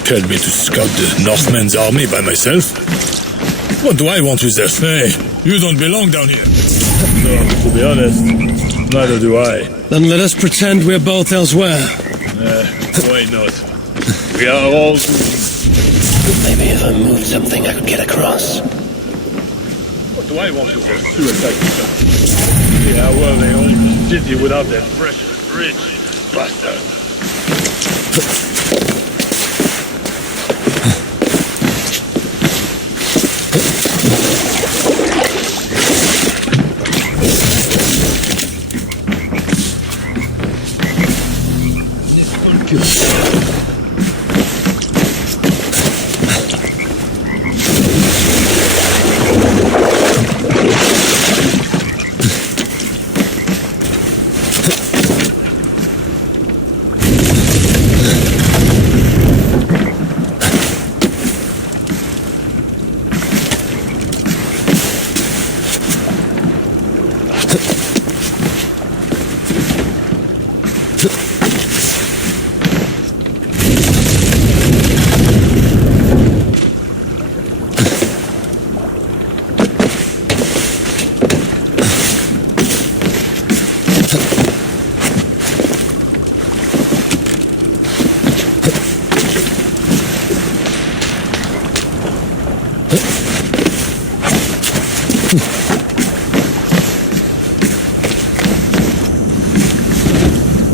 Tell me to scout the Northmen's army by myself? What do I want with their Hey, you don't belong down here. No, to be honest, neither do I. Then let us pretend we're both elsewhere. Why not? We are all... Maybe if I moved something I could get across. What do I want with their suicide mission? Yeah, well, they all be busy without their precious bridge. Bastard.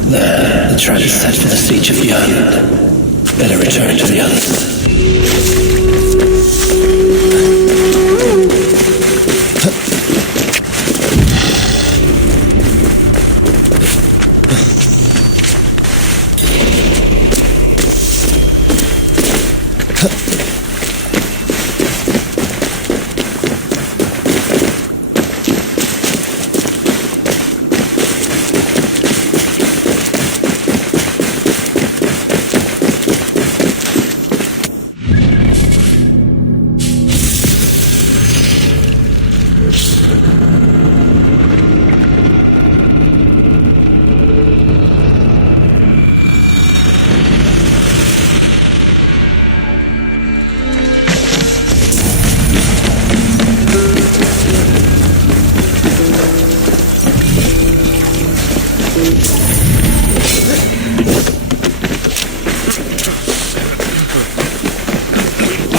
There, the trap is set for the siege each of the island. Better return to the others.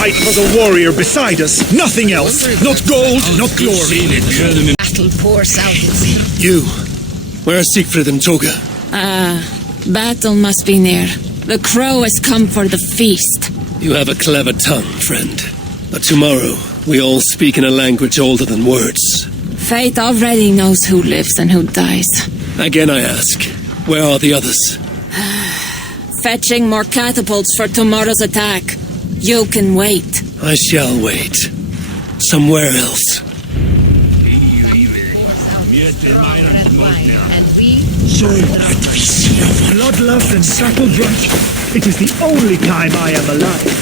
Fight for the warrior beside us, nothing else. Not gold, not glory. Battle pours out its You, where are Siegfried and Toga? Battle must be near. The crow has come for the feast. You have a clever tongue, friend. But tomorrow, we all speak in a language older than words. Fate already knows who lives and who dies. Again I ask, where are the others? Fetching more catapults for tomorrow's attack. You can wait. I shall wait. Somewhere else. Bloodlust and subtle drunk. It is the only time I am alive.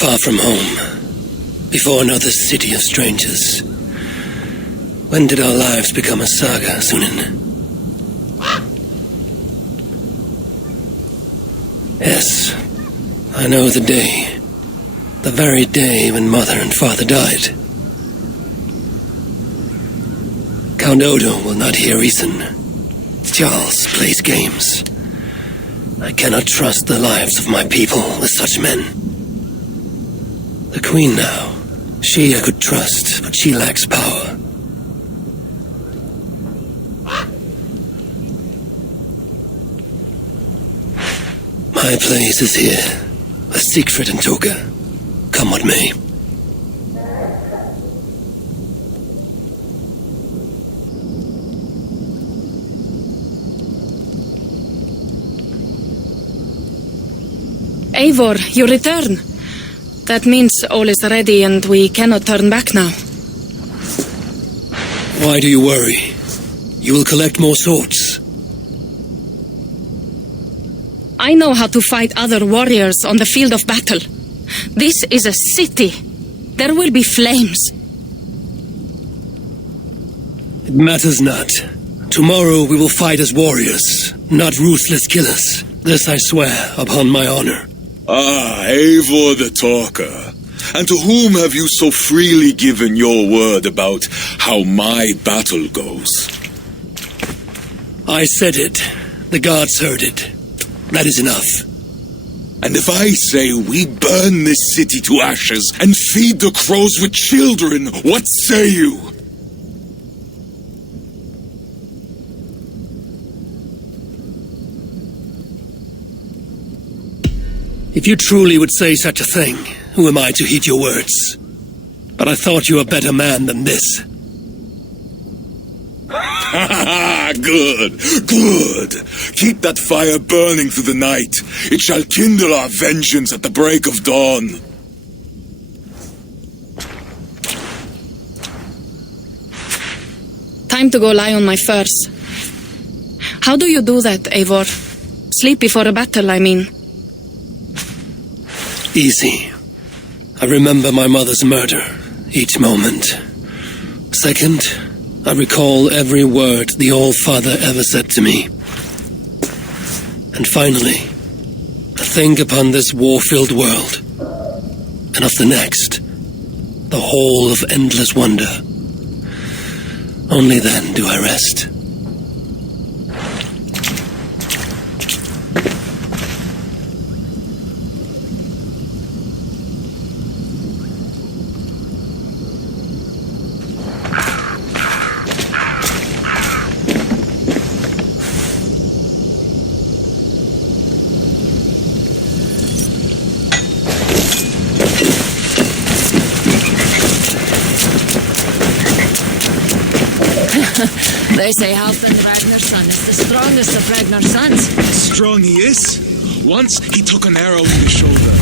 Far from home, before another city of strangers. When did our lives become a saga, Sunin? Yes, I know the day. The very day when mother and father died. Count Odo will not hear reason. Charles plays games. I cannot trust the lives of my people with such men. The Queen now. She I could trust, but she lacks power. My place is here, with Siegfried and Toga. Come what may. Eivor, you return. That means all is ready and we cannot turn back now. Why do you worry? You will collect more swords. I know how to fight other warriors on the field of battle. This is a city. There will be flames. It matters not. Tomorrow we will fight as warriors, not ruthless killers. This I swear upon my honor. Ah, Eivor the Talker. And to whom have you so freely given your word about how my battle goes? I said it. The gods heard it. That is enough. And if I say we burn this city to ashes and feed the crows with children, what say you? If you truly would say such a thing, who am I to heed your words? But I thought you a better man than this. Good, good. Keep that fire burning through the night. It shall kindle our vengeance at the break of dawn. Time to go lie on my furs. How do you do that, Eivor? Sleep before a battle, I mean. Easy. I remember my mother's murder, each moment. Second, I recall every word the All-Father ever said to me. And finally, I think upon this war-filled world, and of the next, the whole of endless wonder. Only then do I rest. They say Halfdan Ragnar's son is the strongest of Ragnar's sons. Strong he is. Once he took an arrow in the shoulder.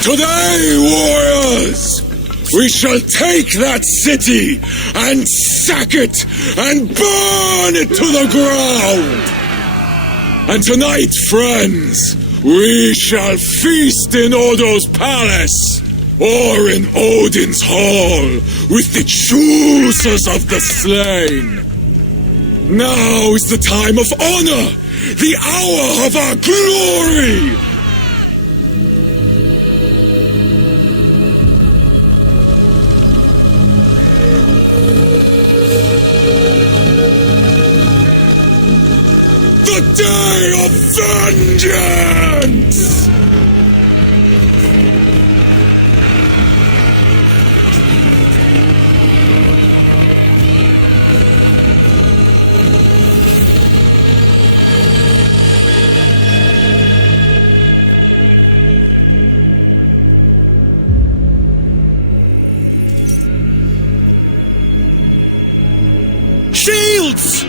Today, warriors, we shall take that city and sack it and burn it to the ground. And tonight, friends, we shall feast in Odo's palace or in Odin's hall with the choosers of the slain. Now is the time of honor, the hour of our glory. The day of vengeance! Shields!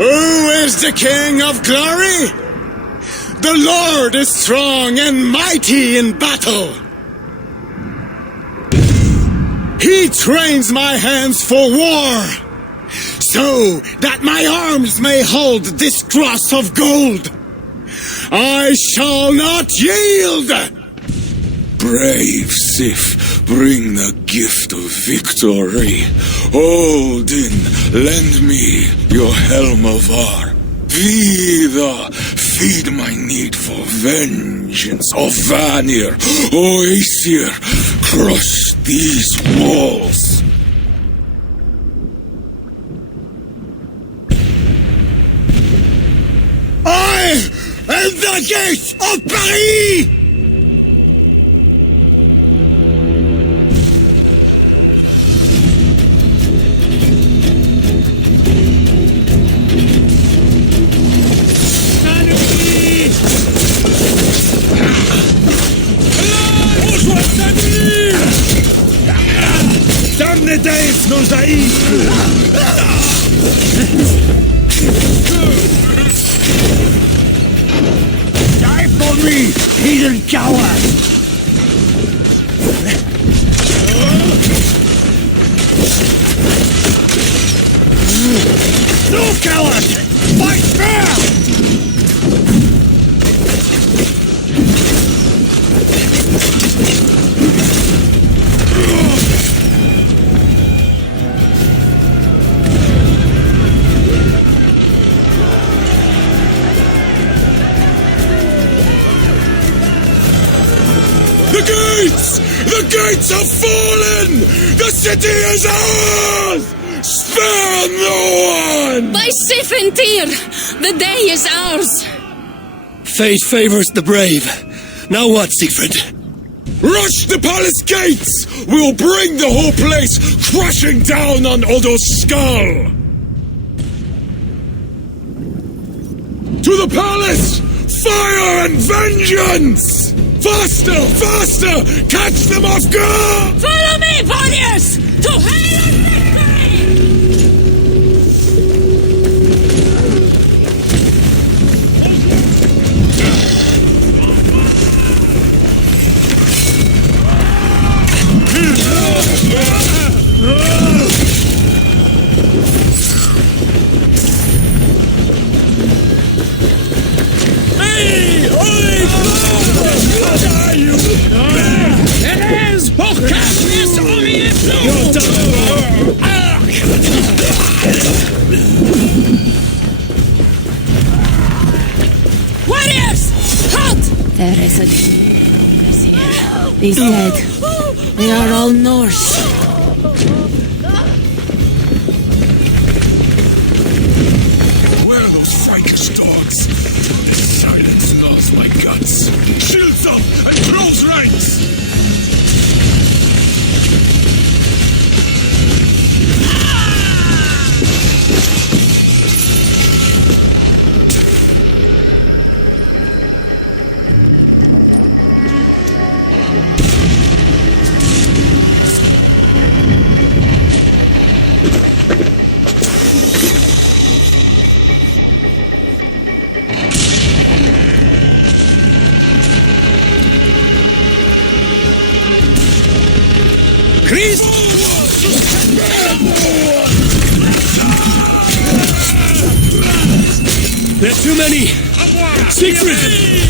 Who is the King of Glory? The Lord is strong and mighty in battle. He trains my hands for war, so that my arms may hold this cross of gold. I shall not yield! Brave Sif, bring the gift of victory. Odin, lend me your helm of Ar. Vidar, feed my need for vengeance. O Vanir, O Aesir, crush these walls. I am the gate of Paris! Damne Days nos haït! Die for me, heathen coward! No coward! Fight fair! The gates have fallen! The city is ours! Spare no one! By Sif and Tyr, the day is ours. Fate favors the brave. Now what, Siegfried? Rush the palace gates! We'll bring the whole place crashing down on Odo's skull! To the palace! Fire and vengeance! Faster! Faster! Catch them off guard! Follow me, warriors! To hail and warriors! Halt! There is a here. He's dead. They are all Norse. Where are those Frankish dogs? This silence gnaws my guts. Shields up and close ranks! There are too many! Siegfried!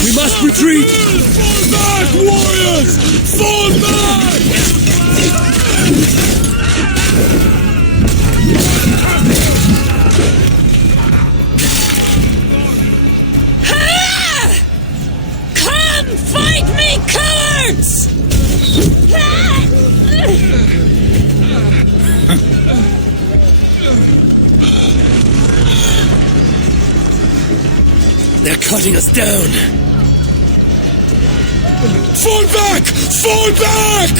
We must retreat! Fall back, warriors! Fall back! come fight me, cowards! They're cutting us down! Fall back! Fall back!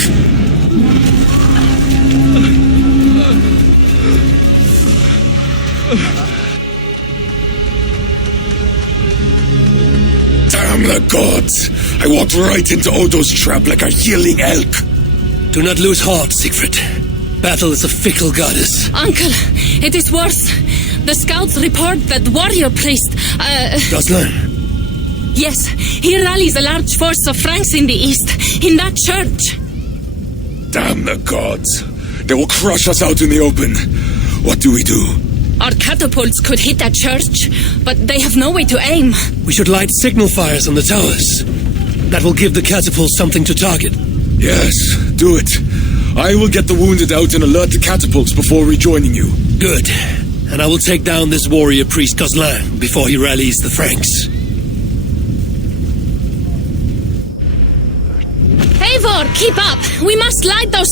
Damn the gods! I walked right into Odo's trap like a yelling elk. Do not lose heart, Siegfried. Battle is a fickle goddess. Uncle, it is worse. The scouts report that warrior priest, Gosselin? Yes, he rallies a large force of Franks in the east, in that church. Damn the gods. They will crush us out in the open. What do we do? Our catapults could hit that church, but they have no way to aim. We should light signal fires on the towers. That will give the catapults something to target. Yes, do it. I will get the wounded out and alert the catapults before rejoining you. Good. And I will take down this warrior priest Gosselin before he rallies the Franks. Eivor, keep up! We must light those...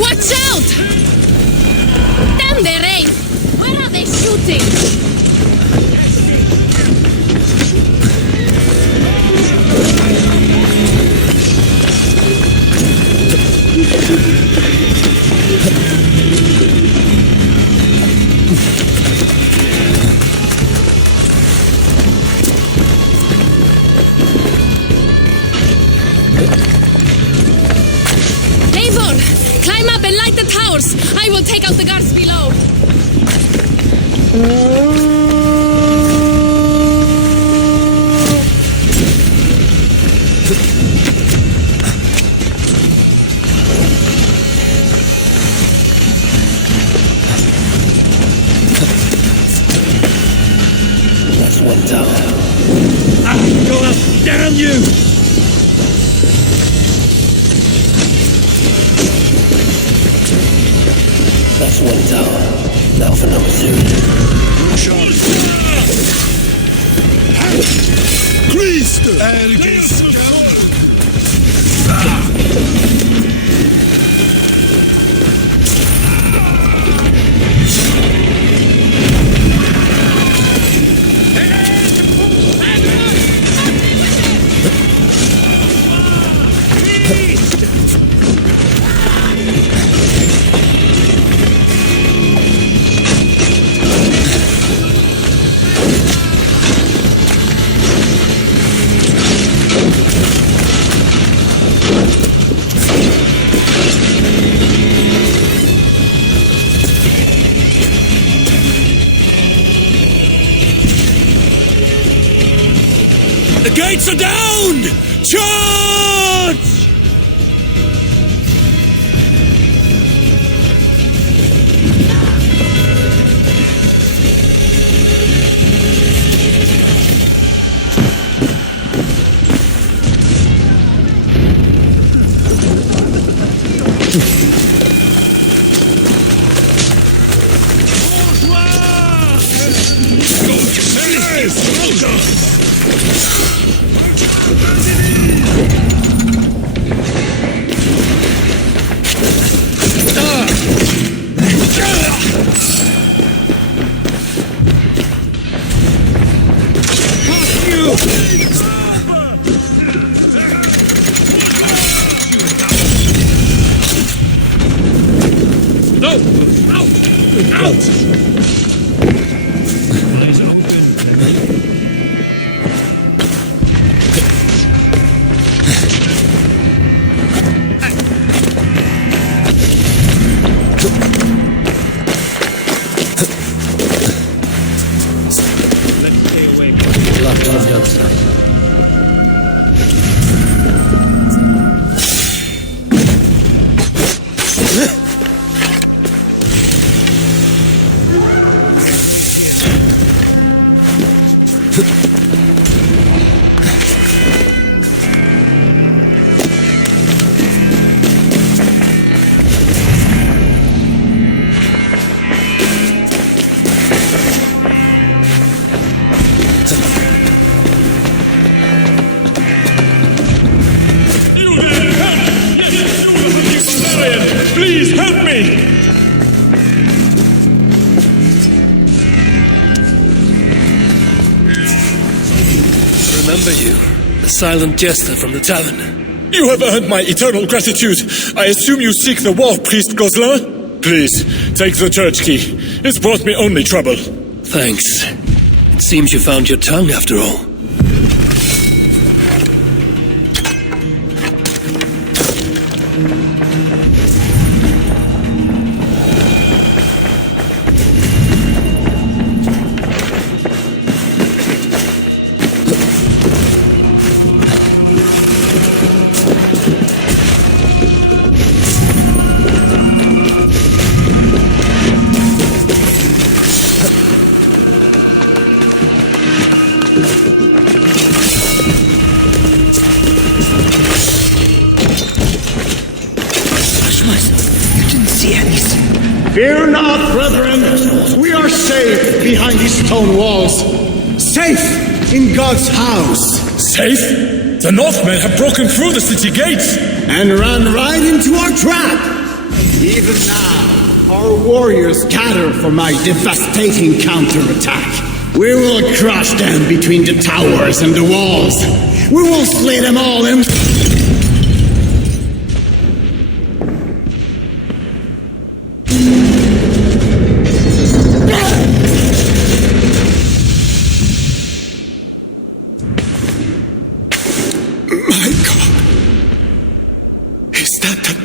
Watch out! Damn their aim! Where are they shooting? Eivor, climb up and light the towers. I will take out the guards below. on you! That's one tower. Now for number 2. Christ! The gates are down! Charge! No! Out! Out! Locked on the other side. Please help me! Remember you, the silent jester from the tavern. You have earned my eternal gratitude. I assume you seek the war priest Gozlin? Please, take the church key. It's brought me only trouble. Thanks. It seems you found your tongue after all. Fear not, brethren. We are safe behind these stone walls. Safe in God's house. Safe? The Northmen have broken through the city gates. And ran right into our trap. Even now, our warriors gather for my devastating counterattack. We will crush them between the towers and the walls. We will slay them all in...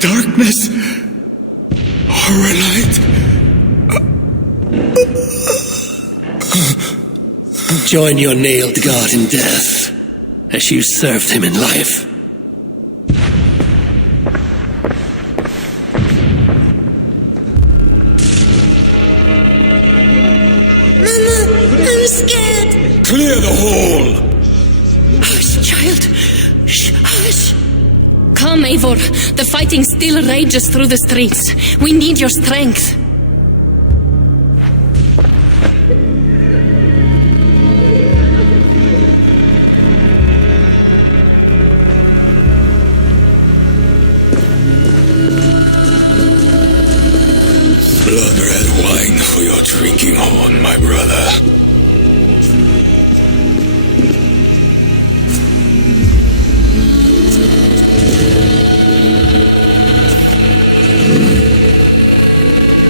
Darkness or a light? Join your nailed God in death, as you served him in life. Mama, I'm scared. Clear the hall! I was trying child. Shh, hush. Come, Eivor. The fighting still rages through the streets. We need your strength. Blood-red wine for your drinking horn, my brother.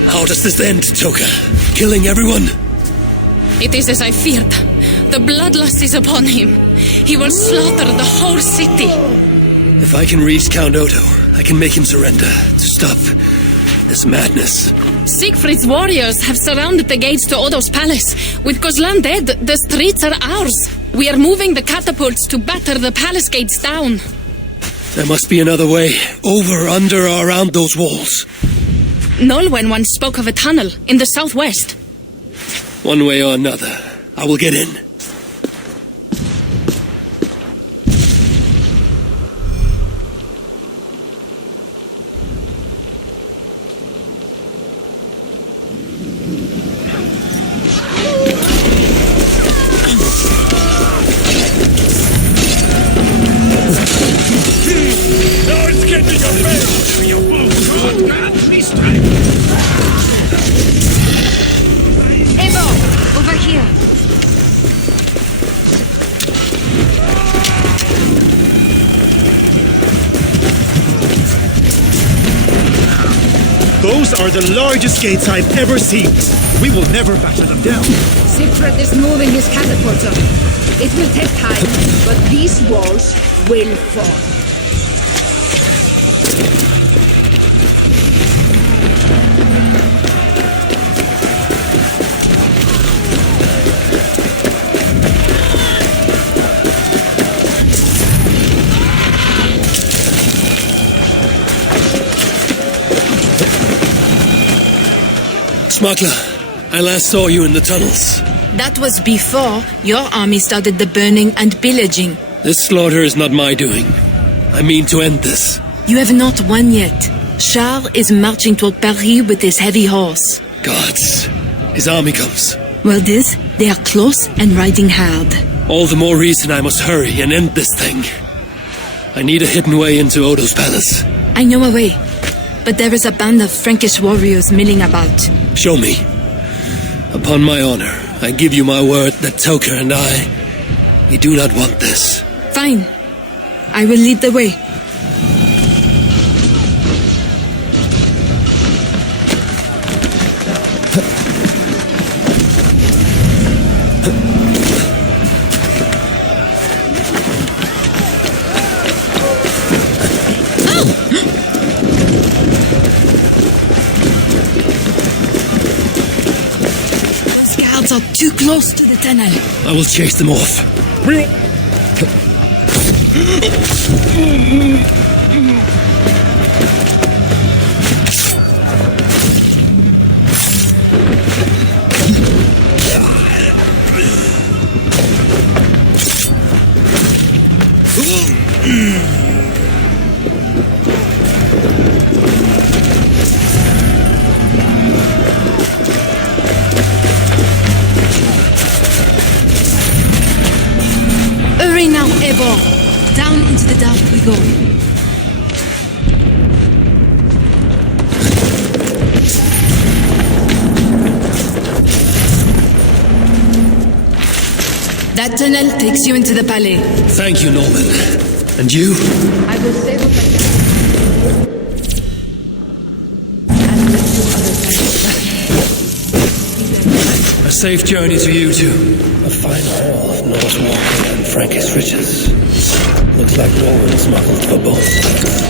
How does this end, Toka? Killing everyone? It is as I feared. The bloodlust is upon him. He will slaughter the whole city. If I can reach Count Odo, I can make him surrender to stop this madness. Siegfried's warriors have surrounded the gates to Odo's palace. With Kozlan dead, the streets are ours. We are moving the catapults to batter the palace gates down. There must be another way. Over, under, or around those walls. Nolwenn once spoke of a tunnel in the southwest. One way or another, I will get in. Now it's getting a bit. You will not be strength. Evo, over here. Those are the largest gates I've ever seen. We will never batter them down. Siegfried is moving his catapults up. It will take time, but these walls will fall. Smuggler, I last saw you in the tunnels. That was before your army started the burning and pillaging. This slaughter is not my doing. I mean to end this. You have not won yet. Charles is marching toward Paris with his heavy horse. Gods, his army comes. Well, this, they are close and riding hard. All the more reason I must hurry and end this thing. I need a hidden way into Odo's palace. I know a way, but there is a band of Frankish warriors milling about. Show me. Upon my honor, I give you my word that Toka and we do not want this. Fine. I will lead the way. Are too close to the tunnel. I will chase them off. Hurry now, Eivor. Down into the dark we go. That tunnel takes you into the palais. Thank you, Norman. And you? I will save what A safe journey to you too. A fine haul of Norse walking and Frankish riches. Looks like Norman smuggled for both sides.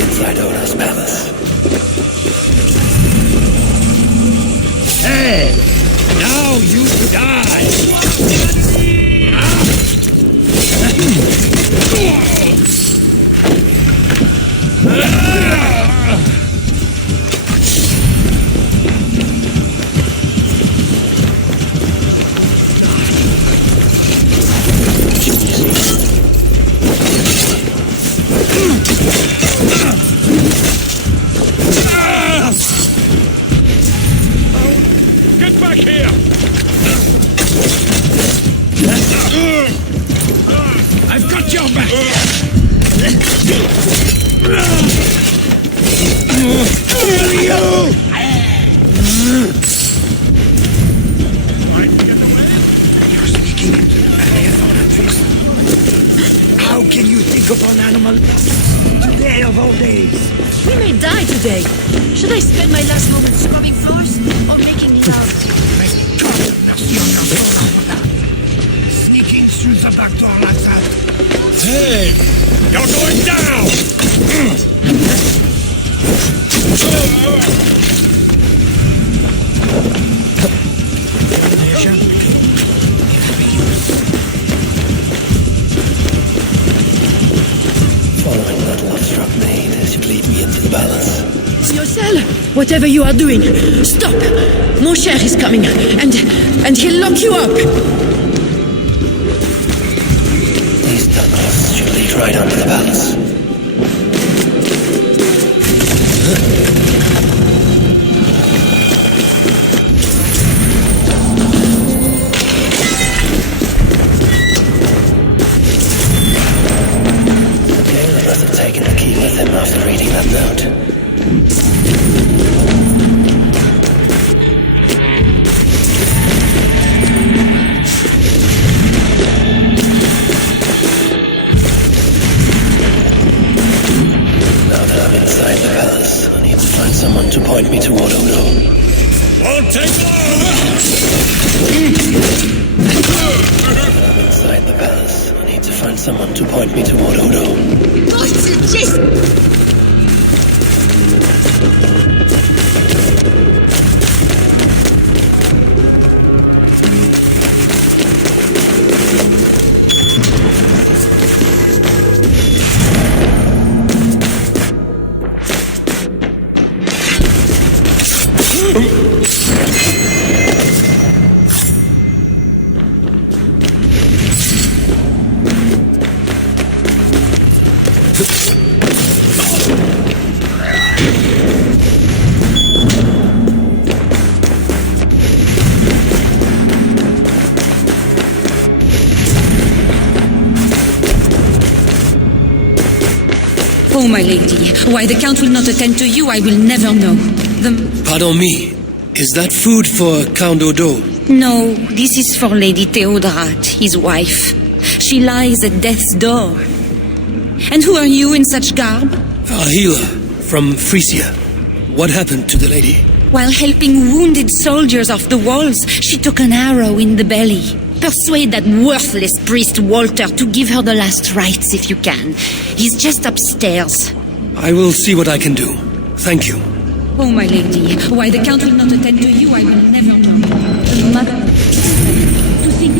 Inside Odo's palace. Hey! Now you die! Get back here! I've got your back! How can you think of an animal today of all days? We may die today. Should I spend my last moments scrubbing floors or making love? Sneaking through the back door like that. Hey! You're going down! Following that love-struck maid should lead me into the palace. Yourself, whatever you are doing, stop! Mon cher is coming, and he'll lock you up. These tunnels should lead right under the palace. Caleb must have taken the key with him after reading that note. Now that I'm inside the palace, I need to find someone to point me toward Odo. Won't take long! I'm inside the palace. I need to find someone to point me toward Odo. Oh, my lady, why the Count will not attend to you, I will never know. Pardon me. Is that food for Count Odo? No, this is for Lady Theodorat, his wife. She lies at death's door. And who are you in such garb? A healer from Frisia. What happened to the lady? While helping wounded soldiers off the walls, she took an arrow in the belly. Persuade that worthless priest Walter to give her the last rites if you can. He's just upstairs. I will see what I can do. Thank you. Oh, my lady, why the Count will not attend to you, I will never know. The mother... To think...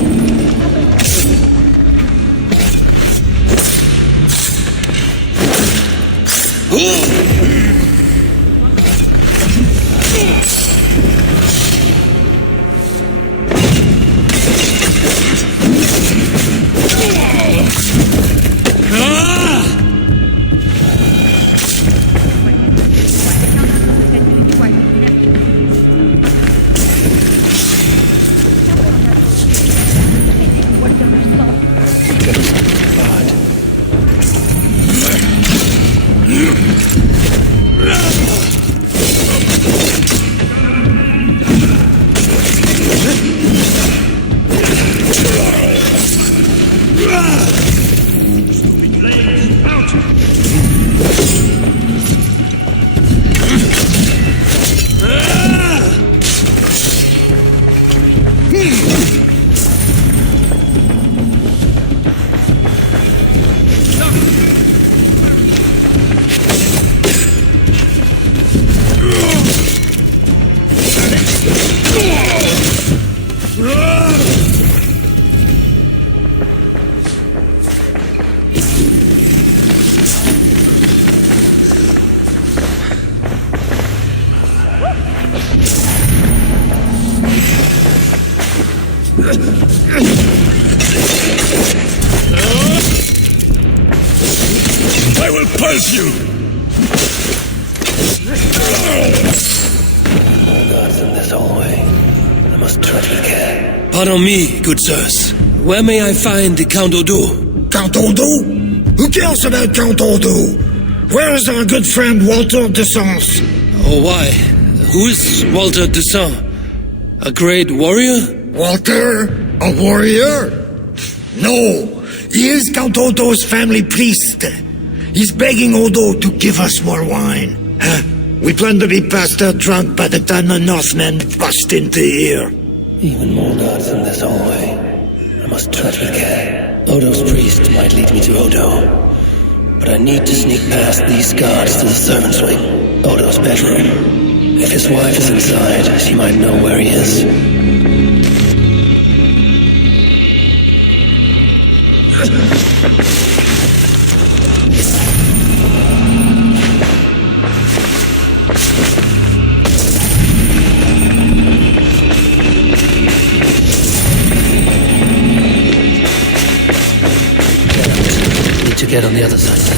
help you! Guards in this hallway. I must tread with care. Pardon me, good sirs. Where may I find the Count Odo? Count Odo? Who cares about Count Odo? Where is our good friend Walter de Sens? Oh, why? Who is Walter de Sens? A great warrior? Walter? A warrior? No, he is Count Odo's family priest. He's begging Odo to give us more wine. We plan to be passed out drunk by the time the Northmen bust into here. Even more guards in this hallway. I must tread with care. Odo's priest might lead me to Odo. But I need to sneak past these guards to the servants' wing. Odo's bedroom. If his wife is inside, she might know where he is. Need to get on the other side.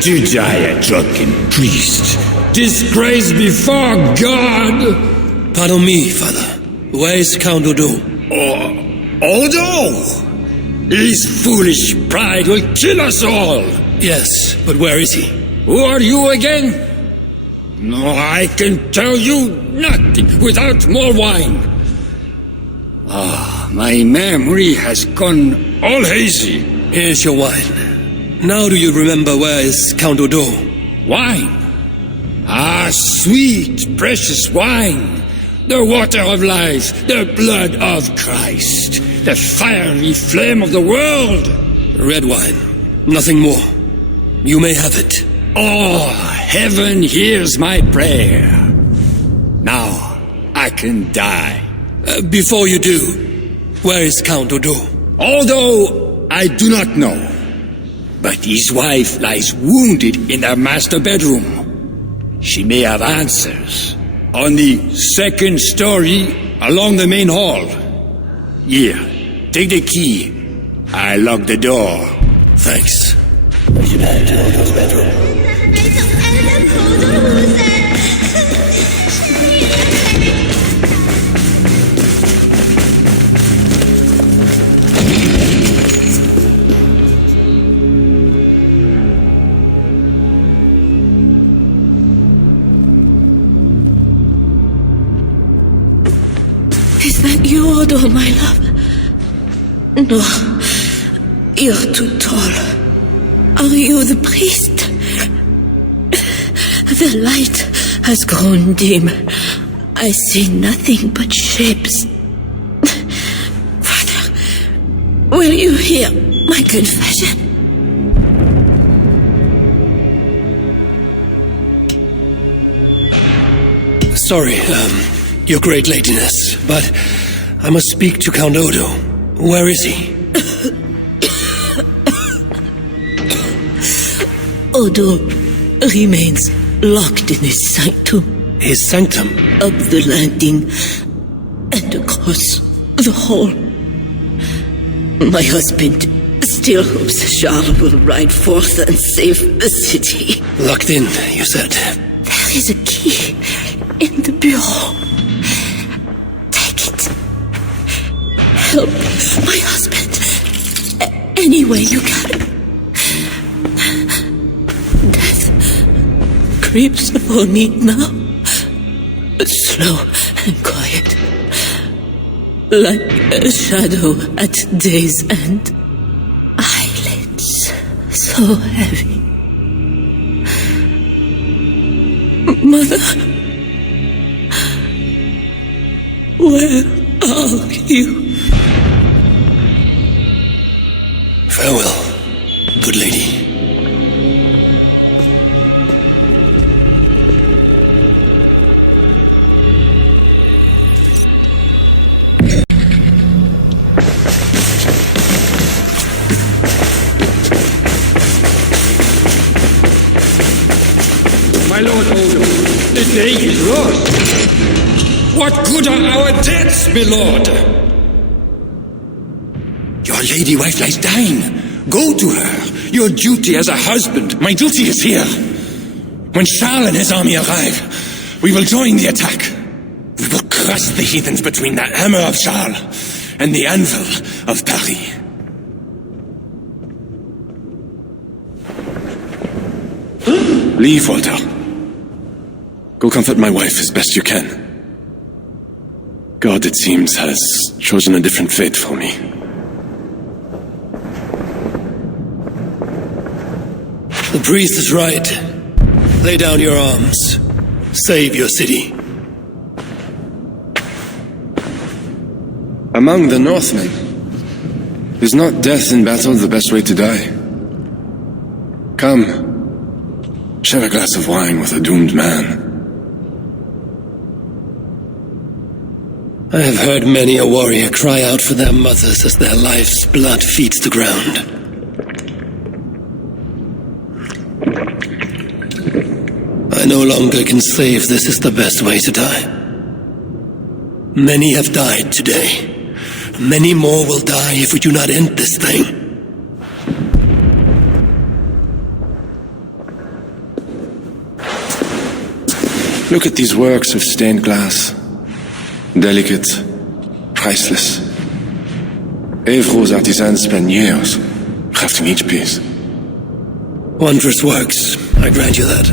To die a drunken priest, disgrace before God. Pardon me, Father. Where is Count Odo? Odo? His foolish pride will kill us all. Yes, but where is he? Who are you again? No, I can tell you nothing without more wine. My memory has gone all hazy. Here's your wine. Now do you remember where is Count Odo? Wine? Sweet, precious wine. The water of life, the blood of Christ, the fiery flame of the world. Red wine, nothing more. You may have it. Oh, heaven hears my prayer. Now I can die. Before you do, where is Count Odo? Although I do not know, but his wife lies wounded in her master bedroom. She may have answers. On the second story, along the main hall. Here, take the key. I lock the door. Thanks. She back to Odo's bedroom. Is that you, Odo, my love? No, you're too tall. Are you the priest? The light has grown dim. I see nothing but shapes. Father, will you hear my confession? Sorry, Your Great Ladiness, but I must speak to Count Odo. Where is he? Odo remains locked in his sanctum. His sanctum? Up the landing and across the hall. My husband still hopes Charles will ride forth and save the city. Locked in, you said. There is a key in the bureau. Take it. Help my husband any way you can. Death creeps upon me now, slow and quiet, like a shadow at day's end. Eyelids so heavy. Mother, where are you? Farewell, good lady. My lord Odo, the day is lost. What good are our deaths, my lord? Your lady wife lies dying. Go to her. Your duty as a husband. My duty is here. When Charles and his army arrive, we will join the attack. We will crush the heathens between the hammer of Charles and the anvil of Paris. Leave, Walter. Go comfort my wife as best you can. God, it seems, has chosen a different fate for me. The priest is right. Lay down your arms. Save your city. Among the Northmen, is not death in battle the best way to die? Come, share a glass of wine with a doomed man. I have heard many a warrior cry out for their mothers as their life's blood feeds the ground. I no longer can say if this is the best way to die. Many have died today. Many more will die if we do not end this thing. Look at these works of stained glass. Delicate, priceless. Evro's artisans spend years crafting each piece. Wondrous works, I grant you that.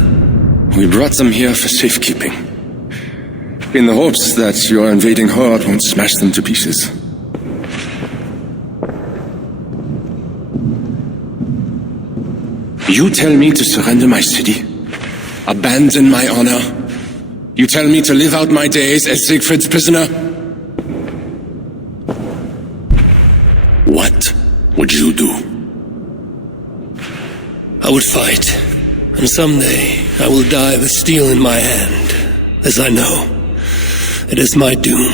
We brought them here for safekeeping, in the hopes that your invading horde won't smash them to pieces. You tell me to surrender my city? Abandon my honor? You tell me to live out my days as Siegfried's prisoner? What would you do? I would fight, and someday I will die with steel in my hand, as I know it is my doom.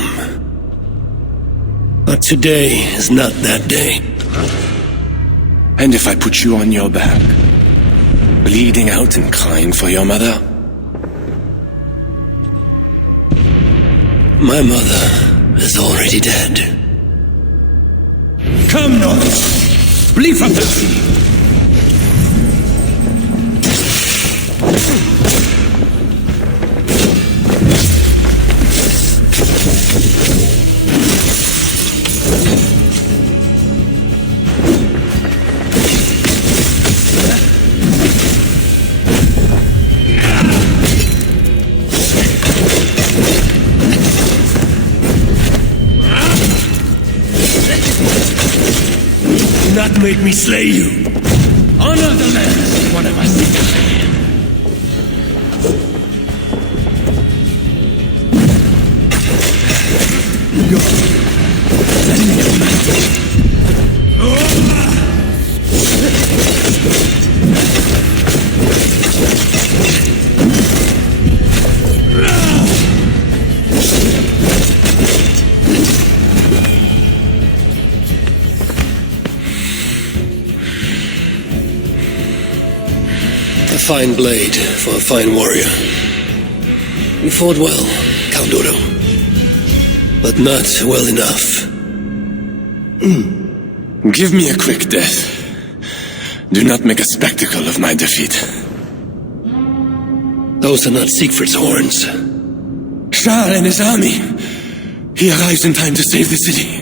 But today is not that day. And if I put you on your back, bleeding out and crying for your mother? My mother is already dead. Come, North. Flee from the sea. Not make me slay you. honor the land one of us. A fine blade for a fine warrior. You fought well, Count Odo. But not well enough. Give me a quick death. Do not make a spectacle of my defeat. Those are not Siegfried's horns. Charles and his army. He arrives in time to save the city.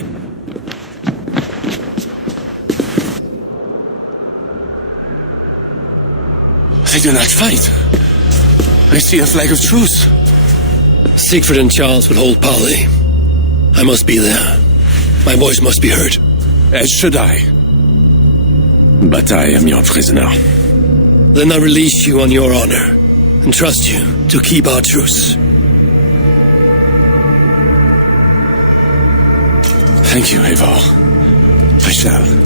They do not fight. I see a flag of truce. Siegfried and Charles will hold parley. I must be there. My voice must be heard. As should I. But I am your prisoner. Then I release you on your honor, and trust you to keep our truce. Thank you, Eivor. I shall.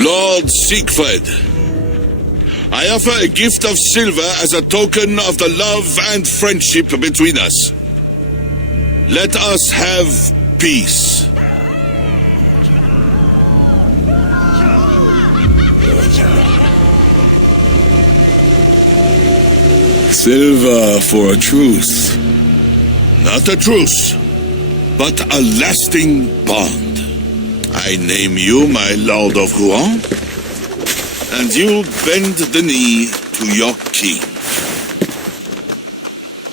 Lord Siegfried, I offer a gift of silver as a token of the love and friendship between us. Let us have peace. Silver for a truce. Not a truce, but a lasting bond. I name you my Lord of Rouen, and you bend the knee to your king.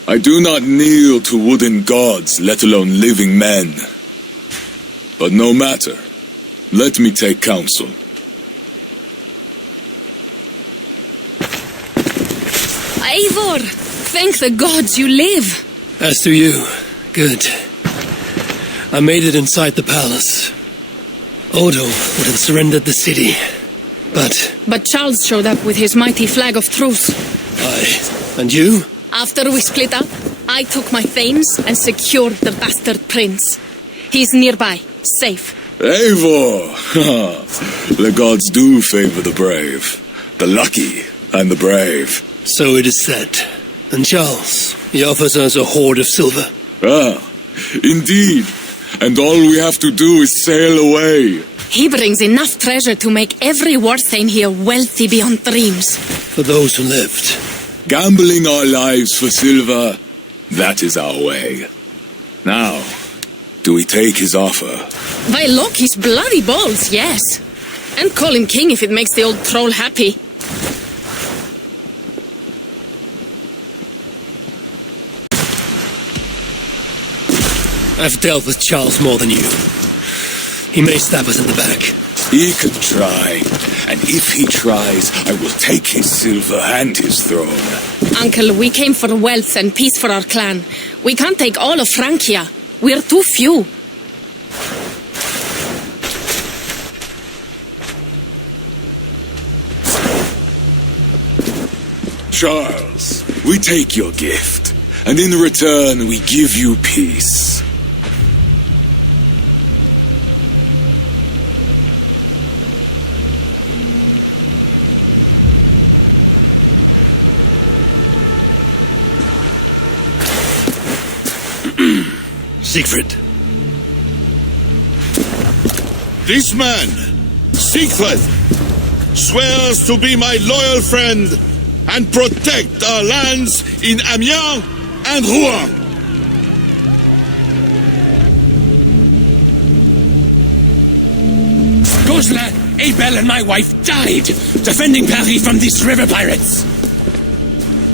I do not kneel to wooden gods, let alone living men. But no matter. Let me take counsel. Eivor, thank the gods you live. As do you. Good. I made it inside the palace. Odo would have surrendered the city, But Charles showed up with his mighty flag of truce. Aye. And you? After we split up, I took my thanes and secured the bastard prince. He's nearby, safe. Eivor! The gods do favor the brave, the lucky, and the brave. So it is said. And Charles, he offers us a hoard of silver. Ah, indeed. And all we have to do is sail away. He brings enough treasure to make every Warthane here wealthy beyond dreams. For those who lived. Gambling our lives for silver, that is our way. Now, do we take his offer? By Loki's bloody balls, yes. And call him king if it makes the old troll happy. I've dealt with Charles more than you. He may stab us in the back. He could try. And if he tries, I will take his silver and his throne. Uncle, we came for wealth and peace for our clan. We can't take all of Francia. We're too few. Charles, we take your gift, and in return we give you peace. Siegfried. This man, Siegfried, swears to be my loyal friend and protect our lands in Amiens and Rouen. Goslar, Abel and my wife died defending Paris from these river pirates.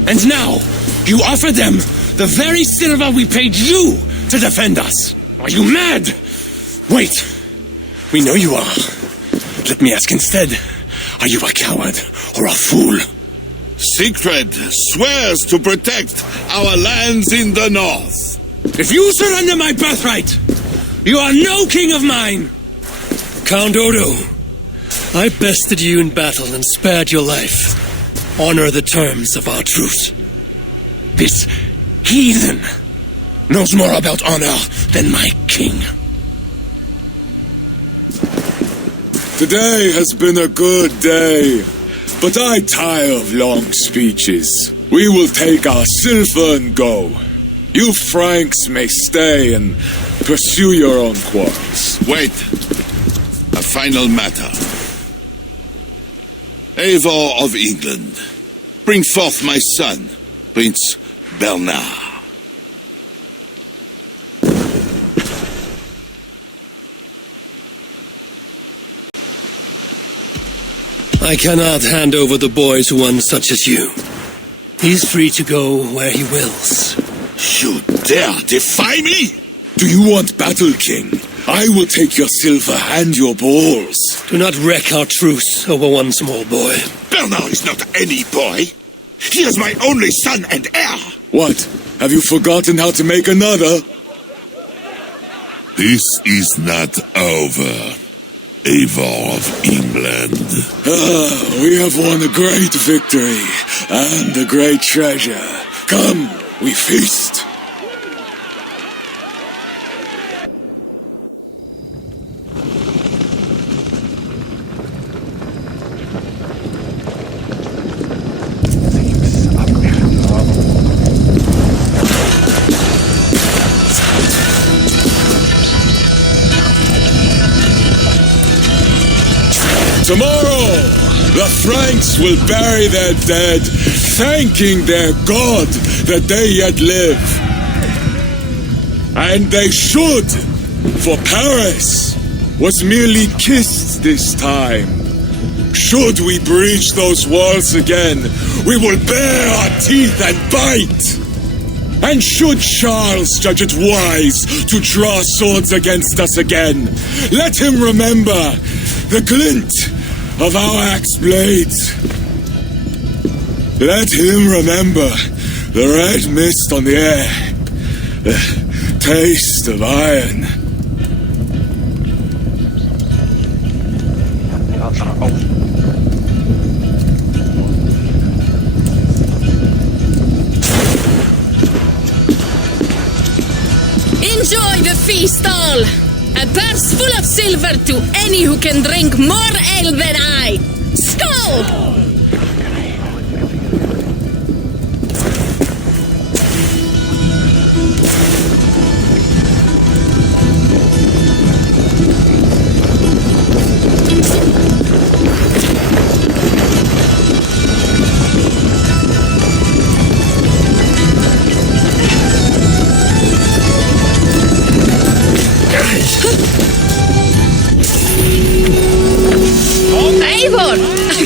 And now, you offer them the very silver we paid you to defend us. Are you mad? Wait. We know you are. Let me ask instead. Are you a coward or a fool? Siegfried swears to protect our lands in the north. If you surrender my birthright, you are no king of mine! Count Odo, I bested you in battle and spared your life. Honor the terms of our truce. This heathen knows more about honor than my king. Today has been a good day, but I tire of long speeches. We will take our silver and go. You Franks may stay and pursue your own quarrels. Wait. A final matter. Eivor of England, bring forth my son, Prince Bernard. I cannot hand over the boy to one such as you. He's free to go where he wills. You dare defy me? Do you want battle, King? I will take your silver and your balls. Do not wreck our truce over one small boy. Bernard is not any boy. He is my only son and heir. What? Have you forgotten how to make another? This is not over, Eivor of England. We have won a great victory and a great treasure. Come, we feast. Tomorrow, the Franks will bury their dead, thanking their God that they yet live. And they should, for Paris was merely kissed this time. Should we breach those walls again, we will bare our teeth and bite. And should Charles judge it wise to draw swords against us again, let him remember the glint of our axe blades. Let him remember the red mist on the air, the taste of iron. Enjoy the feast all! A purse full of silver to any who can drink more ale than I! Skull!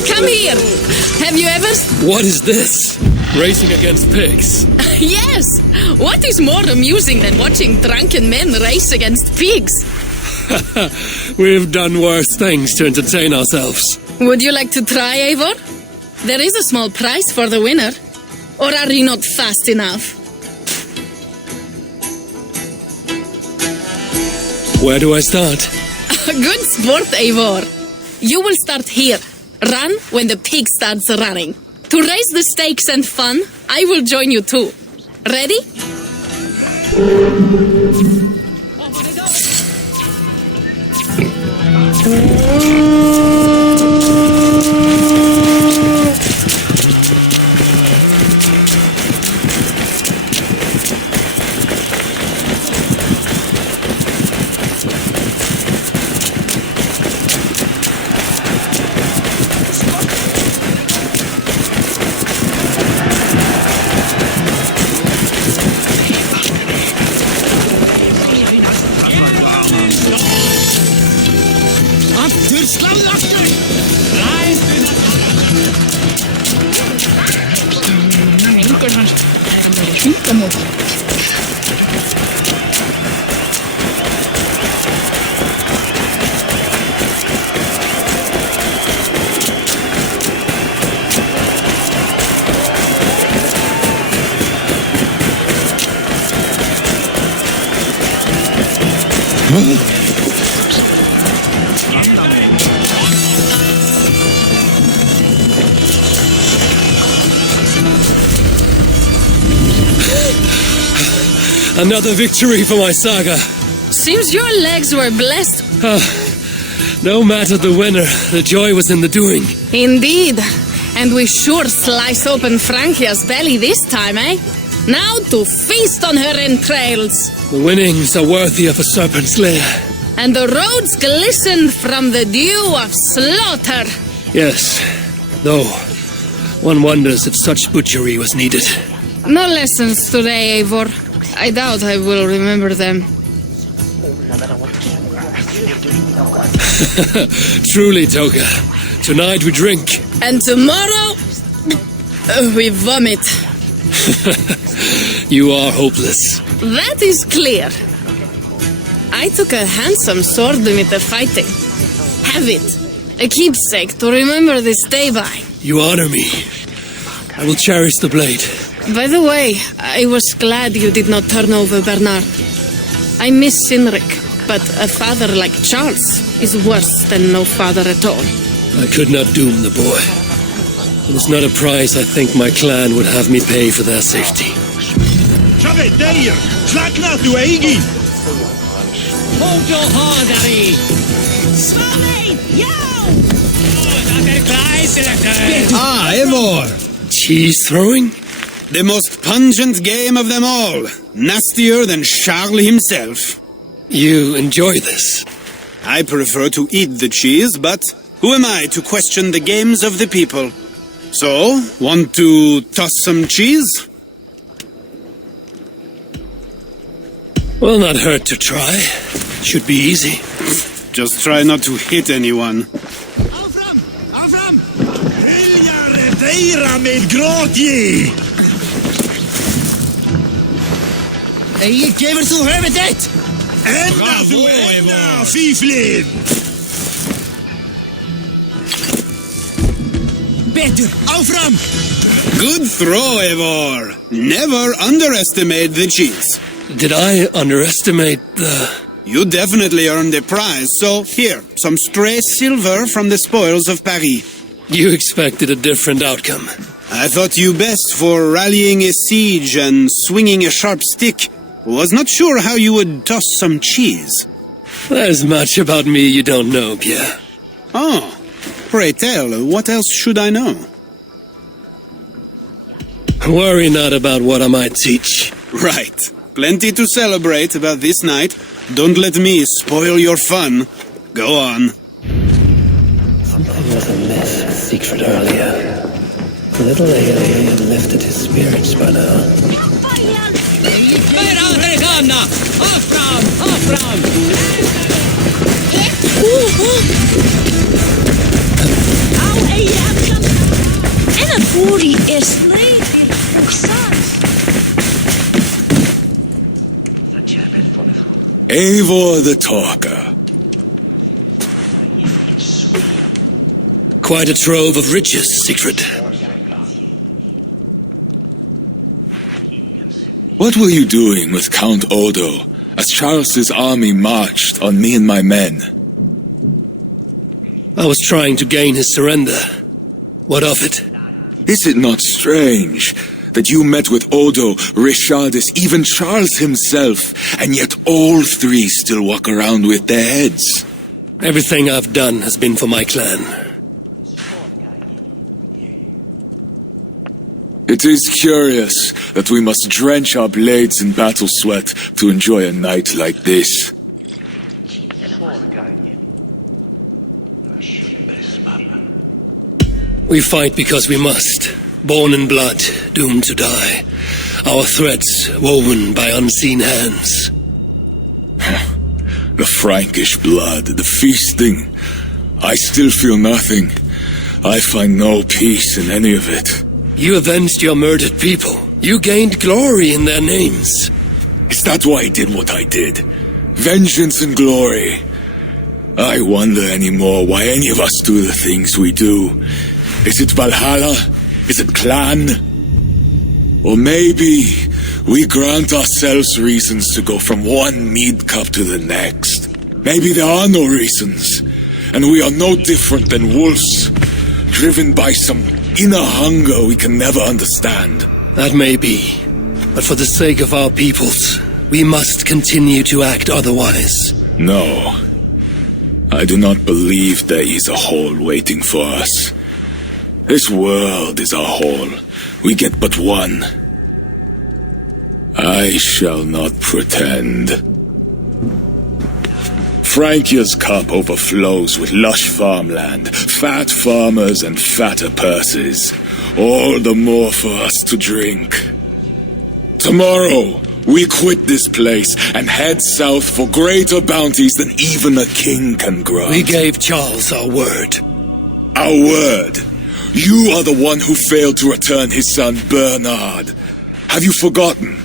Come here! Have you ever... What is this? Racing against pigs? Yes! What is more amusing than watching drunken men race against pigs? We've done worse things to entertain ourselves. Would you like to try, Eivor? There is a small prize for the winner. Or are you not fast enough? Where do I start? Good sport, Eivor. You will start here. Run when the pig starts running. To raise the stakes and fun, I will join you too. Ready? Another victory for my saga. Seems your legs were blessed. No matter the winner, the joy was in the doing. Indeed. And we sure slice open Frankia's belly this time, eh? Now to feast on her entrails. The winnings are worthy of a serpent's lair. And the roads glisten from the dew of slaughter. Yes, though one wonders if such butchery was needed. No lessons today, Eivor. I doubt I will remember them. Truly, Toga. Tonight we drink. And tomorrow, we vomit. You are hopeless. That is clear. I took a handsome sword with the fighting. Have it. A keepsake to remember this day by. You honor me. I will cherish the blade. By the way, I was glad you did not turn over Bernard. I miss Cynric, but a father like Charles is worse than no father at all. I could not doom the boy. It is not a price I think my clan would have me pay for their safety. Shove there! Slakna du Eigi! Hold your horn, Harry! Swami! Yo! Ah, Eivor! Cheese throwing? The most pungent game of them all. Nastier than Charles himself. You enjoy this? I prefer to eat the cheese, but who am I to question the games of the people? So, want to toss some cheese? Will not hurt to try. Should be easy. Just try not to hit anyone. Afram! Deira med gråtje! Jeg giver så høvet det! Enda, fiflin! Better, Afram! Good throw, Eivor. Never underestimate the cheese. Did I underestimate the... You definitely earned the prize, so here, some stray silver from the spoils of Paris. You expected a different outcome. I thought you best for rallying a siege and swinging a sharp stick. Was not sure how you would toss some cheese. There's much about me you don't know, Pierre. Oh, pray tell, what else should I know? Worry not about what I might teach. Right. Plenty to celebrate about this night. Don't let me spoil your fun. Go on. Something was amiss with Siegfried earlier. The little alien had lifted his spirits by now. En het boerie is leeg. Eivor the Talker. Quite a trove of riches, Siegfried. What were you doing with Count Odo as Charles's army marched on me and my men? I was trying to gain his surrender. What of it? Is it not strange that you met with Odo, Richardus, even Charles himself, and yet all three still walk around with their heads? Everything I've done has been for my clan. It is curious that we must drench our blades in battle sweat to enjoy a night like this. We fight because we must. Born in blood, doomed to die. Our threats woven by unseen hands. The Frankish blood, the feasting. I still feel nothing. I find no peace in any of it. You avenged your murdered people. You gained glory in their names. Is that why I did what I did? Vengeance and glory. I wonder anymore why any of us do the things we do. Is it Valhalla? Is it clan? Or maybe we grant ourselves reasons to go from one mead cup to the next. Maybe there are no reasons, and we are no different than wolves, driven by some inner hunger we can never understand. That may be, but for the sake of our peoples, we must continue to act otherwise. No. I do not believe there is a hole waiting for us. This world is our hole. We get but one. I shall not pretend. Francia's cup overflows with lush farmland, fat farmers and fatter purses. All the more for us to drink. Tomorrow, we quit this place and head south for greater bounties than even a king can grant. We gave Charles our word. Our word? You are the one who failed to return his son Bernard. Have you forgotten?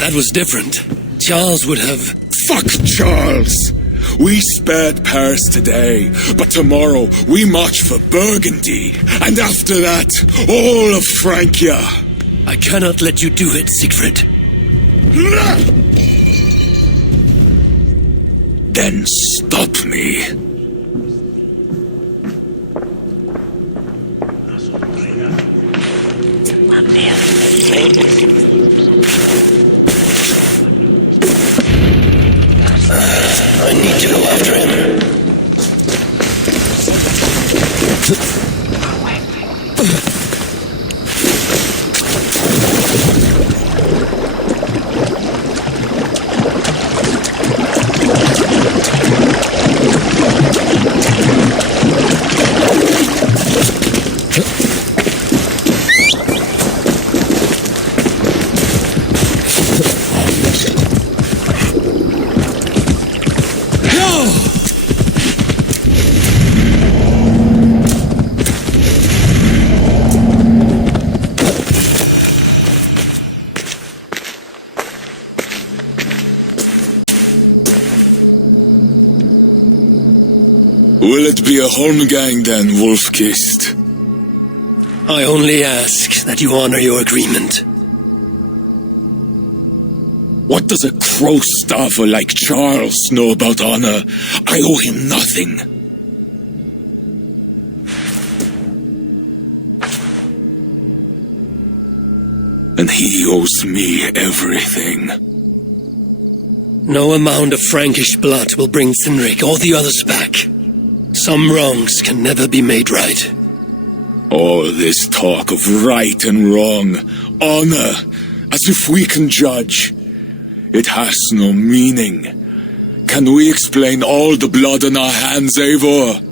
That was different. Charles would have... Fuck Charles! We spared Paris today, but tomorrow we march for Burgundy, and after that, all of Francia. I cannot let you do it, Siegfried. Then stop me. I need to go after him. Will it be a Holmgang then, Wolf-Kissed? I only ask that you honor your agreement. What does a crow staffer like Charles know about honor? I owe him nothing. And he owes me everything. No amount of Frankish blood will bring Cynric or the others back. Some wrongs can never be made right. All this talk of right and wrong, honor, as if we can judge. It has no meaning. Can we explain all the blood on our hands, Eivor?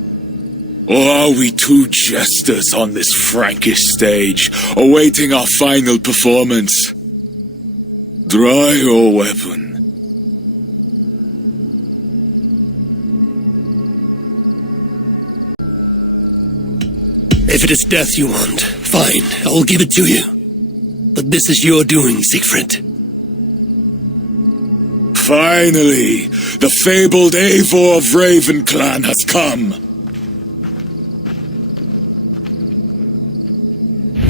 Or are we two jesters on this Frankish stage, awaiting our final performance? Draw your weapon. If it is death you want, fine, I will give it to you. But this is your doing, Siegfried. Finally, the fabled Eivor of Ravenclan has come.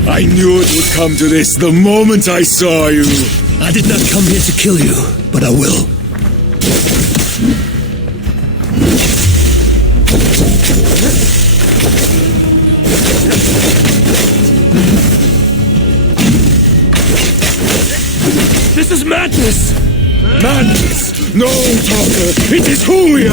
I knew it would come to this the moment I saw you. I did not come here to kill you, but I will. This is madness! Madness! No, Talker! It is who we are!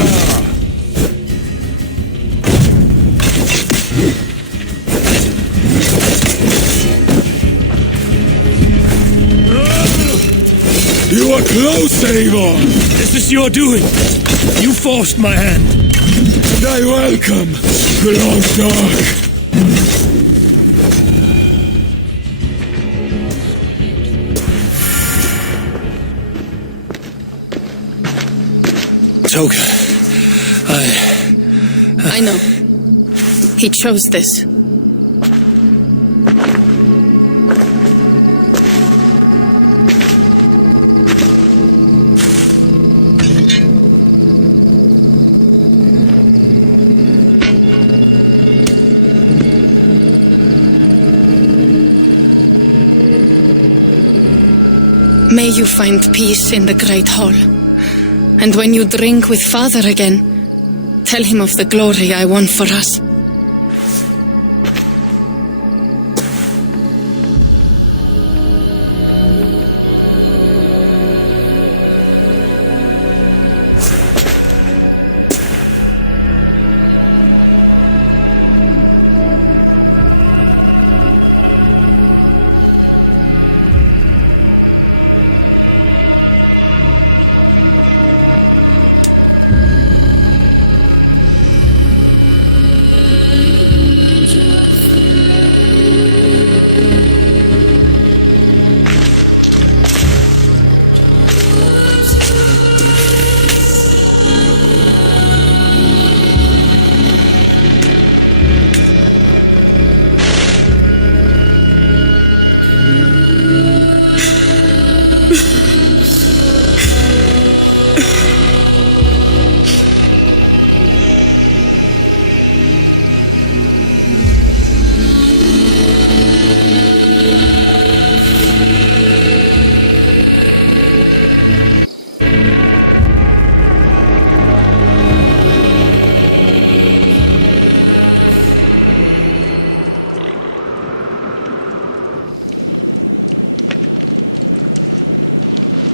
You are close, Eivor! This is your doing. You forced my hand. Thy welcome belongs dark. Toga, I know. He chose this. May you find peace in the Great Hall. And when you drink with Father again, tell him of the glory I won for us.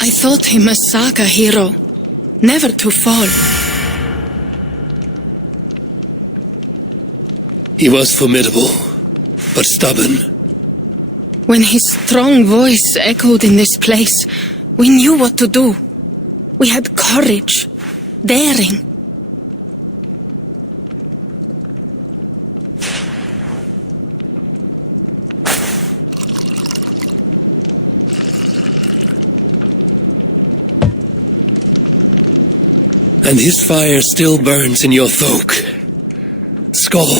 I thought him a saga hero, never to fall. He was formidable, but stubborn. When his strong voice echoed in this place, we knew what to do. We had courage, daring. And his fire still burns in your folk. Skull.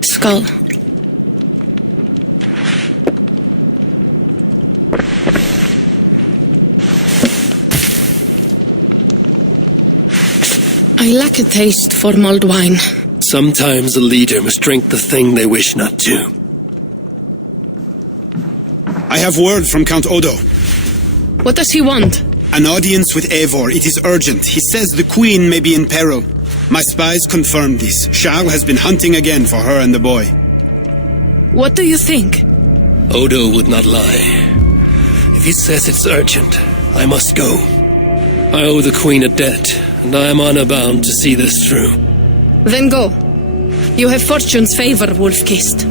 Skull. I lack a taste for mulled wine. Sometimes a leader must drink the thing they wish not to. I have word from Count Odo. What does he want? An audience with Eivor. It is urgent. He says the queen may be in peril. My spies confirm this. Charles has been hunting again for her and the boy. What do you think? Odo would not lie. If he says it's urgent, I must go. I owe the queen a debt, and I am honor-bound to see this through. Then go. You have fortune's favor, Wolf-Kissed.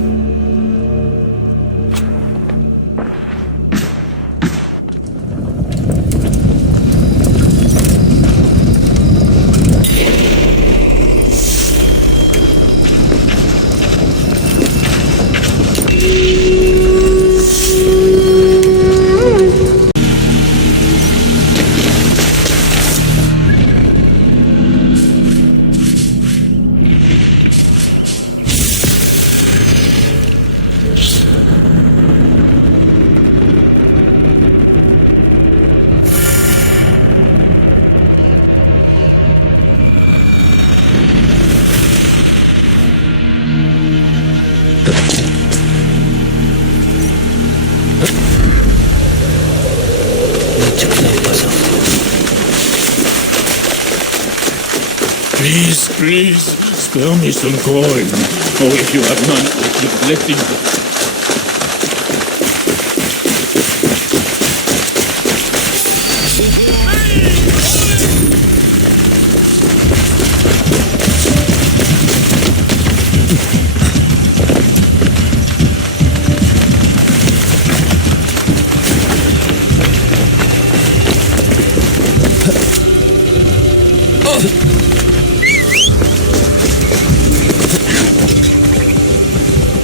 Please, spare me some coin. Oh, if you have none, the blessing.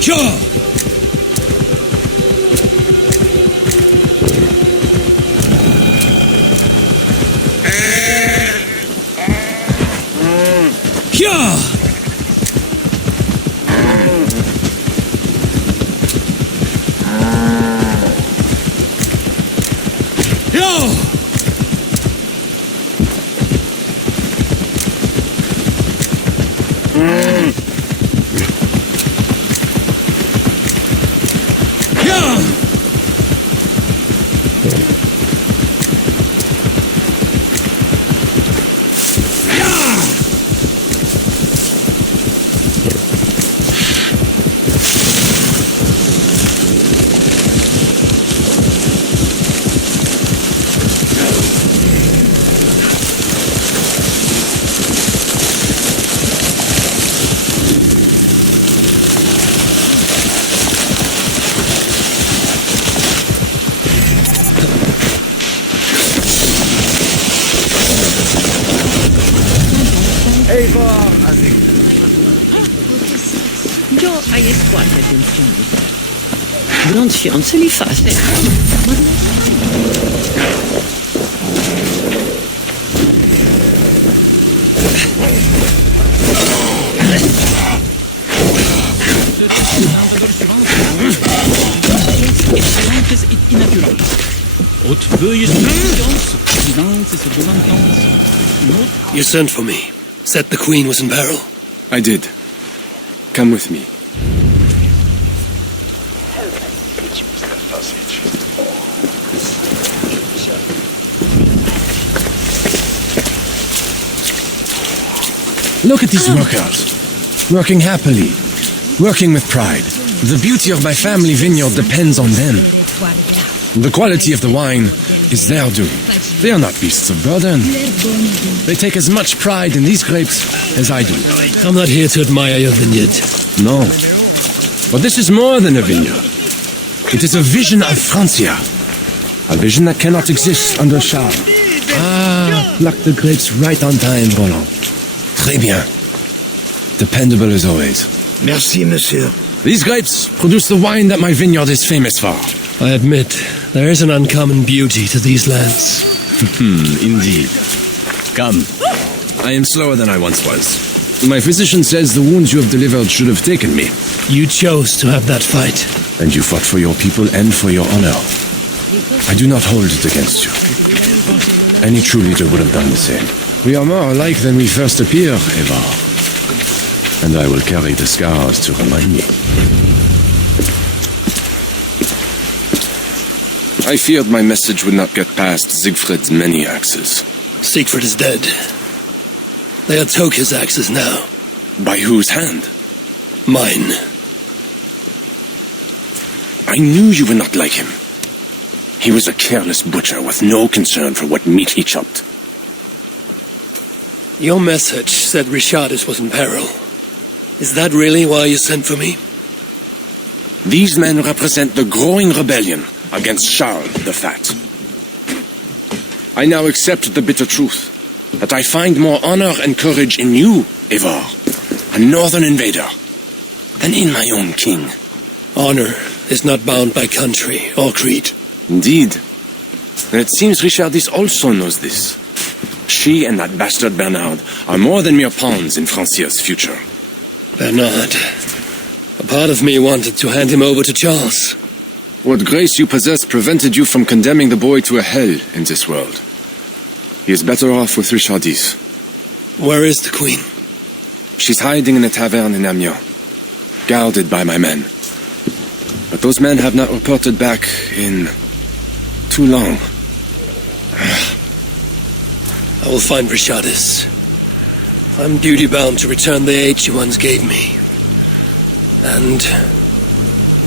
Sure! Hai squadre attenzioni. Grande fiance li fa, You sent for me. Said the Queen was in peril. I did. Come with me. Look at these workers. Working happily. Working with pride. The beauty of my family vineyard depends on them. The quality of the wine is their doing. They are not beasts of burden. They take as much pride in these grapes as I do. I'm not here to admire your vineyard. No. But this is more than a vineyard. It is a vision of Francia. A vision that cannot exist under Charles. Ah, pluck the grapes right on time, Roland. Très bien. Dependable as always. Merci, monsieur. These grapes produce the wine that my vineyard is famous for. I admit, there is an uncommon beauty to these lands. Indeed. Come. I am slower than I once was. My physician says the wounds you have delivered should have taken me. You chose to have that fight. And you fought for your people and for your honor. I do not hold it against you. Any true leader would have done the same. We are more alike than we first appear, Evar. And I will carry the scars to remind me. I feared my message would not get past Siegfried's many axes. Siegfried is dead. They are Toka's axes now. By whose hand? Mine. I knew you would not like him. He was a careless butcher with no concern for what meat he chopped. Your message said Richardis was in peril. Is that really why you sent for me? These men represent the growing rebellion against Charles the Fat. I now accept the bitter truth that I find more honor and courage in you, Evar, a northern invader, than in my own king. Honor is not bound by country or creed. Indeed. And it seems Richardis also knows this. She and that bastard Bernard are more than mere pawns in Francia's future. Bernard. A part of me wanted to hand him over to Charles. What grace you possess prevented you from condemning the boy to a hell in this world. He is better off with Richardis. Where is the Queen? She's hiding in a tavern in Amiens, guarded by my men. But those men have not reported back in too long. I will find Richardis. I'm duty-bound to return the aid she once gave me. And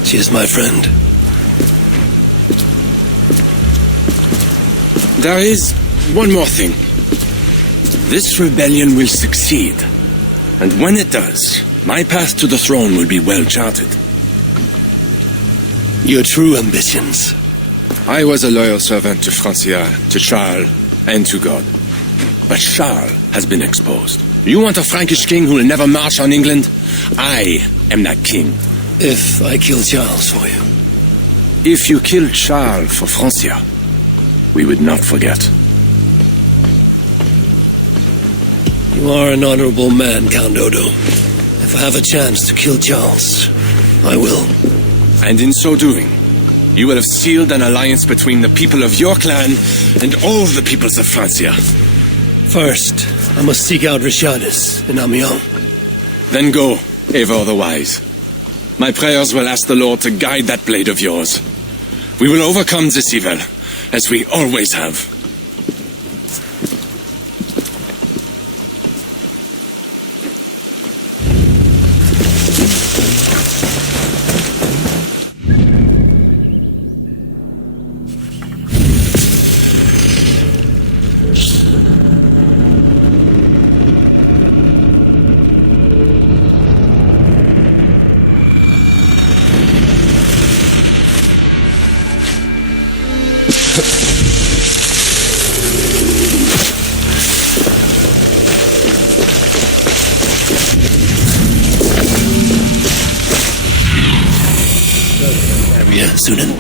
she is my friend. There is one more thing. This rebellion will succeed. And when it does, my path to the throne will be well charted. Your true ambitions. I was a loyal servant to Francia, to Charles, and to God. But Charles has been exposed. You want a Frankish king who will never march on England? I am that king. If I kill Charles for you. If you killed Charles for Francia, we would not forget. You are an honorable man, Count Odo. If I have a chance to kill Charles, I will. And in so doing, you will have sealed an alliance between the people of your clan and all the peoples of Francia. First, I must seek out Richardis in Amiens. Then go, Eivor the Wise. My prayers will ask the Lord to guide that blade of yours. We will overcome this evil, as we always have. Sunan.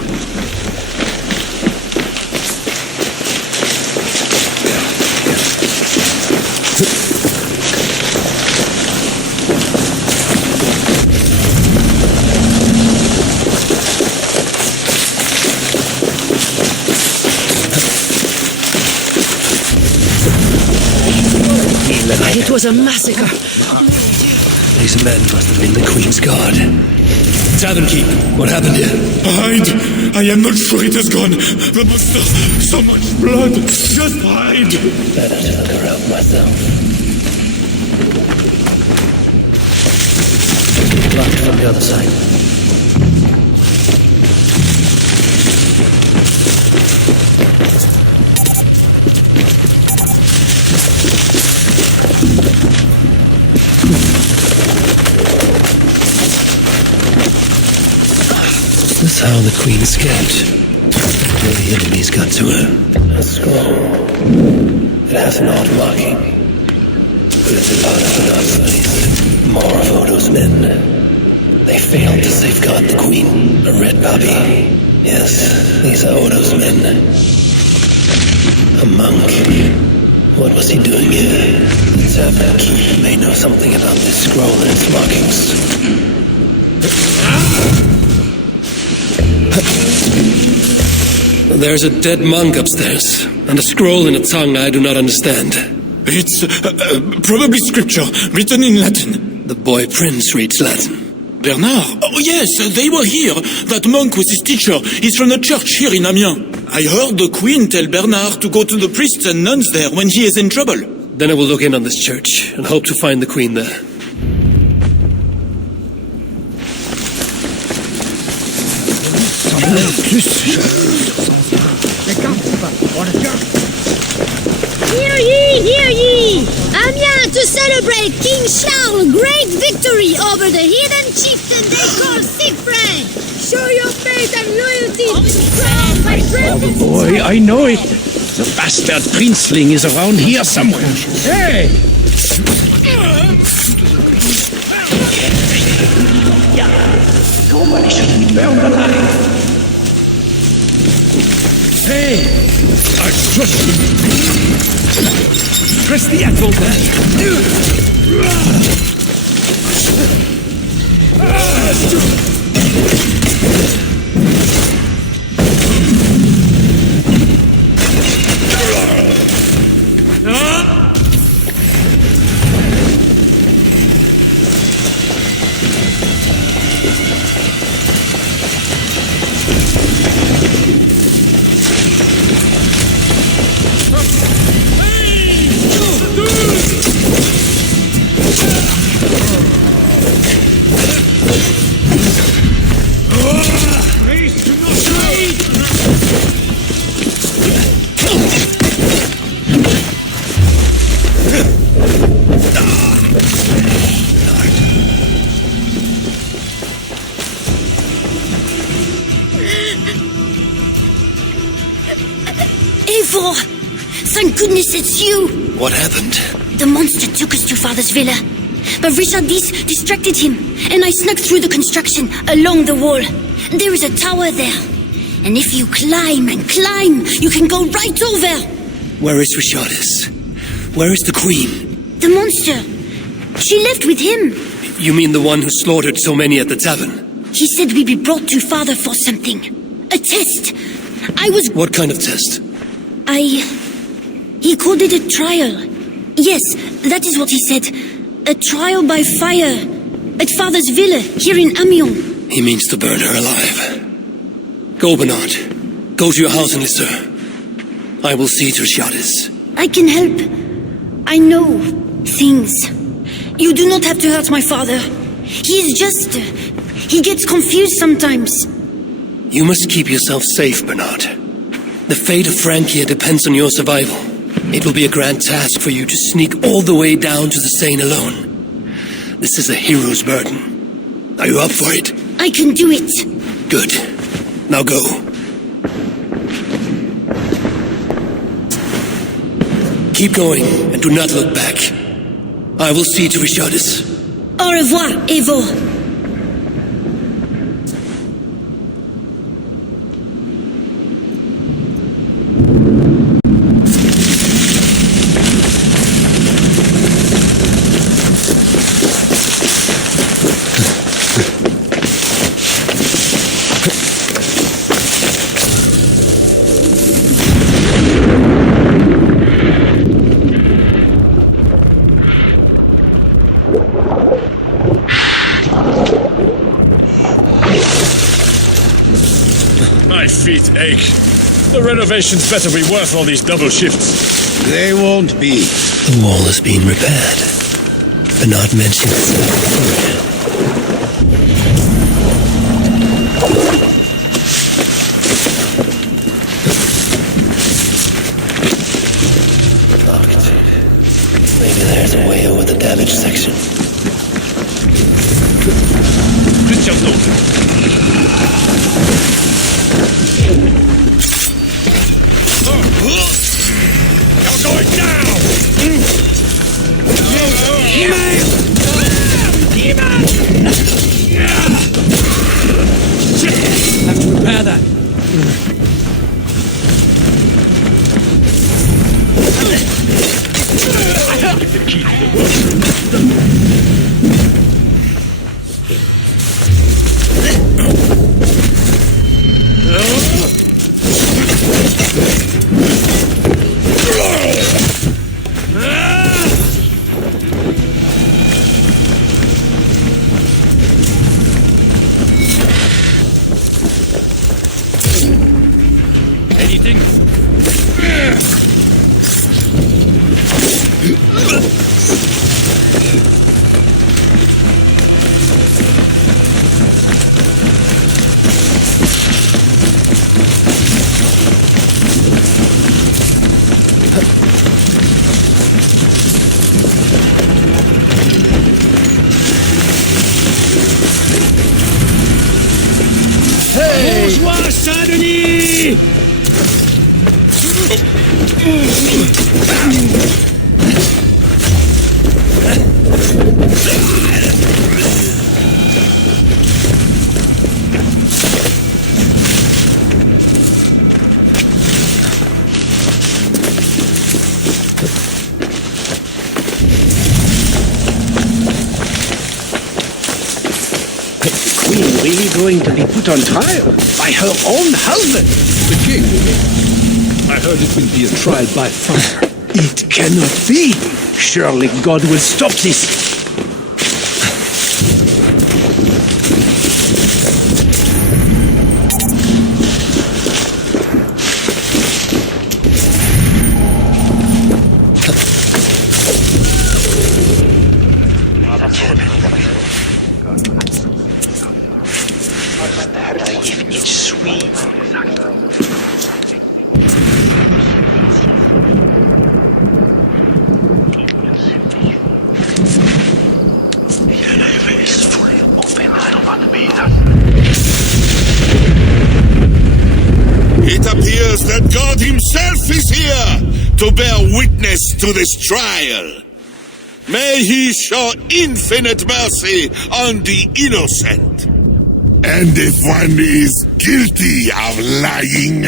It was a massacre. These men must have been the Queen's Guard. Tavern Keep, what happened here? Hide! I am not sure it has gone. The monster, so much blood. Just hide! Better to look around myself. Blocked from the other side. Is this how the Queen escaped? Or the enemies got to her? A scroll. It has an odd marking. Could have been part of the Nazis. More of Odo's men. They failed to safeguard the Queen. A red puppy. Yes, these are Odo's men. A monk. What was he doing here? The Tavern Keep may know something about this scroll and its markings. There's a dead monk upstairs, and a scroll in a tongue I do not understand. It's probably scripture, written in Latin. The boy Prince reads Latin. Bernard? Oh yes, they were here. That monk was his teacher. He's from the church here in Amiens. I heard the Queen tell Bernard to go to the priests and nuns there when he is in trouble. Then I will look in on this church, and hope to find the Queen there. Hear ye! Amiens to celebrate King Charles' great victory over the hidden chieftain they call Siegfried! Show your faith and loyalty to France, my friend! Oh boy, I know it! The bastard princeling is around here somewhere. Hey! Nobody should be burned alive. Hey! I trust you. Press the apple Eivor! Thank goodness it's you! What happened? The monster took us to Father's villa. But Richard distracted him, and I snuck through the construction along the wall. There is a tower there. And if you climb and climb, you can go right over! Where is Richardis? Where is the Queen? The monster. She left with him. You mean the one who slaughtered so many at the tavern? He said we'd be brought to Father for something. A test. What kind of test? He called it a trial. Yes, that is what he said. A trial by fire. At Father's villa, here in Amiens. He means to burn her alive. Go, Bernard. Go to your house in Lisseur. I will see to Richardis. I can help. I know things. You do not have to hurt my father. He gets confused sometimes. You must keep yourself safe, Bernard. The fate of Francia depends on your survival. It will be a grand task for you to sneak all the way down to the Seine alone. This is a hero's burden. Are you up for it? I can do it. Good. Now go. Keep going, and do not look back. I will see to Richardis. Au revoir, Eivor. My feet ache. The renovations better be worth all these double shifts. They won't be. The wall is being repaired, but not mentioned. Maybe there's a way over the damaged section. You're going down! Have to repair that. Anything? Bonjour, Saint-Denis! Queen really going to be put on trial by her own husband? The king, you mean? I heard it will be a trial by fire. It cannot be. Surely God will stop this. It's sweet. It appears that God himself is here to bear witness to this trial. May he show infinite mercy on the innocent. And if one is guilty of lying,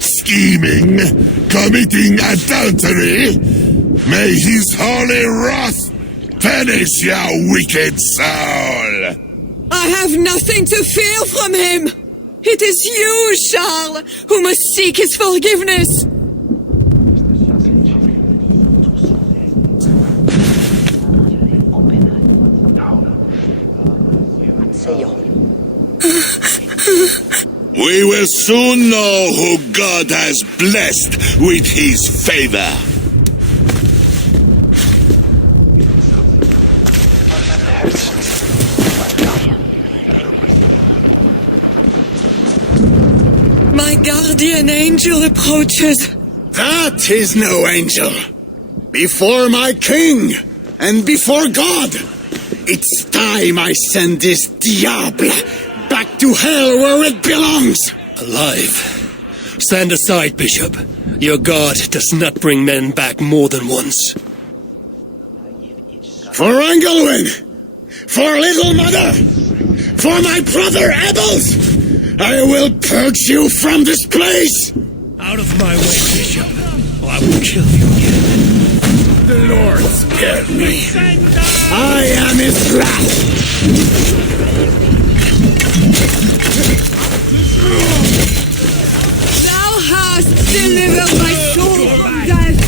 scheming, committing adultery, may his holy wrath punish your wicked soul. I have nothing to fear from him. It is you, Charles, who must seek his forgiveness. We will soon know who God has blessed with his favor. My guardian angel approaches. That is no angel. Before my king and before God, it's time I send this diable back to hell where it belongs. Alive. Stand aside, Bishop. Your God does not bring men back more than once. For Engelwin, for Little Mother, for my brother Abels, I will purge you from this place! Out of my way, Bishop, or I will kill you again. The Lord spared me. I am his wrath. Thou hast delivered my soul from death,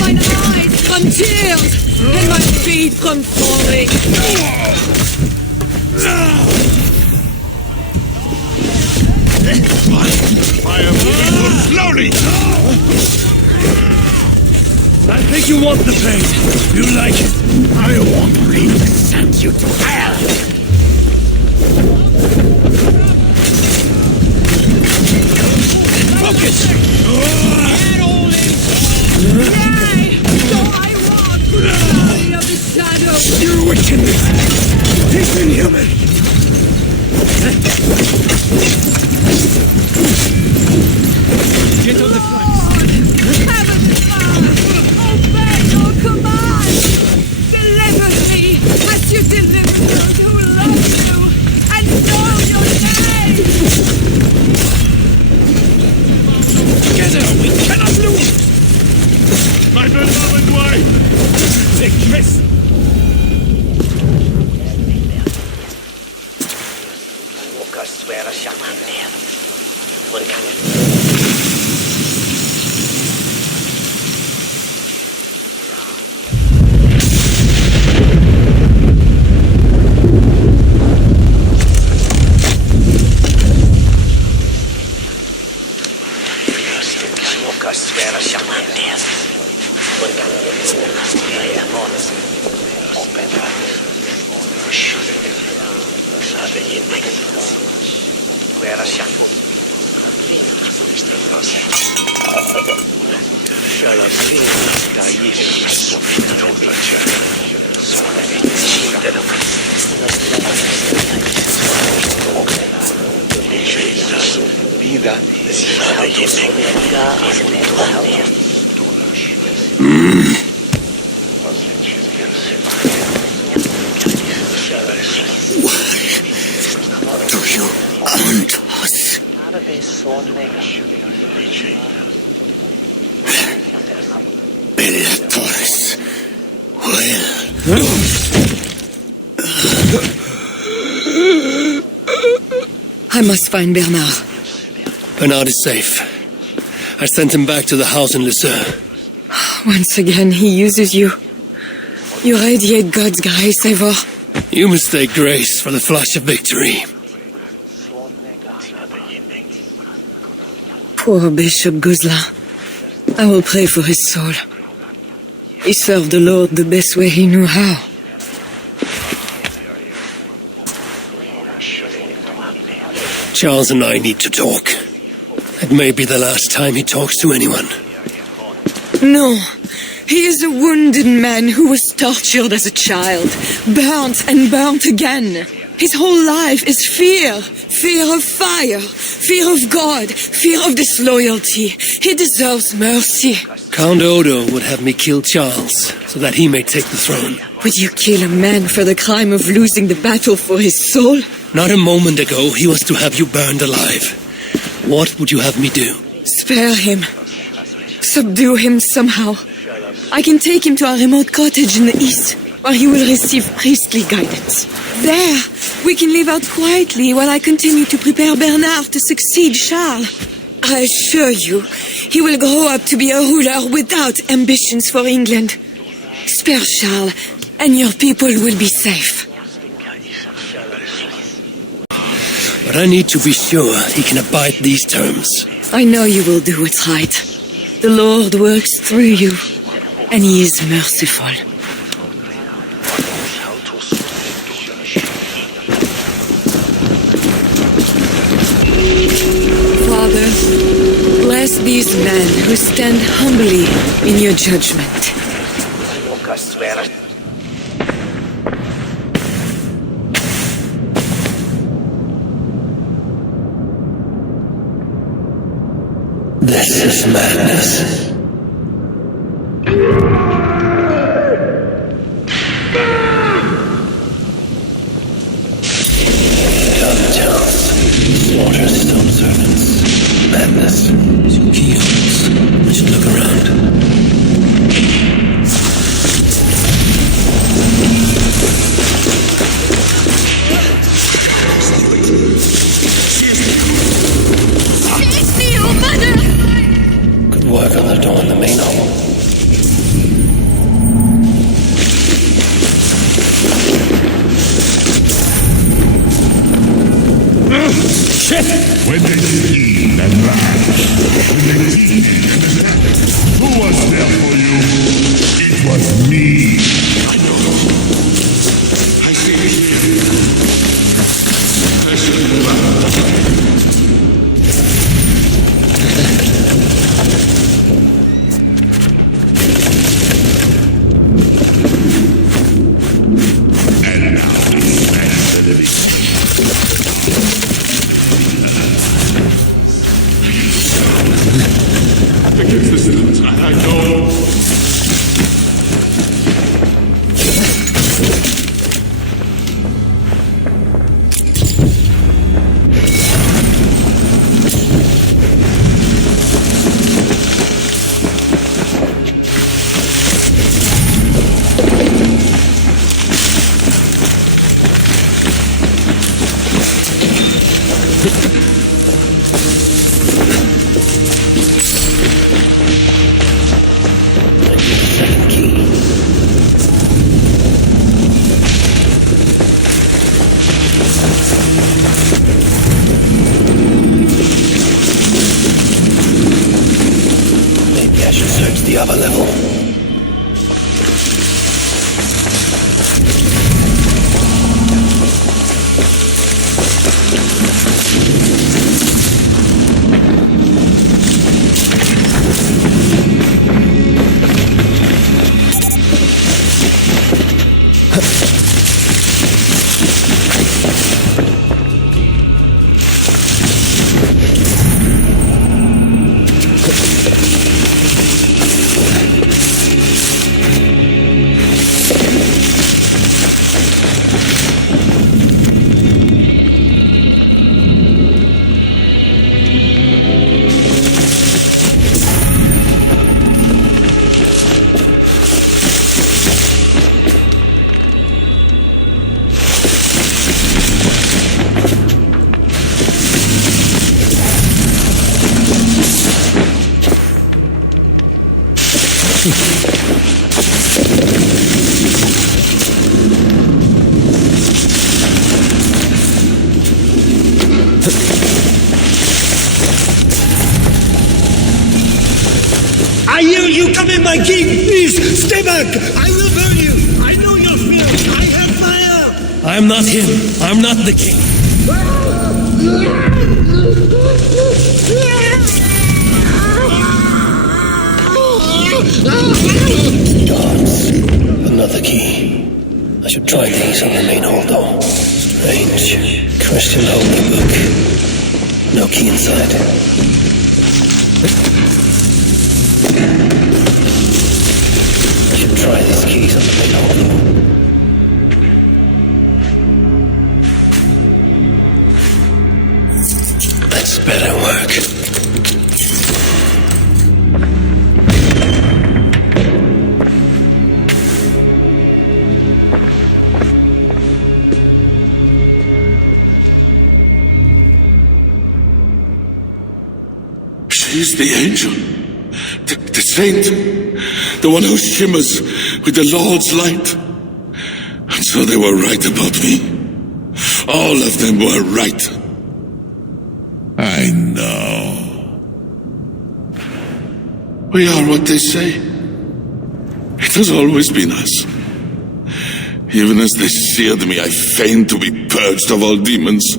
mine eyes from tears, and my feet from falling. I am moving more slowly! I think you want the pain. You like it. I won't really send you to hell. Focus! You wickedness! He's inhuman! Get on the flanks! Obey your command! Deliver me as you deliver those who love you and know your name! Together we cannot lose! My beloved wife! Take this! I must find Bernard. Bernard is safe. I sent him back to the house in Le Sueur. Once again, he uses you. You radiate God's grace, Ivor. You mistake grace for the flash of victory. Poor Bishop Guzla. I will pray for his soul. He served the Lord the best way he knew how. Charles and I need to talk. It may be the last time he talks to anyone. No. He is a wounded man who was tortured as a child, burnt and burnt again. His whole life is fear. Fear of fire, fear of God, fear of disloyalty. He deserves mercy. Count Odo would have me kill Charles, so that he may take the throne. Would you kill a man for the crime of losing the battle for his soul? Not a moment ago, he was to have you burned alive. What would you have me do? Spare him. Subdue him somehow. I can take him to a remote cottage in the east, where he will receive priestly guidance. There, we can live out quietly while I continue to prepare Bernard to succeed Charles. I assure you, he will grow up to be a ruler without ambitions for England. Spare Charles, and your people will be safe. But I need to be sure he can abide these terms. I know you will do what's right. The Lord works through you, and He is merciful. Father, bless these men who stand humbly in your judgment. This is madness. Come, Charles. Slaughter stone servants. Madness. Keyholes. I should look around. Good work on the door in the main hall. Shit! When did you Who was there for you? It was me. I know. I see it here. Let's move on. And now, that's the living. Against the citizens, I know. Maybe I should search the upper level. I hear you coming, my king! Please, stay back! I will burn you! I know your fear! I have fire! I'm not him. I'm not the king. Gods. Another key. I should try these on the main hall door. Strange. Christian holy book. No key inside. I should try these keys on the main hall door. That's better work. She's the angel, the saint, the one who shimmers with the Lord's light. And so they were right about me. All of them were right. I know. We are what they say. It has always been us. Even as they seared me, I feigned to be purged of all demons.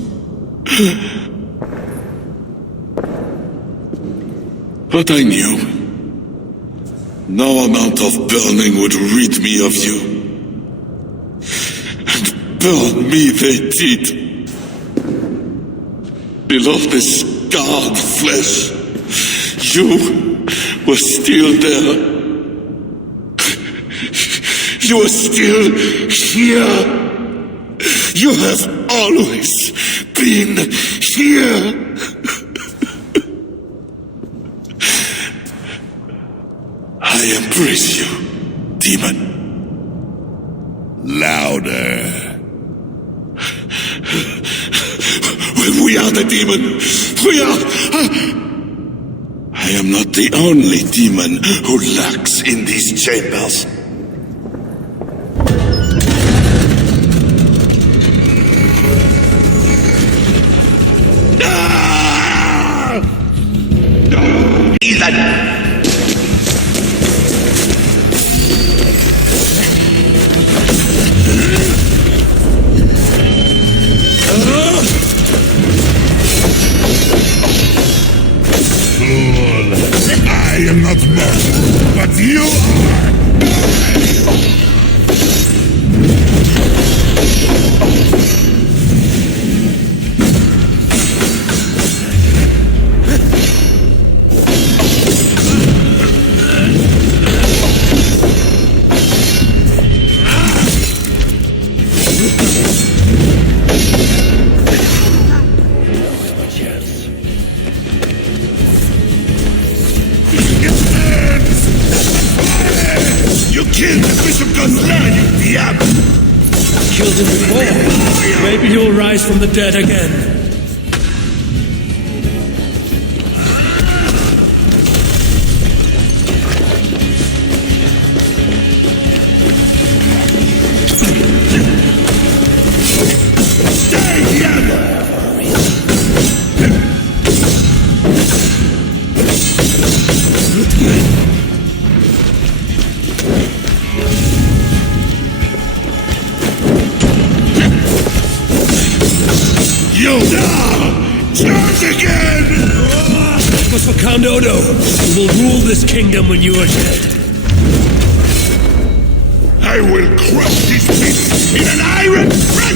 But I knew no amount of burning would rid me of you. And burn me they did. Below the scarred flesh, you were still there. You are still here. You have always been here. I embrace you, demon. Louder. We are the demon. We are. I am not the only demon who lurks in these chambers. heathen! Fool! I am not mortal, but you are! You killed the Bishop Gosselin, you diable! Killed him before. Maybe he'll rise from the dead again. Stay, diable! You now! Charge again! It was for Count Odo, who will rule this kingdom when you are dead. I will crush this beast in an iron press!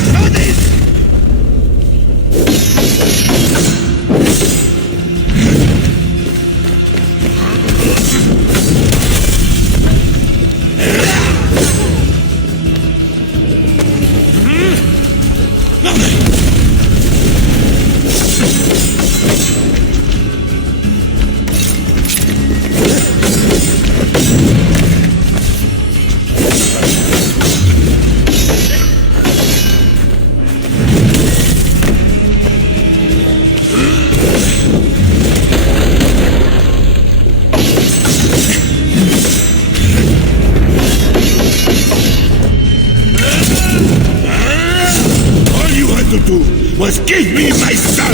Was give me my son!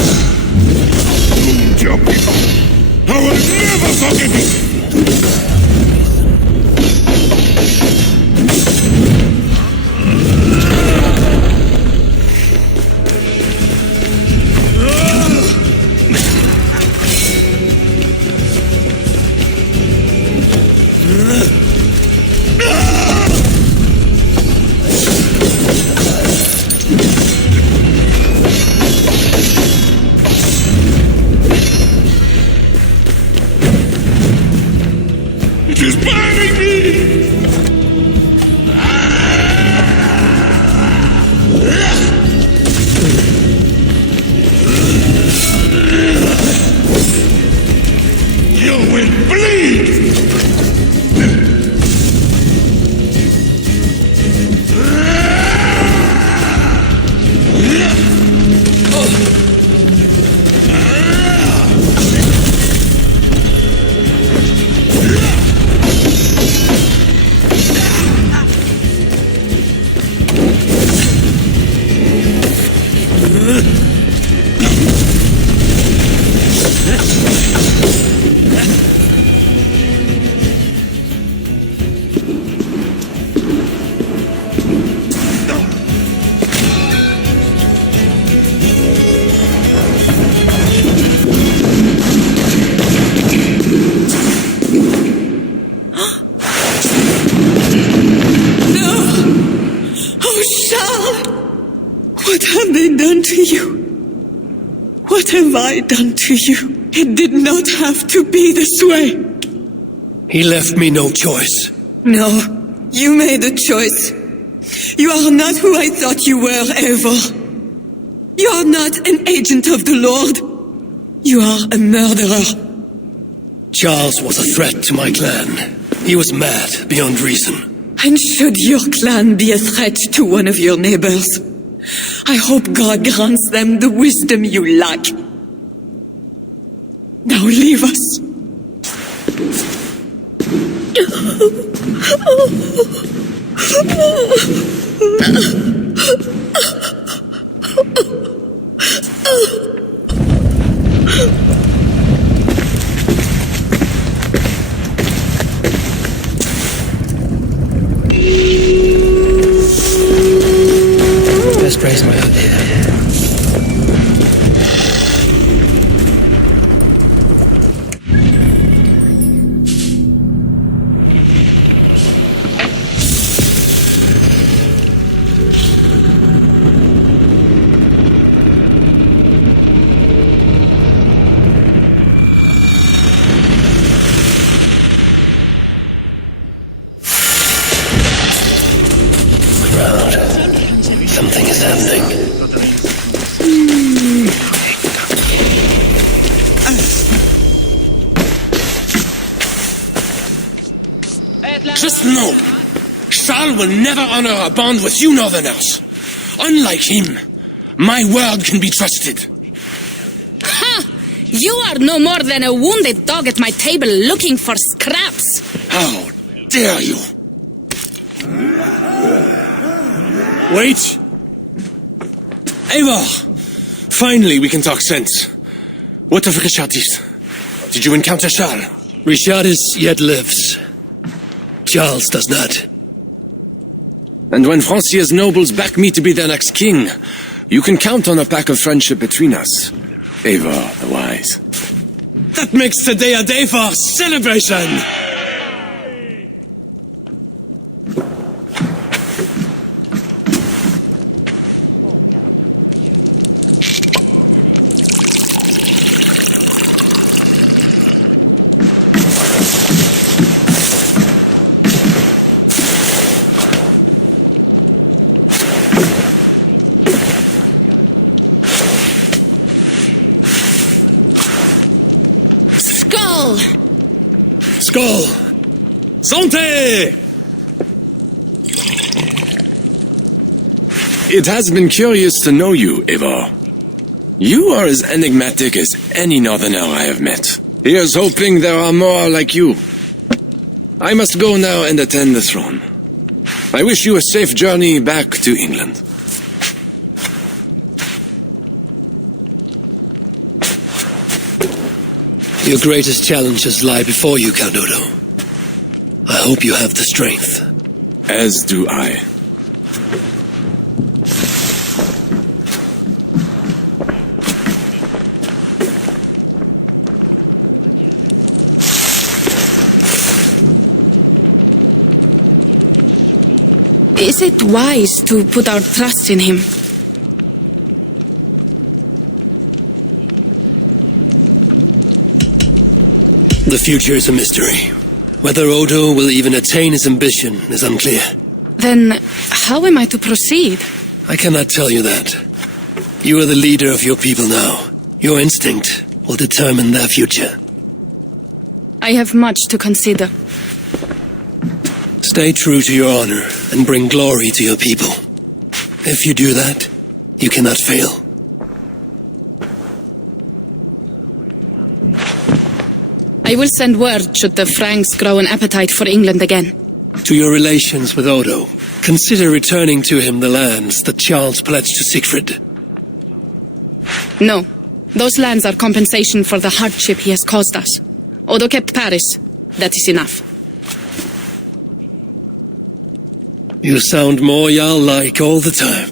Doomed your people! I will never forget it! It is burning me! You will bleed! What have they done to you? What have I done to you? It did not have to be this way. He left me no choice. No, you made a choice. You are not who I thought you were ever. You are not an agent of the Lord. You are a murderer. Charles was a threat to my clan. He was mad beyond reason. And should your clan be a threat to one of your neighbors, I hope God grants them the wisdom you lack. Now leave us. Just know, Charles will never honor a bond with you Northerners. Unlike him, my word can be trusted. Ha! You are no more than a wounded dog at my table looking for scraps. How dare you? Wait! Eivor! Finally we can talk sense. What of Richardis? Did you encounter Charles? Richardis yet lives. Charles does not. And when Francia's nobles back me to be their next king, you can count on a pact of friendship between us. Eivor the Wise. That makes today a day for celebration! Skull! Santé! It has been curious to know you, Eivor. You are as enigmatic as any Northerner I have met. Here's hoping there are more like you. I must go now and attend the throne. I wish you a safe journey back to England. Your greatest challenges lie before you, Count Odo. I hope you have the strength. As do I. Is it wise to put our trust in him? The future is a mystery. Whether Odo will even attain his ambition is unclear. Then, how am I to proceed? I cannot tell you that. You are the leader of your people now. Your instinct will determine their future. I have much to consider. Stay true to your honor and bring glory to your people. If you do that, you cannot fail. I will send word should the Franks grow an appetite for England again. To your relations with Odo, consider returning to him the lands that Charles pledged to Siegfried. No. Those lands are compensation for the hardship he has caused us. Odo kept Paris. That is enough. You sound more Jarl-like all the time.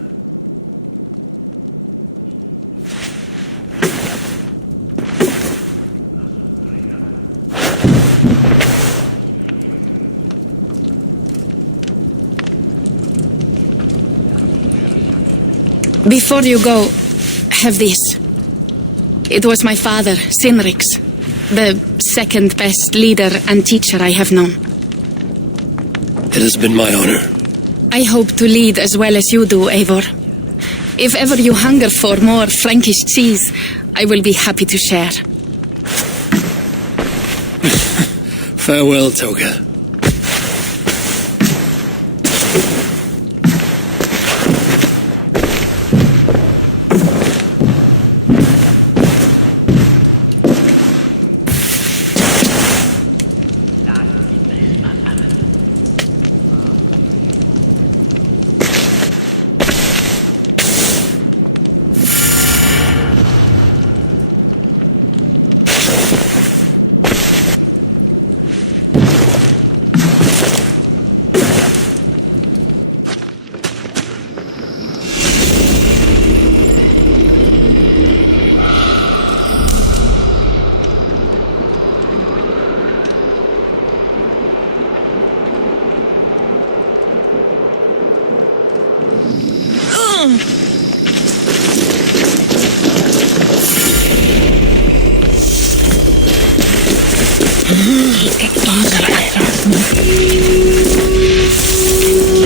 Before you go, have this. It was my father, Sinrix, the second best leader and teacher I have known. It has been my honor. I hope to lead as well as you do, Eivor. If ever you hunger for more Frankish cheese, I will be happy to share. Farewell, Toga.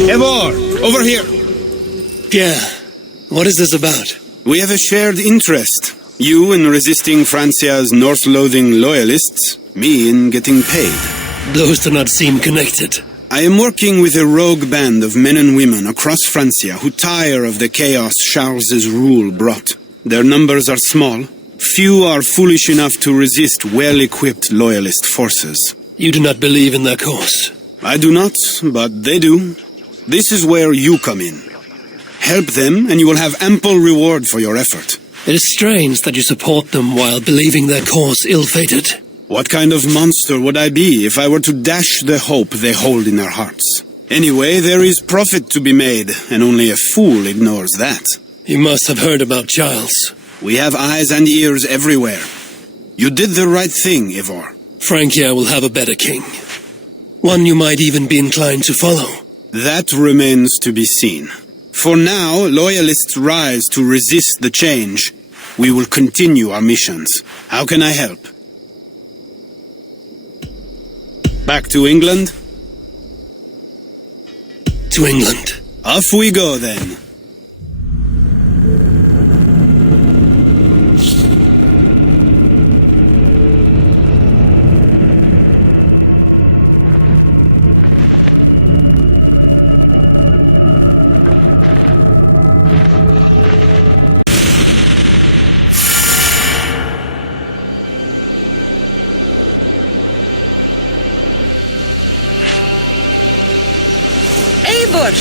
Eivor, over here. Pierre, what is this about? We have a shared interest. You in resisting Francia's North-loathing loyalists, me in getting paid. Those do not seem connected. I am working with a rogue band of men and women across Francia who tire of the chaos Charles's rule brought. Their numbers are small. Few are foolish enough to resist well-equipped loyalist forces. You do not believe in their cause? I do not, but they do. This is where you come in. Help them, and you will have ample reward for your effort. It is strange that you support them while believing their cause ill-fated. What kind of monster would I be if I were to dash the hope they hold in their hearts? Anyway, there is profit to be made, and only a fool ignores that. You must have heard about Giles. We have eyes and ears everywhere. You did the right thing, Ivor. Francia will have a better king. One you might even be inclined to follow. That remains to be seen. For now, loyalists rise to resist the change. We will continue our missions. How can I help? Back to England? To England. Off we go, then. Eivor!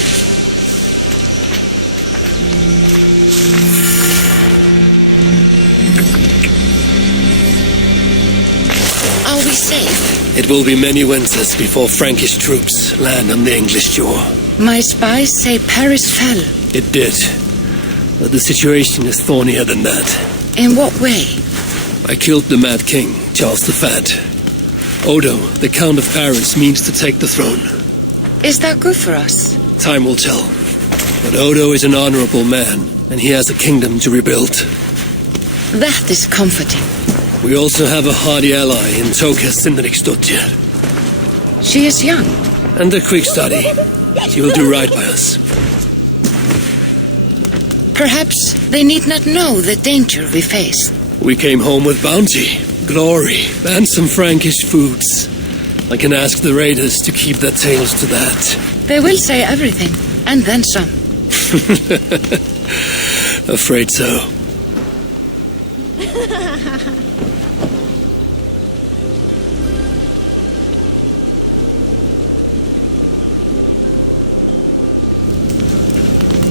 Are we safe? It will be many winters before Frankish troops land on the English shore. My spies say Paris fell. It did. But the situation is thornier than that. In what way? I killed the Mad King, Charles the Fat. Odo, the Count of Paris, means to take the throne. Is that good for us? Time will tell. But Odo is an honorable man, and he has a kingdom to rebuild. That is comforting. We also have a hardy ally in Toka Sindriksdottir. She is young. And a quick study. She will do right by us. Perhaps they need not know the danger we face. We came home with bounty, glory, and some Frankish foods. I can ask the raiders to keep their tails to that. They will say everything, and then some. Afraid so.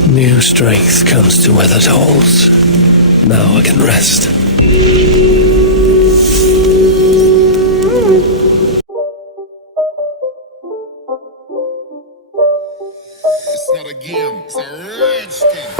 New strength comes to weathered halls. Now I can rest. It's not a game, it's a rage thing.